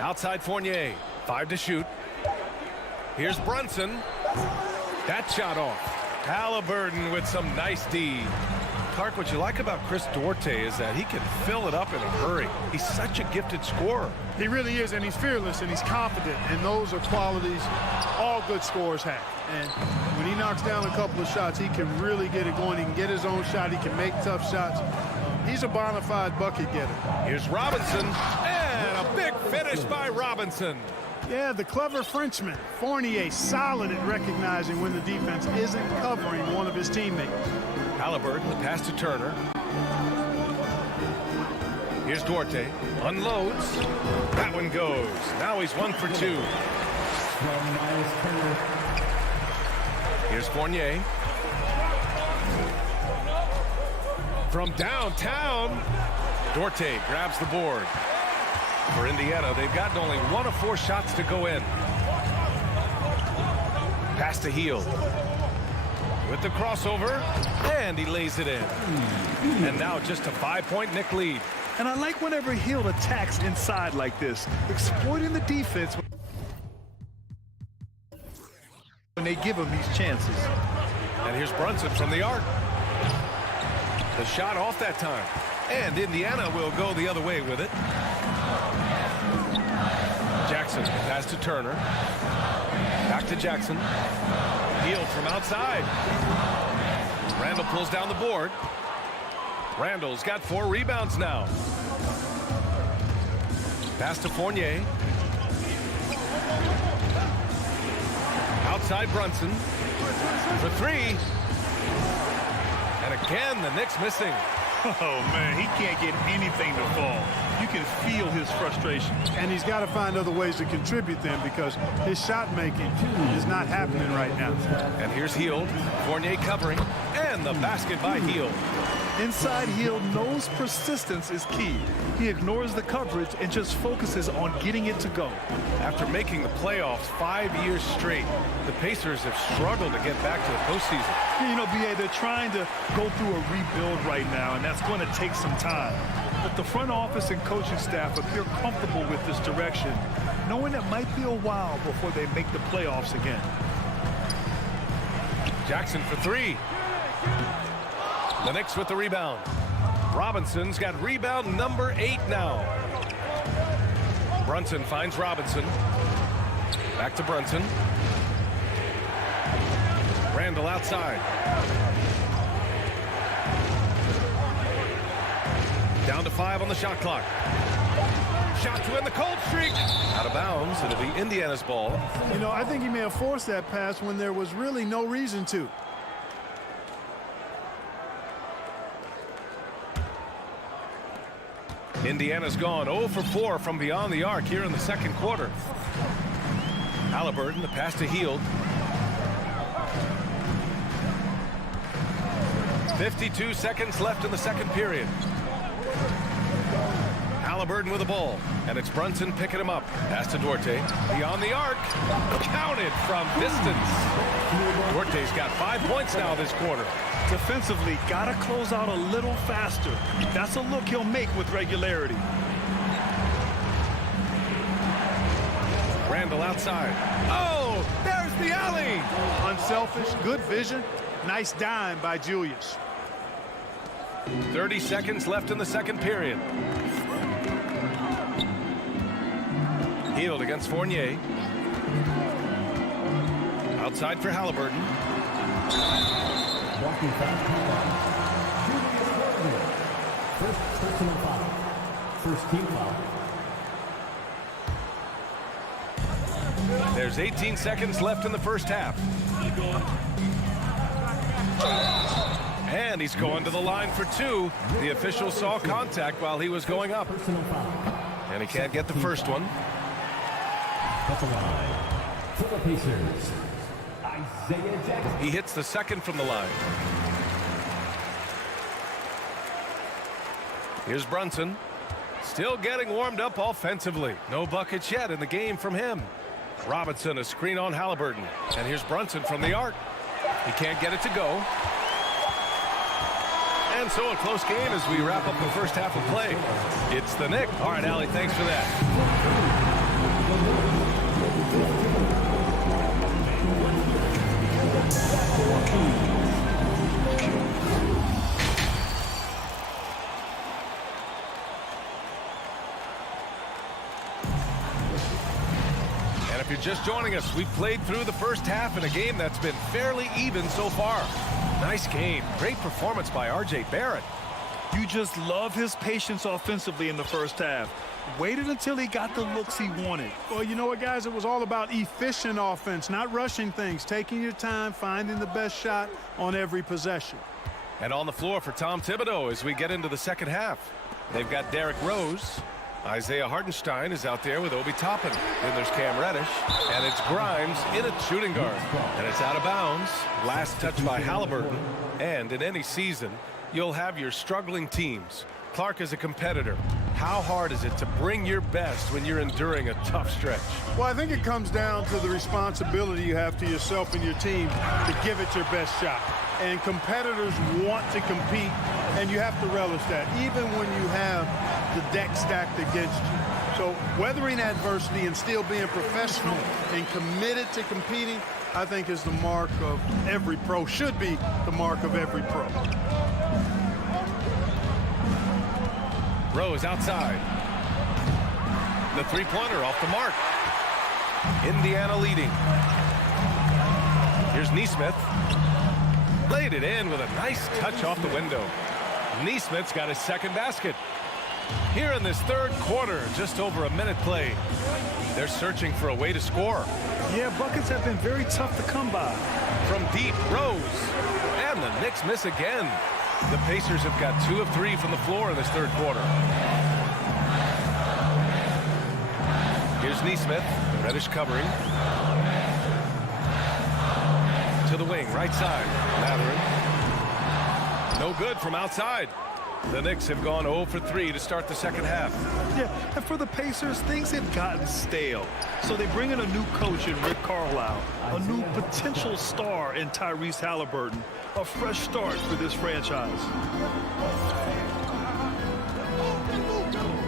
Outside Fournier. 5 to shoot. Here's Brunson. That shot off. Halliburton with some nice D. Clark, what you like about Chris Duarte is that he can fill it up in a hurry. He's such a gifted scorer. He really is, and he's fearless, and he's confident, and those are qualities all good scorers have. And when he knocks down a couple of shots, he can really get it going. He can get his own shot. He can make tough shots. He's a bona fide bucket getter. Here's Robinson, and a big finish by Robinson. Yeah, the clever Frenchman, Fournier, solid at recognizing when the defense isn't covering one of his teammates. Halliburton, the pass to Turner. Here's Duarte, unloads. That one goes. Now he's 1 for 2. Here's Fournier. From downtown, Duarte grabs the board. For Indiana, they've gotten only 1 of 4 shots to go in. Pass to Hield. With the crossover, and he lays it in. And now just a 5-point Knick lead. And I like whenever Hield attacks inside like this, exploiting the defense when they give him these chances. And here's Brunson from the arc. The shot off that time. And Indiana will go the other way with it. Jackson, pass to Turner. Back to Jackson. Hield from outside. Randall pulls down the board. Randall's got 4 rebounds now. Pass to Fournier. Outside Brunson. For 3. And again, the Knicks missing. Oh, man, he can't get anything to fall. You can feel his frustration. And he's got to find other ways to contribute then, because his shot making is not happening right now. And here's Hield. Fournier covering. And the basket by Hield. Inside Hield knows persistence is key. He ignores the coverage and just focuses on getting it to go. After making the playoffs 5 years straight, the Pacers have struggled to get back to the postseason. You know, B.A., they're trying to go through a rebuild right now, and that's going to take some time. But the front office and coaching staff appear comfortable with this direction, knowing it might be a while before they make the playoffs again. Jackson for three. The Knicks with the rebound. Robinson's got rebound number 8 now. Brunson finds Robinson. Back to Brunson. Randall outside. Down to 5 on the shot clock. Shot to end the cold streak. Out of bounds. It'll be Indiana's ball. You know, I think he may have forced that pass when there was really no reason to. Indiana's gone 0 for 4 from beyond the arc here in the second quarter. Halliburton, the pass to Hield. 52 seconds left in the second period. Halliburton with the ball, and it's Brunson picking him up. Pass to Duarte. Beyond the arc. Counted from distance. Duarte's got 5 points now this quarter. Defensively, got to close out a little faster. That's a look he'll make with regularity. Randall outside. Oh, there's the alley. Unselfish, good vision. Nice dime by Julius. 30 seconds left in the second period. Hield against Fournier. Outside for Halliburton. Blocking foul. First personal foul. First team foul. There's 18 seconds left in the first half. And he's going to the line for 2. The official saw contact while he was going up. And he can't get the first one. That's a line. For the Pacers, Isaiah Jackson. He hits the second from the line. Here's Brunson. Still getting warmed up offensively. No buckets yet in the game from him. Robinson, a screen on Halliburton. And here's Brunson from the arc. He can't get it to go. And so a close game as we wrap up the first half of play. It's the Knicks. All right, Allie, thanks for that. And if you're just joining us, we've played through the first half in a game that's been fairly even so far. Nice game. Great performance by R.J. Barrett. You just love his patience offensively in the first half. Waited until he got the looks he wanted. Well, you know what, guys? It was all about efficient offense, not rushing things, taking your time, finding the best shot on every possession. And on the floor for Tom Thibodeau as we get into the second half. They've got Derrick Rose. Isaiah Hartenstein is out there with Obi Toppin. Then there's Cam Reddish. And it's Grimes in at shooting guard. And it's out of bounds. Last touch by Halliburton. And in any season, you'll have your struggling teams. Clark is a competitor. How hard is it to bring your best when you're enduring a tough stretch? Well, I think it comes down to the responsibility you have to yourself and your team to give it your best shot. And competitors want to compete, and you have to relish that, even when you have the deck stacked against you. So weathering adversity and still being professional and committed to competing, I think is the mark of every pro, should be the mark of every pro. Rose outside. The three-pointer off the mark. Indiana leading. Here's Nesmith. Laid it in with a nice touch off the window. Nesmith's got his second basket. Here in this third quarter, just over a minute played. They're searching for a way to score. Yeah, buckets have been very tough to come by. From deep, Rose. And the Knicks miss again. The Pacers have got 2 of 3 from the floor in this third quarter. Here's Neesmith. Reddish covering. To the wing, right side. Matherin. No good from outside. The Knicks have gone 0 for 3 to start the second half. Yeah, and for the Pacers, things had gotten stale. So they bring in a new coach in Rick Carlisle, a new potential star in Tyrese Halliburton, a fresh start for this franchise.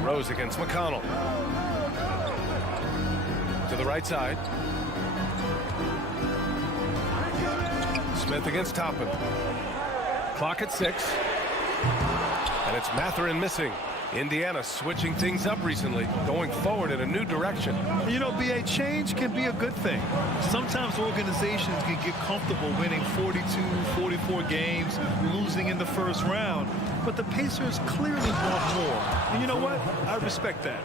Rose against McConnell. To the right side. Smith against Toppin. Clock at 6. And it's Matherin missing. Indiana switching things up recently, going forward in a new direction. You know, BA, change can be a good thing. Sometimes organizations can get comfortable winning 42, 44 games, losing in the first round. But the Pacers clearly want more. And you know what? I respect that.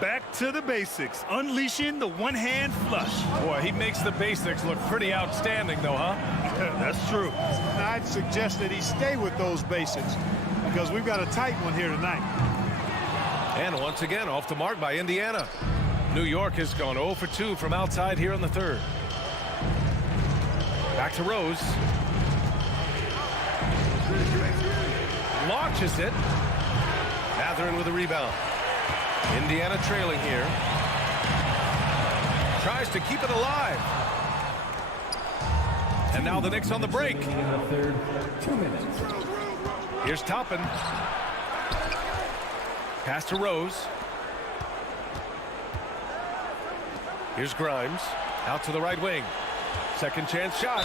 Back to the basics, unleashing the one-hand flush. Boy, he makes the basics look pretty outstanding, though, huh? That's true. I'd suggest that he stay with those basics because we've got a tight one here tonight. And once again, off the mark by Indiana. New York has gone 0 for 2 from outside here in the third. Back to Rose. Launches it. Matherin with a rebound. Indiana trailing here. Tries to keep it alive. And now the Knicks on the break. In the third, 2 minutes. Here's Toppin. Pass to Rose. Here's Grimes. Out to the right wing. Second chance shot.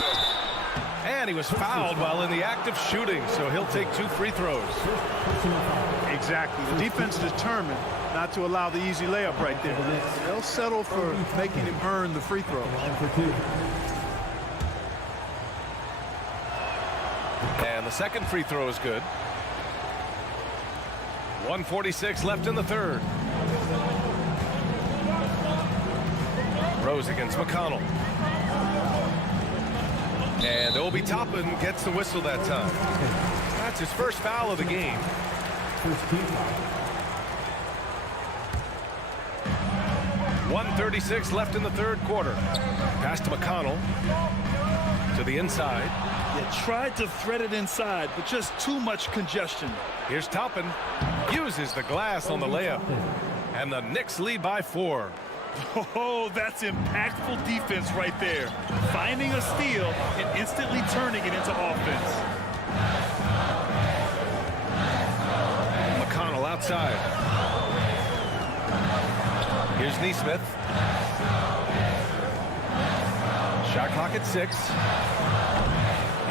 And he was fouled while in the act of shooting, so he'll take 2 free throws. Exactly. The defense determined not to allow the easy layup right there. They'll settle for making him earn the free throws. And the second free throw is good. 1:46 left in the third. Rose against McConnell. And Obi Toppin gets the whistle that time. That's his first foul of the game. 1:36 left in the third quarter. Pass to McConnell. To the inside. Yeah, tried to thread it inside, but just too much congestion. Here's Toppin. Uses the glass on the layup. And the Knicks lead by 4. Oh, that's impactful defense right there. Finding a steal and instantly turning it into offense. McConnell outside. Here's Neesmith. Shot clock at 6.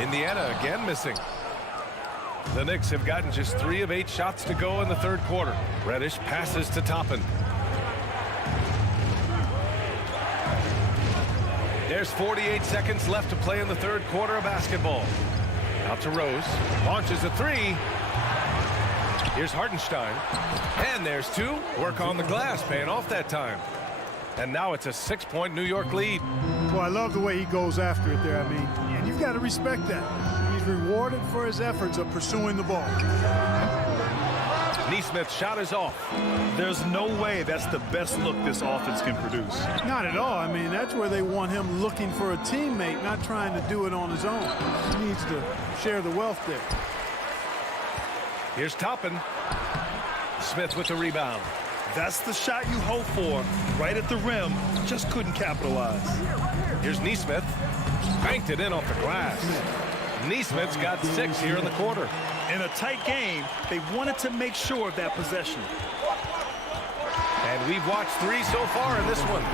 Indiana again missing. The Knicks have gotten just 3 of 8 shots to go in the third quarter. Reddish passes to Toppin. There's 48 seconds left to play in the third quarter of basketball. Out to Rose. Launches a 3. Here's Hartenstein. And there's 2. Work on the glass, paying off that time. And now it's a 6-point New York lead. Well, I love the way he goes after it there. I mean, and you've got to respect that. He's rewarded for his efforts of pursuing the ball. Neesmith's shot is off. There's no way that's the best look this offense can produce. Not at all. I mean, that's where they want him looking for a teammate, not trying to do it on his own. He needs to share the wealth there. Here's Toppin. Smith with the rebound. That's the shot you hope for. Right at the rim. Just couldn't capitalize. Here's Neesmith. Banked it in off the glass. Neesmith's got 6 here in the quarter. In a tight game, they wanted to make sure of that possession. And we've watched 3 so far in this one.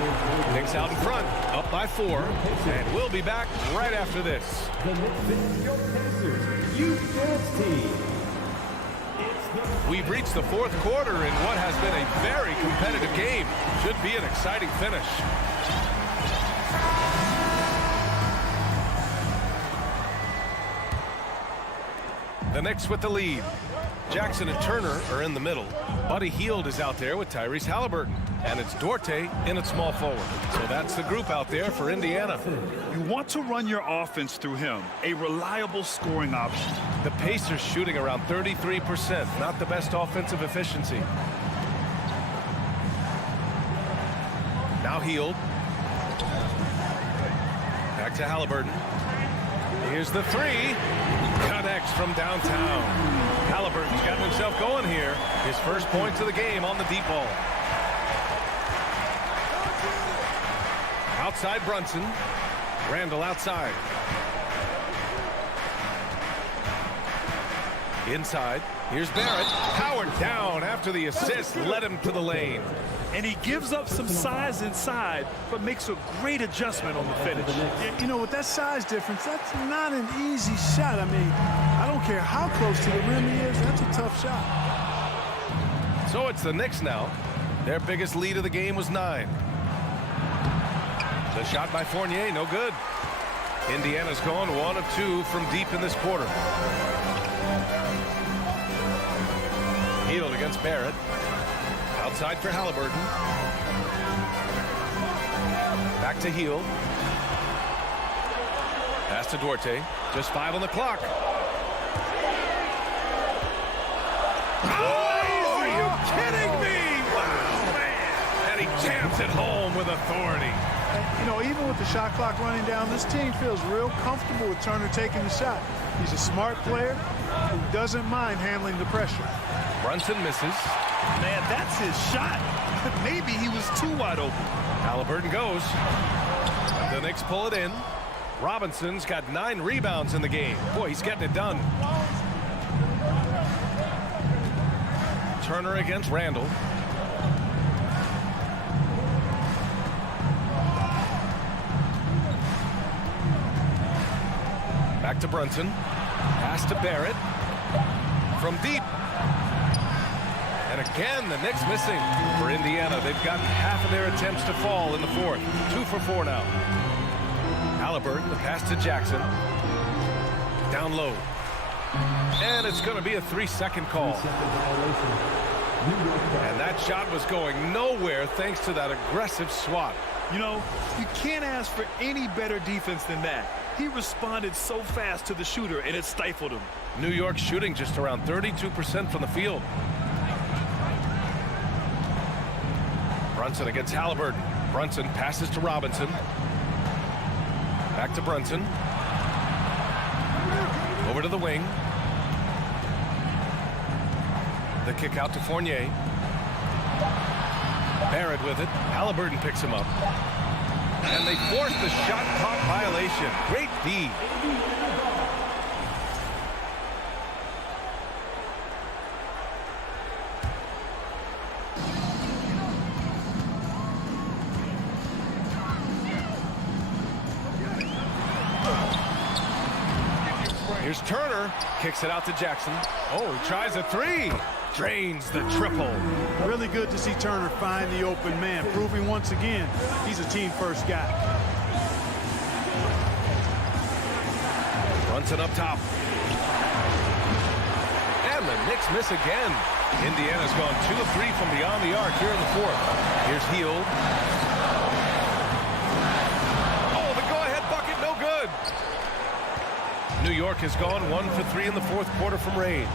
Knicks out in front, up by 4. And we'll be back right after this. The Knicks Pacers Youth Dance Team. We've reached the fourth quarter in what has been a very competitive game. Should be an exciting finish. The Knicks with the lead. Jackson and Turner are in the middle. Buddy Hield is out there with Tyrese Halliburton. And it's Duarte in at small forward. So that's the group out there for Indiana. You want to run your offense through him. A reliable scoring option. The Pacers shooting around 33%. Not the best offensive efficiency. Now Heald. Back to Halliburton. Here's the three. Connects from downtown. Halliburton's gotten himself going here. His first points of the game on the deep ball. Outside Brunson. Randall outside. Inside. Here's Barrett. Howard down after the assist. Led him to the lane. And he gives up some size inside, but makes a great adjustment on the finish. Yeah, you know, with that size difference, that's not an easy shot. I mean, I don't care how close to the rim he is. That's a tough shot. So it's the Knicks now. Their biggest lead of the game was 9. The shot by Fournier, no good. Indiana's gone 1 of 2 from deep in this quarter. Heald against Barrett. Outside for Halliburton. Back to Heald. Pass to Duarte. Just 5 on the clock. Oh, are you kidding me? Wow, man. And he jams it home with authority. You know, even with the shot clock running down, this team feels real comfortable with Turner taking the shot. He's a smart player who doesn't mind handling the pressure. Brunson misses. Man, that's his shot. Maybe he was too wide open. Halliburton goes. The Knicks pull it in. Robinson's got 9 rebounds in the game. Boy, he's getting it done. Turner against Randall. Back to Brunson. Pass to Barrett. From deep. And again, the Knicks missing. For Indiana, they've gotten half of their attempts to fall in the fourth. 2 for 4 now. Halliburton, the pass to Jackson. Down low. And it's going to be a 3-second call. And that shot was going nowhere thanks to that aggressive swat. You know, you can't ask for any better defense than that. He responded so fast to the shooter, and it stifled him. New York shooting just around 32% from the field. Brunson against Halliburton. Brunson passes to Robinson. Back to Brunson. Over to the wing. The kick out to Fournier. Barrett with it. Halliburton picks him up. And they force the shot clock violation. Great D. Here's Turner. Kicks it out to Jackson. Oh, he tries a 3. Drains the triple. Really good to see Turner find the open man, proving once again he's a team-first guy. Brunson up top. And the Knicks miss again. Indiana's gone 2 of 3 from beyond the arc here in the fourth. Here's Heald. Oh, the go-ahead bucket, no good. New York has gone 1 for 3 in the fourth quarter from range.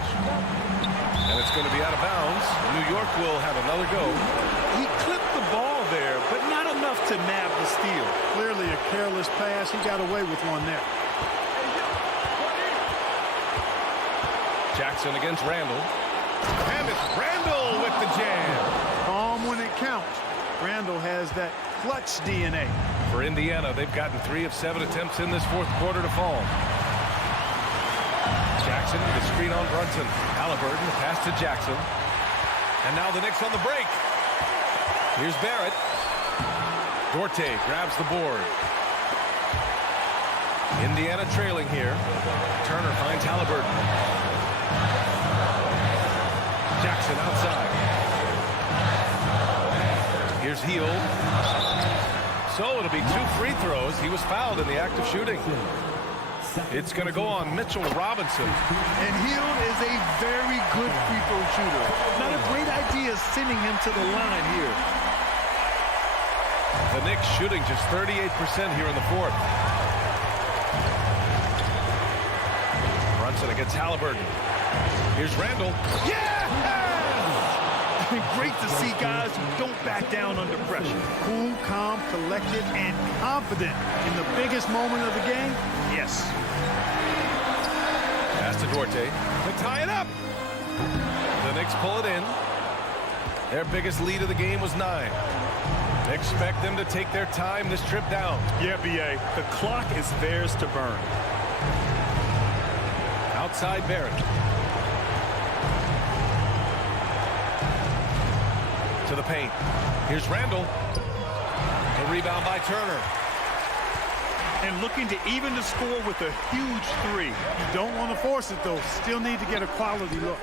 And it's going to be out of bounds. New York will have another go. He clipped the ball there, but not enough to nab the steal. Clearly a careless pass. He got away with one there. Jackson against Randall. And it's Randall with the jam. Calm when it counts. Randall has that clutch DNA. For Indiana, they've gotten 3 of 7 attempts in this fourth quarter to fall. Jackson with a screen on Brunson. Halliburton, the pass to Jackson. And now the Knicks on the break. Here's Barrett. Duarte grabs the board. Indiana trailing here. Turner finds Halliburton. Jackson outside. Here's Heald. So it'll be 2 free throws. He was fouled in the act of shooting. It's going to go on Mitchell Robinson. And Heald is a very good free throw shooter. Not a great idea sending him to the line here. The Knicks shooting just 38% here in the fourth. Brunson against Halliburton. Here's Randall. Yeah! It's been great to see guys who don't back down under pressure. Cool, calm, collected, and confident in the biggest moment of the game. Yes. Pass to Duarte to tie it up. The Knicks pull it in. Their biggest lead of the game was 9. Expect them to take their time this trip down. Yeah, B.A. The clock is theirs to burn. Outside Barrett. To the paint. Here's Randall. The rebound by Turner. And looking to even the score with a huge 3. You don't want to force it, though. Still need to get a quality look.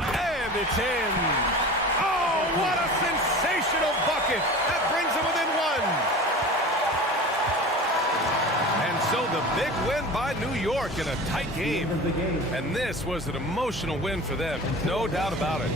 And it's in. Oh, what a sensational bucket. That brings them within 1. And so the big win by New York in a tight game. And this was an emotional win for them. No doubt about it.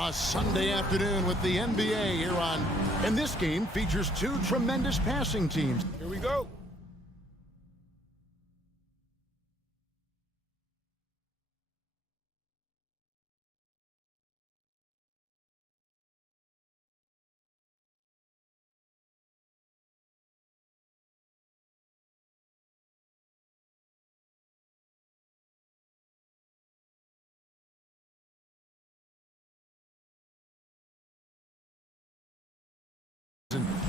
A Sunday afternoon with the NBA here on. And this game features two tremendous passing teams. Here we go.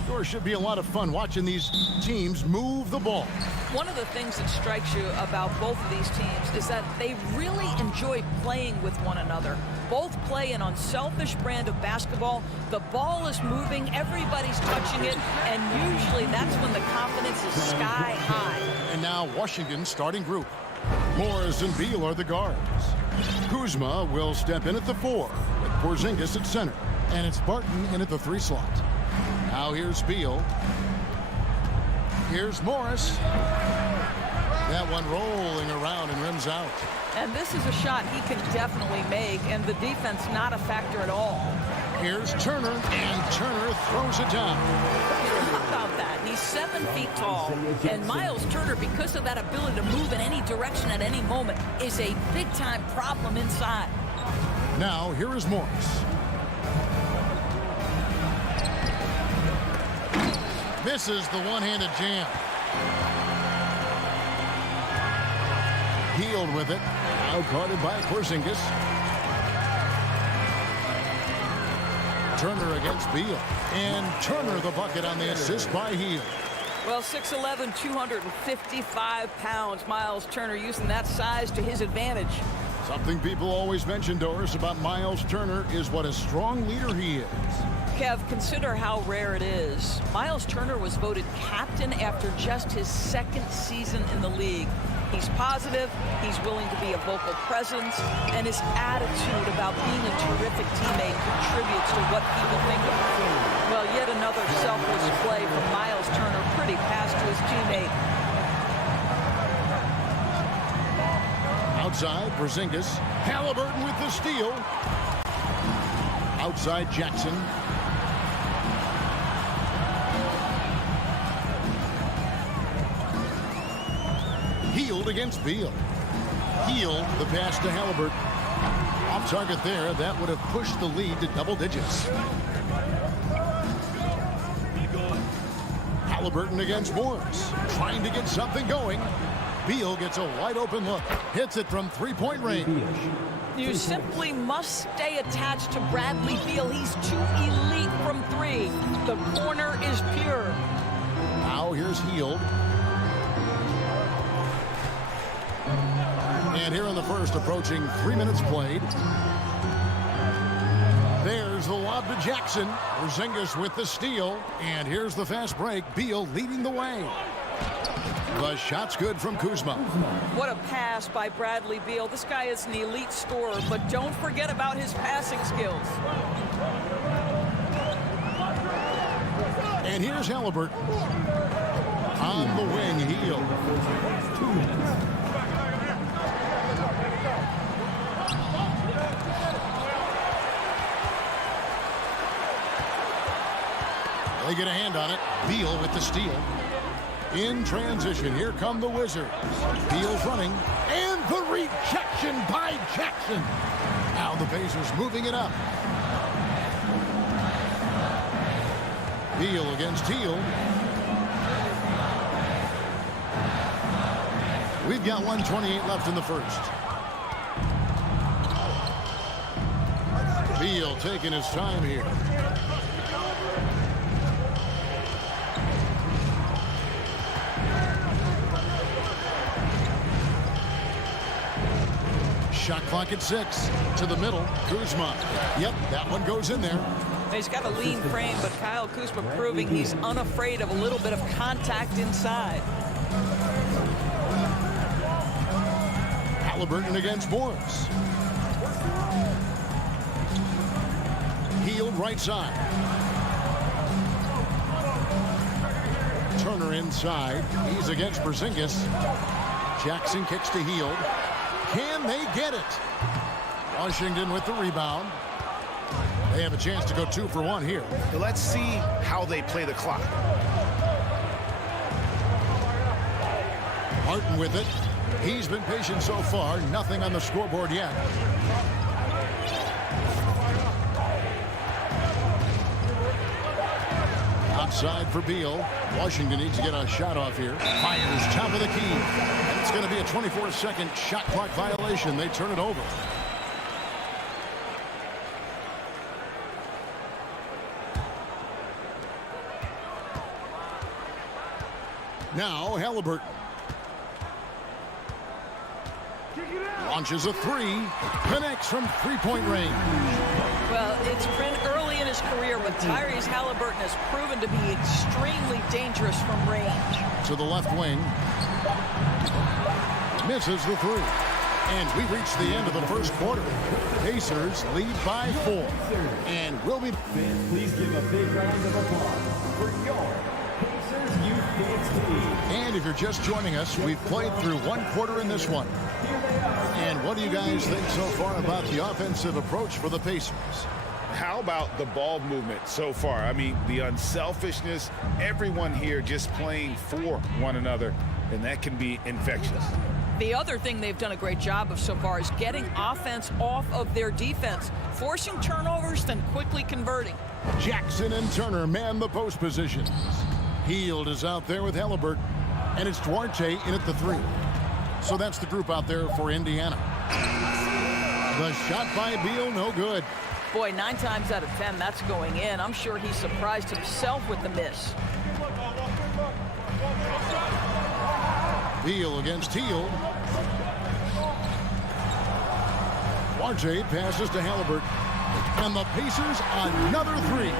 Sure should be a lot of fun watching these teams move the ball. One of the things that strikes you about both of these teams is that they really enjoy playing with one another. Both play an unselfish brand of basketball. The ball is moving, everybody's touching it, and usually that's when the confidence is sky high. And now Washington's starting group. Morris and Beal are the guards. Kuzma will step in at the 4 with Porzingis at center. And it's Barton in at the 3 slot. Now here's Beal. Here's Morris. That one rolling around and rims out. And this is a shot he can definitely make, and the defense not a factor at all. Here's Turner, and Turner throws it down. How about that? He's 7 feet tall, and Miles Turner, because of that ability to move in any direction at any moment, is a big-time problem inside. Now here is Morris. Misses the one-handed jam. Healed with it. Out guarded by Porzingis. Turner against Beal. And Turner the bucket on the assist by Hield. Well, 6'11", 255 pounds. Miles Turner using that size to his advantage. Something people always mention, Doris, about Miles Turner is what a strong leader he is. Kev, consider how rare it is. Miles Turner was voted captain after just his 2nd season in the league. He's positive, he's willing to be a vocal presence, and his attitude about being a terrific teammate contributes to what people think of him. Well, yet another selfless play from Miles Turner, pretty pass to his teammate. Outside, Porzingis. Halliburton with the steal. Outside, Jackson. Hield against Beal. Hield the pass to Halliburton. Off target there. That would have pushed the lead to double digits. Halliburton against Morris. Trying to get something going. Beal gets a wide open look. Hits it from 3-point range. You simply must stay attached to Bradley Beal. He's too elite from 3. The corner is pure. Now here's Hield. And here in the first, approaching 3 minutes played. There's the lob to Jackson. Porzingis with the steal. And here's the fast break. Beal leading the way. The shot's good from Kuzma. What a pass by Bradley Beal. This guy is an elite scorer, but don't forget about his passing skills. And here's Halliburton. On the wing, Hield. They get a hand on it. Beal with the steal. In transition, here come the Wizards. Beal's running, and the rejection by Jackson. Now the Pacers moving it up. Beal against Hield. We've got 1:28 left in the first. Beal taking his time here. Shot clock at 6. To the middle. Kuzma. Yep, that one goes in there. He's got a lean frame, but Kyle Kuzma proving he's unafraid of a little bit of contact inside. Halliburton against Morris. Hield right side. Turner inside. He's against Porzingis. Jackson kicks to Hield. Can they get it? Washington with the rebound. They have a chance to go 2 for 1 here. Let's see how they play the clock. Martin with it. He's been patient so far. Nothing on the scoreboard yet. Outside for Beal. Washington needs to get a shot off here. Fires top of the key. And it's going to be a 24-second shot clock violation. They turn it over. Now Halliburton. Launches a three. Connects from three-point range. Well, it's been early in his career, but Tyrese Halliburton has proven to be extremely dangerous from range. To the left wing. Misses the three. And we reach the end of the first quarter. Pacers lead by 4. And we'll be... Please give a big round of applause for your Pacers Youth Knicks team. And if you're just joining us, we've played through one quarter in this one. And what do you guys think so far about the offensive approach for the Pacers? How about the ball movement so far? I mean, the unselfishness, everyone here just playing for one another, and that can be infectious. The other thing they've done a great job of so far is getting offense off of their defense, forcing turnovers, then quickly converting. Jackson and Turner man the post positions. Hield is out there with Halliburton, and it's Duarte in at the 3. So that's the group out there for Indiana. The shot by Beal, no good. Boy, 9 times out of 10, that's going in. I'm sure he surprised himself with the miss. Beal against Hield. Duarte passes to Halliburton. And the Pacers another 3.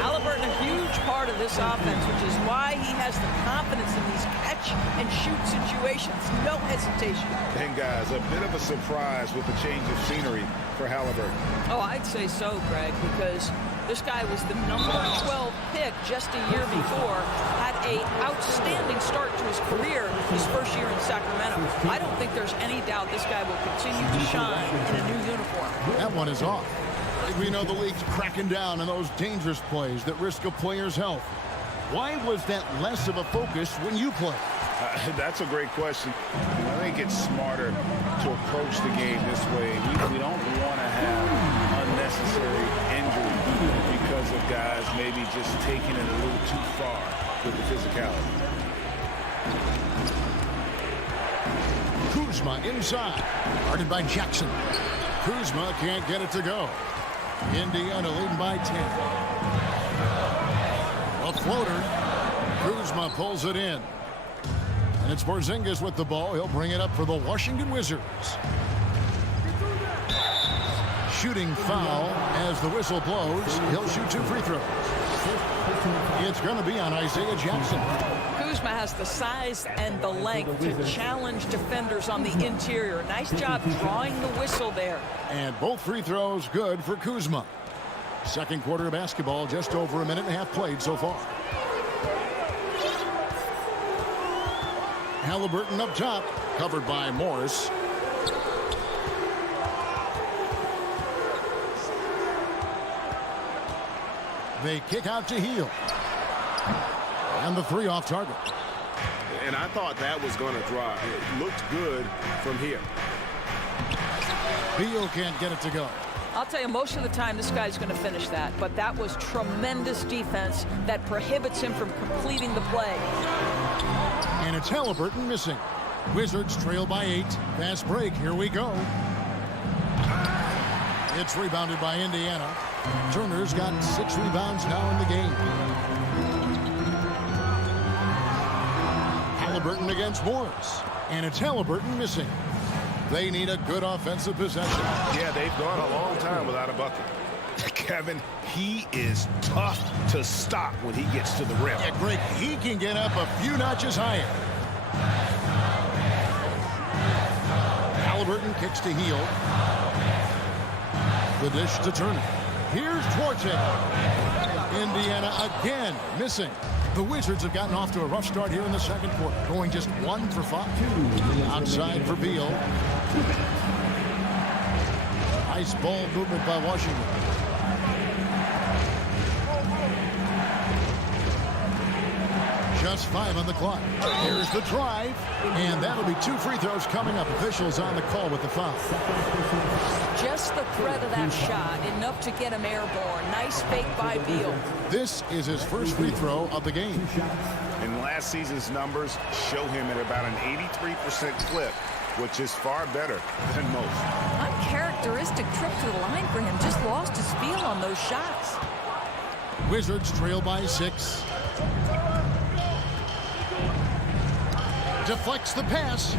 Halliburton, a huge part of this offense, which is why he has the confidence in these catch-and-shoot situations. No hesitation. And guys, a bit of a surprise with the change of scenery for Halliburton. Oh, I'd say so, Greg, because this guy was the number 12 pick just a year before, had an outstanding start to his career his first year in Sacramento. I don't think there's any doubt this guy will continue to shine in a new uniform. That one is off. We know the league's cracking down on those dangerous plays that risk a player's health. Why was that less of a focus when you play? That's a great question. I think it's smarter to approach the game this way. We don't want to have unnecessary injury because of guys maybe just taking it a little too far with the physicality. Kuzma inside. Guarded by Jackson. Kuzma can't get it to go. Indiana leading by 10. A floater. Kuzma pulls it in. And it's Porzingis with the ball. He'll bring it up for the Washington Wizards. Shooting foul as the whistle blows. He'll shoot 2 free throws. It's going to be on Isaiah Jackson. Kuzma has the size and the length to challenge defenders on the interior. Nice job drawing the whistle there. And both free throws good for Kuzma. Second quarter of basketball, just over a minute and a half played so far. Halliburton up top, covered by Morris. They kick out to Hield. And the 3 off target. And I thought that was going to drop. It looked good from here. Beal can't get it to go. I'll tell you, most of the time this guy's going to finish that, but that was tremendous defense that prohibits him from completing the play. And it's Halliburton missing. Wizards trail by 8. Fast break. Here we go. It's rebounded by Indiana. Turner's got 6 rebounds now in the game. Halliburton against Morris. And it's Halliburton missing. They need a good offensive possession. Yeah, they've gone a long time without a bucket. Kevin, he is tough to stop when he gets to the rim. Yeah, Greg, he can get up a few notches higher. Halliburton kicks to Hield. The dish to Turner. Here's Duarte. Indiana again missing. The Wizards have gotten off to a rough start here in the second quarter, going just 1 for 5. Outside for Beal. Nice ball movement by Washington. Just 5 on the clock. Here's the drive. And that'll be 2 free throws coming up. Officials on the call with the foul. Just the threat of that shot, enough to get him airborne. Nice fake by Beal. This is his first free throw of the game. And last season's numbers show him at about an 83% clip, which is far better than most. Uncharacteristic trip to the line for him. Just lost his feel on those shots. Wizards trail by 6. Deflects the pass.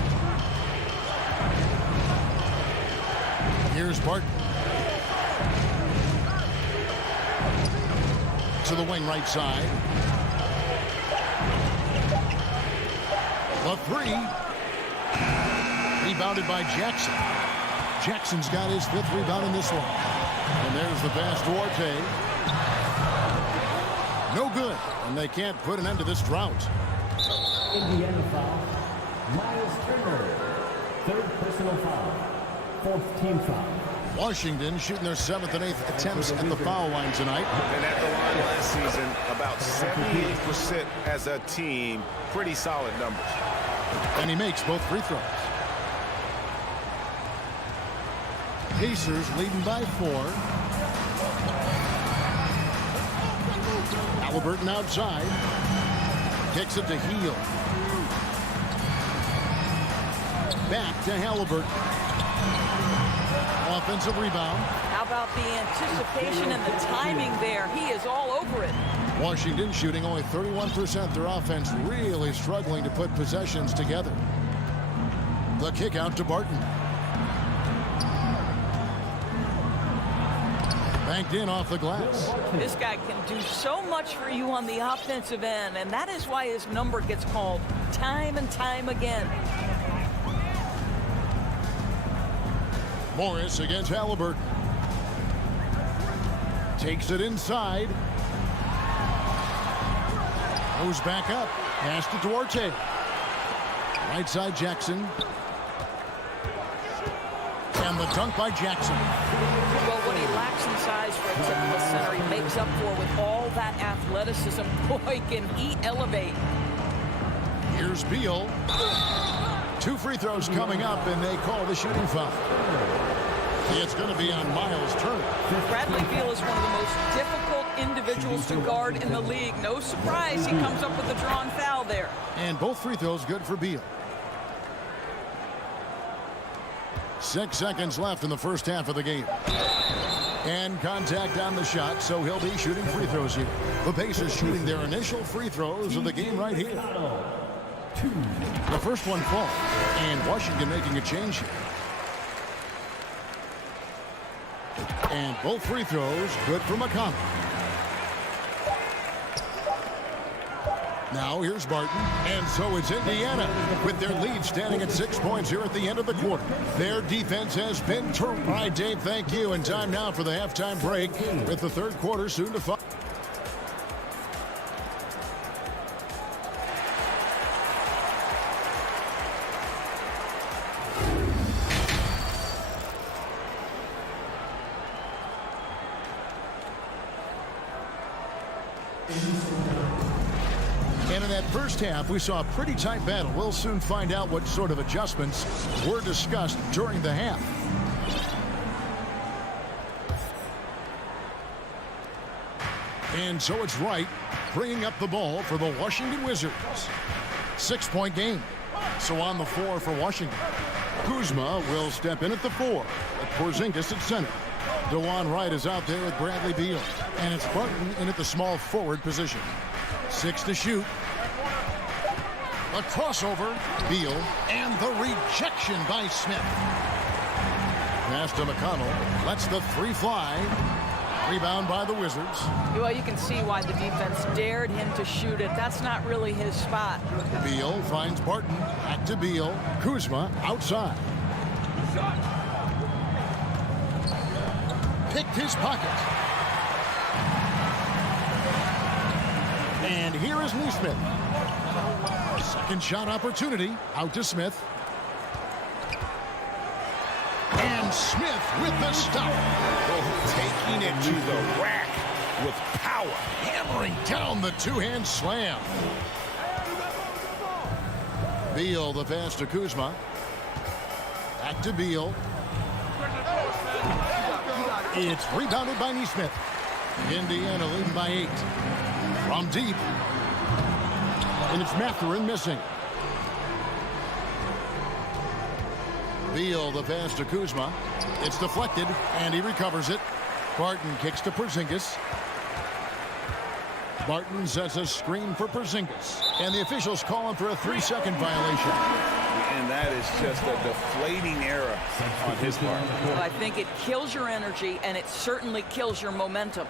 Here's Barton. To the wing right side. The 3. Rebounded by Jackson. Jackson's got his 5th rebound in this one. And there's the pass to Duarte. No good. And they can't put an end to this drought. Indiana foul. Miles Turner. 3rd personal foul. 4th team foul. Washington shooting their 7th and 8th attempts at the foul line tonight. And at the line last season, about 78% as a team. Pretty solid numbers. And he makes both free throws. Pacers leading by 4. Halliburton outside. Kicks it to Heel. Back to Halliburton. Offensive rebound. How about the anticipation and the timing there? He is all over it. Washington shooting only 31%. Their offense really struggling to put possessions together. The kick out to Barton. Banked in off the glass. This guy can do so much for you on the offensive end, and that is why his number gets called time and time again. Morris against Halliburton. Takes it inside. Goes back up. Pass to Duarte. Right side Jackson. And the dunk by Jackson. Well, what he lacks in size for a typical center, he makes up for with all that athleticism. Boy, can he elevate. Here's Beal. 2 free throws coming up, and they call the shooting foul. It's going to be on Miles Turner. Bradley Beal is one of the most difficult individuals to guard in the league. No surprise he comes up with a drawn foul there. And both free throws good for Beal. 6 seconds left in the first half of the game. And contact on the shot, so he'll be shooting free throws here. The Pacers shooting their initial free throws of the game right here. The first one falls, and Washington making a change here. And both free throws good for McConnell. Now here's Barton, and so it's Indiana with their lead standing at 6 points here at the end of the quarter. Their defense has been terrific. All right, Dave, thank you. And time now for the halftime break with the third quarter soon to follow. And in that first half, we saw a pretty tight battle. We'll soon find out what sort of adjustments were discussed during the half. And so it's Wright bringing up the ball for the Washington Wizards. 6-point game. So on the floor for Washington. Kuzma will step in at the 4. With Porzingis at center. DeJuan Wright is out there with Bradley Beal. And it's Barton in at the small forward position. 6 to shoot. A crossover. Beal. And the rejection by Smith. Pass to McConnell. Lets the 3 fly. Rebound by the Wizards. Well, you can see why the defense dared him to shoot it. That's not really his spot. Beal finds Barton. Back to Beal. Kuzma outside. Picked his pocket. And here is Neesmith. Second shot opportunity. Out to Smith. And Smith with the stop. Oh, taking it to the rack with power. Hammering down the two-hand slam. Beal, the pass to Kuzma. Back to Beal. It's rebounded by Neesmith. Indiana leading by 8. From deep. And it's Mathurin missing. Beal, the pass to Kuzma. It's deflected, and he recovers it. Barton kicks to Porzingis. Barton sets a screen for Porzingis. And the officials call him for a 3-second violation. And that is just a deflating error on his part. Well, I think it kills your energy, and it certainly kills your momentum.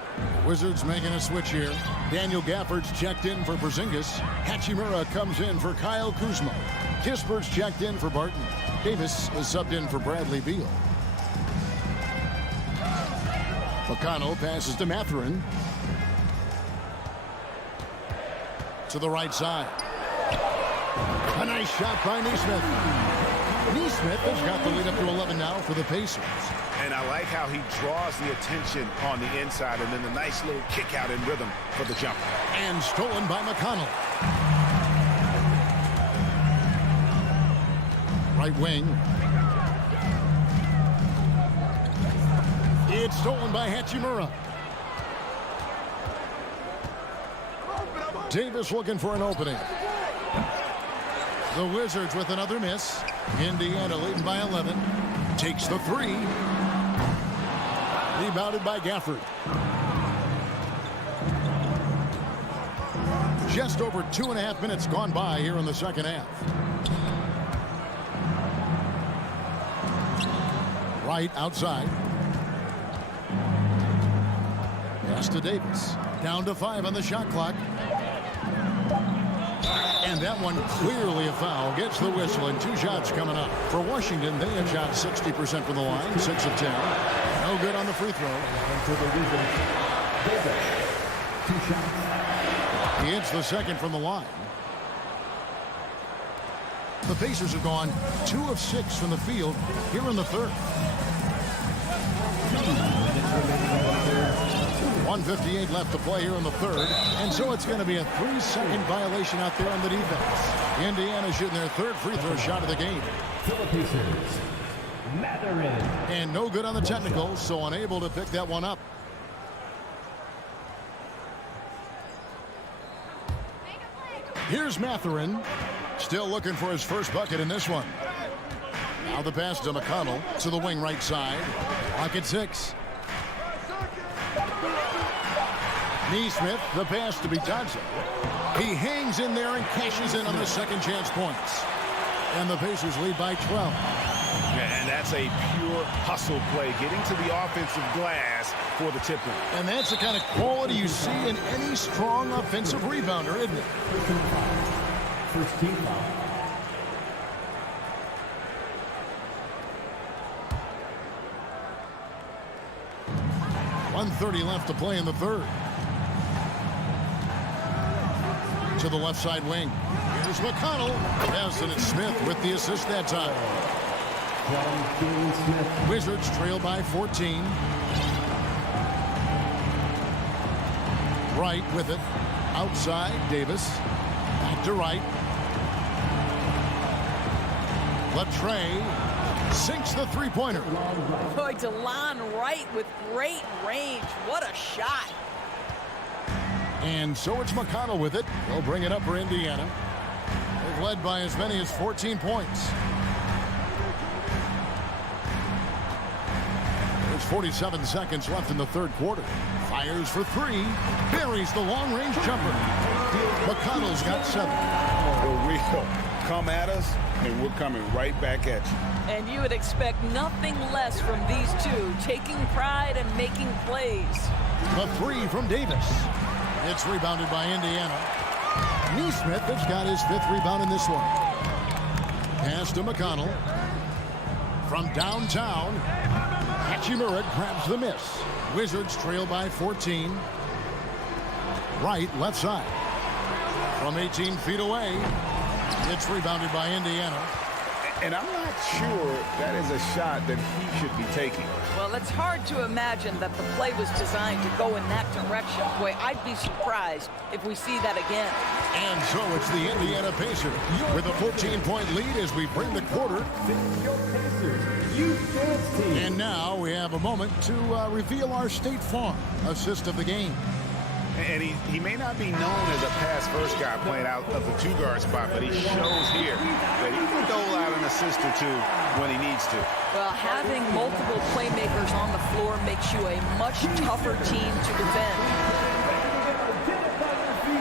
Wizards making a switch here. Daniel Gafford's checked in for Porzingis. Hachimura comes in for Kyle Kuzma. Kispert's checked in for Barton. Davis is subbed in for Bradley Beal. McConnell passes to Mathurin. To the right side. A nice shot by Neesmith. Neesmith has got the lead up to 11 now for the Pacers. And I like how he draws the attention on the inside and then the nice little kick out in rhythm for the jumper. And stolen by McConnell. Right wing. It's stolen by Hachimura. Davis looking for an opening. The Wizards with another miss. Indiana leading by 11. Takes the 3. Rebounded by Gafford. Just over 2.5 minutes gone by here in the second half. Right outside. Pass to Davis. Down to 5 on the shot clock. And that one clearly a foul. Gets the whistle and 2 shots coming up. For Washington, they have shot 60% from the line, 6 of 10. No good on the free throw. He hits the second from the line. The Pacers have gone 2 of 6 from the field here in the third. 1:58 left to play here in the third. And so it's going to be a 3-second violation out there on the defense. Indiana shooting their third free throw shot of the game. And no good on the technical, so unable to pick that one up. Here's Mathurin. Still looking for his first bucket in this one. Now the pass to McConnell to the wing right side. Pocket 6. Neesmith, the pass to Bitadze. He hangs in there and cashes in on the second chance points. And the Pacers lead by 12. Yeah, and that's a pure hustle play, getting to the offensive glass for the tip-in. And that's the kind of quality you see in any strong offensive rebounder, isn't it? First team foul. 1:30 left to play in the third. To the left side wing. Here's McConnell. Yes, and it's Smith with the assist that time. Wizards trail by 14. Wright with it. Outside, Davis. Back to Wright. Latrey sinks the three-pointer. Boy, DeLon Wright with great range. What a shot. And so it's McConnell with it. They'll bring it up for Indiana. They've led by as many as 14 points. There's 47 seconds left in the third quarter. Fires for 3. Buries the long-range jumper. McConnell's got 7. For real. Come at us, and we're coming right back at you. And you would expect nothing less from these two, taking pride and making plays. The 3 from Davis. It's rebounded by Indiana. Neesmith has got his 5th rebound in this one. Pass to McConnell. From downtown, Hachimura grabs the miss. Wizards trail by 14. Wright, left side. From 18 feet away, it's rebounded by Indiana. And I'm not sure that is a shot that he should be taking. Well, it's hard to imagine that the play was designed to go in that direction. Boy, I'd be surprised if we see that again. And so it's the Indiana Pacers with a 14-point lead as we bring the quarter. And now we have a moment to reveal our State Farm assist of the game. And he may not be known as a pass-first guy playing out of the two-guard spot, but he shows here that he can dole out an assist or two when he needs to. Well, having multiple playmakers on the floor makes you a much tougher team to defend.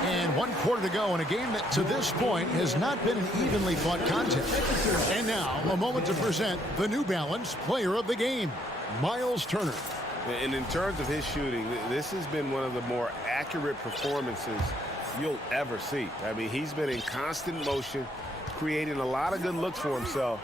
And 1 quarter to go in a game that to this point has not been an evenly fought contest. And now a moment to present the New Balance Player of the Game, Miles Turner. And in terms of his shooting, this has been one of the more accurate performances you'll ever see. I mean, he's been in constant motion, creating a lot of good looks for himself.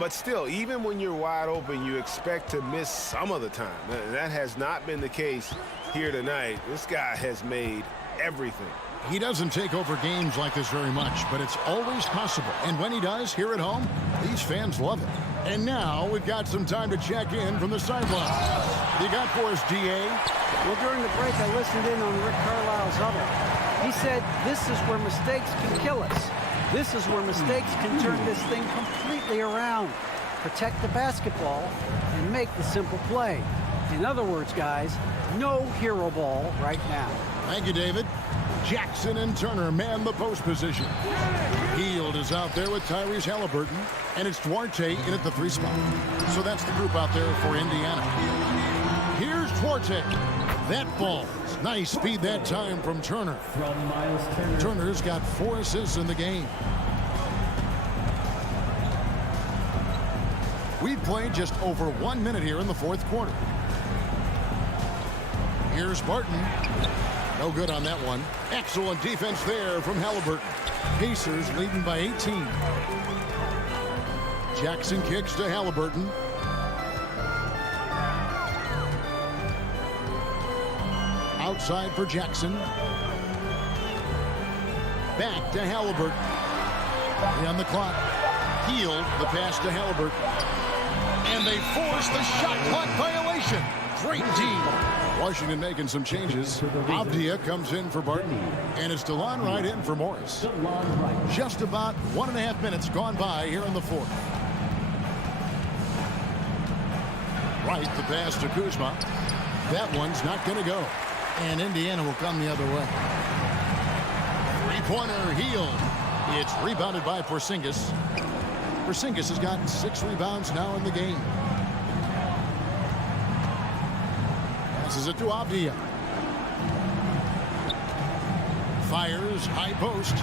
But still, even when you're wide open, you expect to miss some of the time. That has not been the case here tonight. This guy has made everything. He doesn't take over games like this very much, but it's always possible. And when he does, here at home, these fans love it. And now we've got some time to check in from the sideline. You got for us, DA? Well, during the break, I listened in on Rick Carlisle's huddle. He said, this is where mistakes can kill us. This is where mistakes can turn this thing completely around. Protect the basketball and make the simple play. In other words, guys, no hero ball right now. Thank you, David. Jackson and Turner man the post position. Hield is out there with Tyrese Halliburton, and it's Duarte in at the 3 spot. So that's the group out there for Indiana. Here's Duarte. That falls. Nice speed that time from Turner. From Miles Turner. Turner's got 4 assists in the game. We've played just over 1 minute here in the 4th quarter. Here's Barton. No good on that one. Excellent defense there from Halliburton. Pacers leading by 18. Jackson kicks to Halliburton. Outside for Jackson. Back to Halliburton. On the clock. Hield the pass to Halliburton. And they force the shot clock violation. Great team. Washington making some changes. Avdia comes in for Barton. And it's DeLon Wright in for Morris. Just about 1.5 minutes gone by here in the 4th. Wright, the pass to Kuzma. That one's not going to go. And Indiana will come the other way. 3-pointer Hield. It's rebounded by Porzingis. Porzingis has gotten 6 rebounds now in the game. Passes it to Avdia. Fires, high post.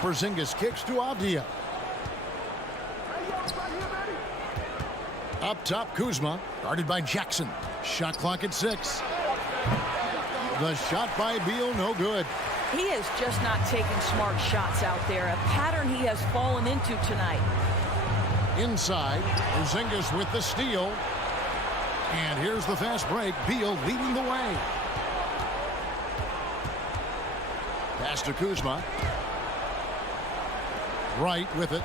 Porzingis kicks to Avdia. Up top, Kuzma, guarded by Jackson. Shot clock at 6. The shot by Beal, no good. He is just not taking smart shots out there, a pattern he has fallen into tonight. Inside, Porzingis with the steal. And here's the fast break. Beal leading the way. Pass to Kuzma. Wright with it.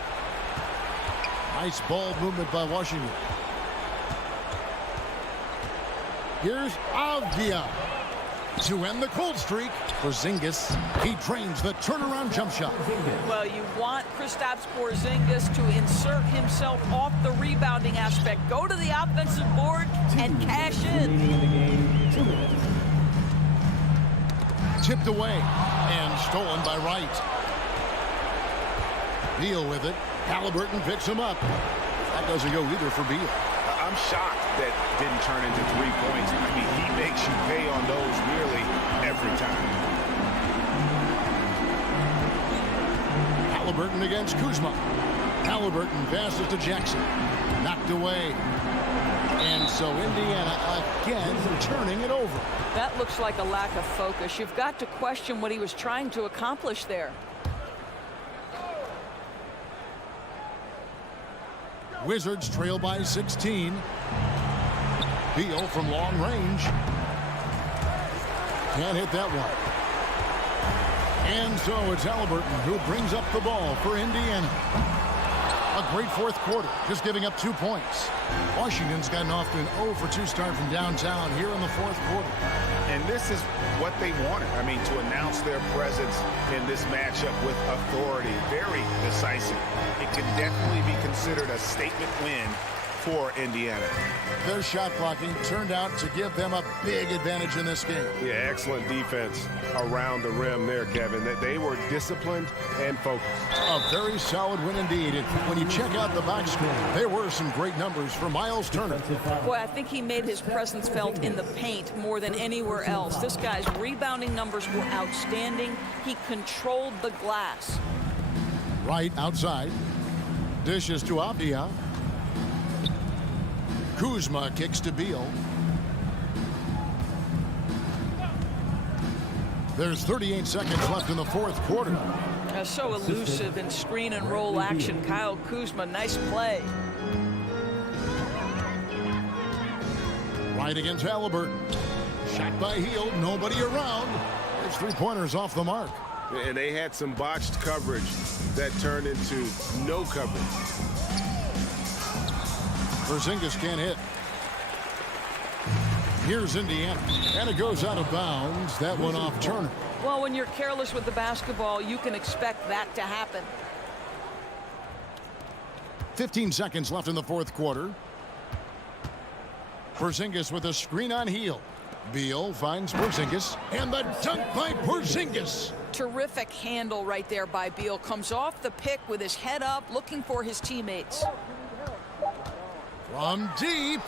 Nice ball movement by Washington. Here's Avdia to end the cold streak. Porzingis, he trains the turnaround jump shot. Well, you want Kristaps Porzingis to insert himself off the rebounding aspect. Go to the offensive board and cash in. Tipped away and stolen by Wright. Beal with it. Halliburton picks him up. That doesn't go either for Beal. I'm shocked that didn't turn into 3 points. I mean, he makes you pay on those nearly every time. Halliburton against Kuzma. Halliburton passes to Jackson. Knocked away. And so Indiana again turning it over. That looks like a lack of focus. You've got to question what he was trying to accomplish there. Wizards trail by 16. Beal from long range. Can't hit that one. And so it's Halliburton who brings up the ball for Indiana. A great fourth quarter, just giving up 2 points. Washington's gotten off to an 0-for-2 start from downtown here in the fourth quarter. And this is what they wanted. I mean, to announce their presence in this matchup with authority. Very decisive. It can definitely be considered a statement win for Indiana. Their shot blocking turned out to give them a big advantage in this game. Yeah, excellent defense around the rim there, Kevin. They were disciplined and focused. A very solid win indeed. And when you check out the box score, there were some great numbers for Miles Turner. Boy, I think he made his presence felt in the paint more than anywhere else. This guy's rebounding numbers were outstanding. He controlled the glass. Right outside. Dishes to Avdia. Kuzma kicks to Beal. There's 38 seconds left in the fourth quarter. So elusive in screen and roll action. Kyle Kuzma, nice play. Right against Halliburton. Shot by Hield, nobody around. His three-pointers off the mark. And they had some botched coverage that turned into no coverage. Porzingis can't hit. Here's Indiana, and it goes out of bounds. That one off Turner. Well, when you're careless with the basketball, you can expect that to happen. 15 seconds left in the fourth quarter. Porzingis with a screen on Hield. Beal finds Porzingis, and the dunk by Porzingis. Terrific handle right there by Beal. Comes off the pick with his head up, looking for his teammates. From deep.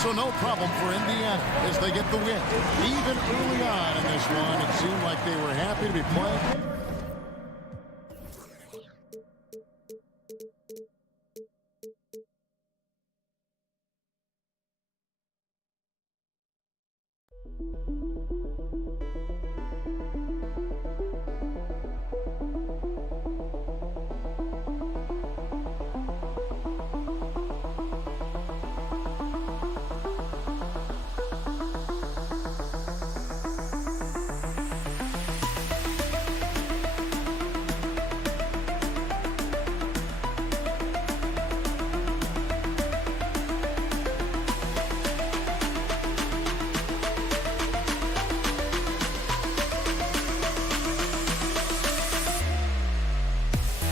So no problem for Indiana as they get the win. Even early on in this one, it seemed like they were happy to be playing.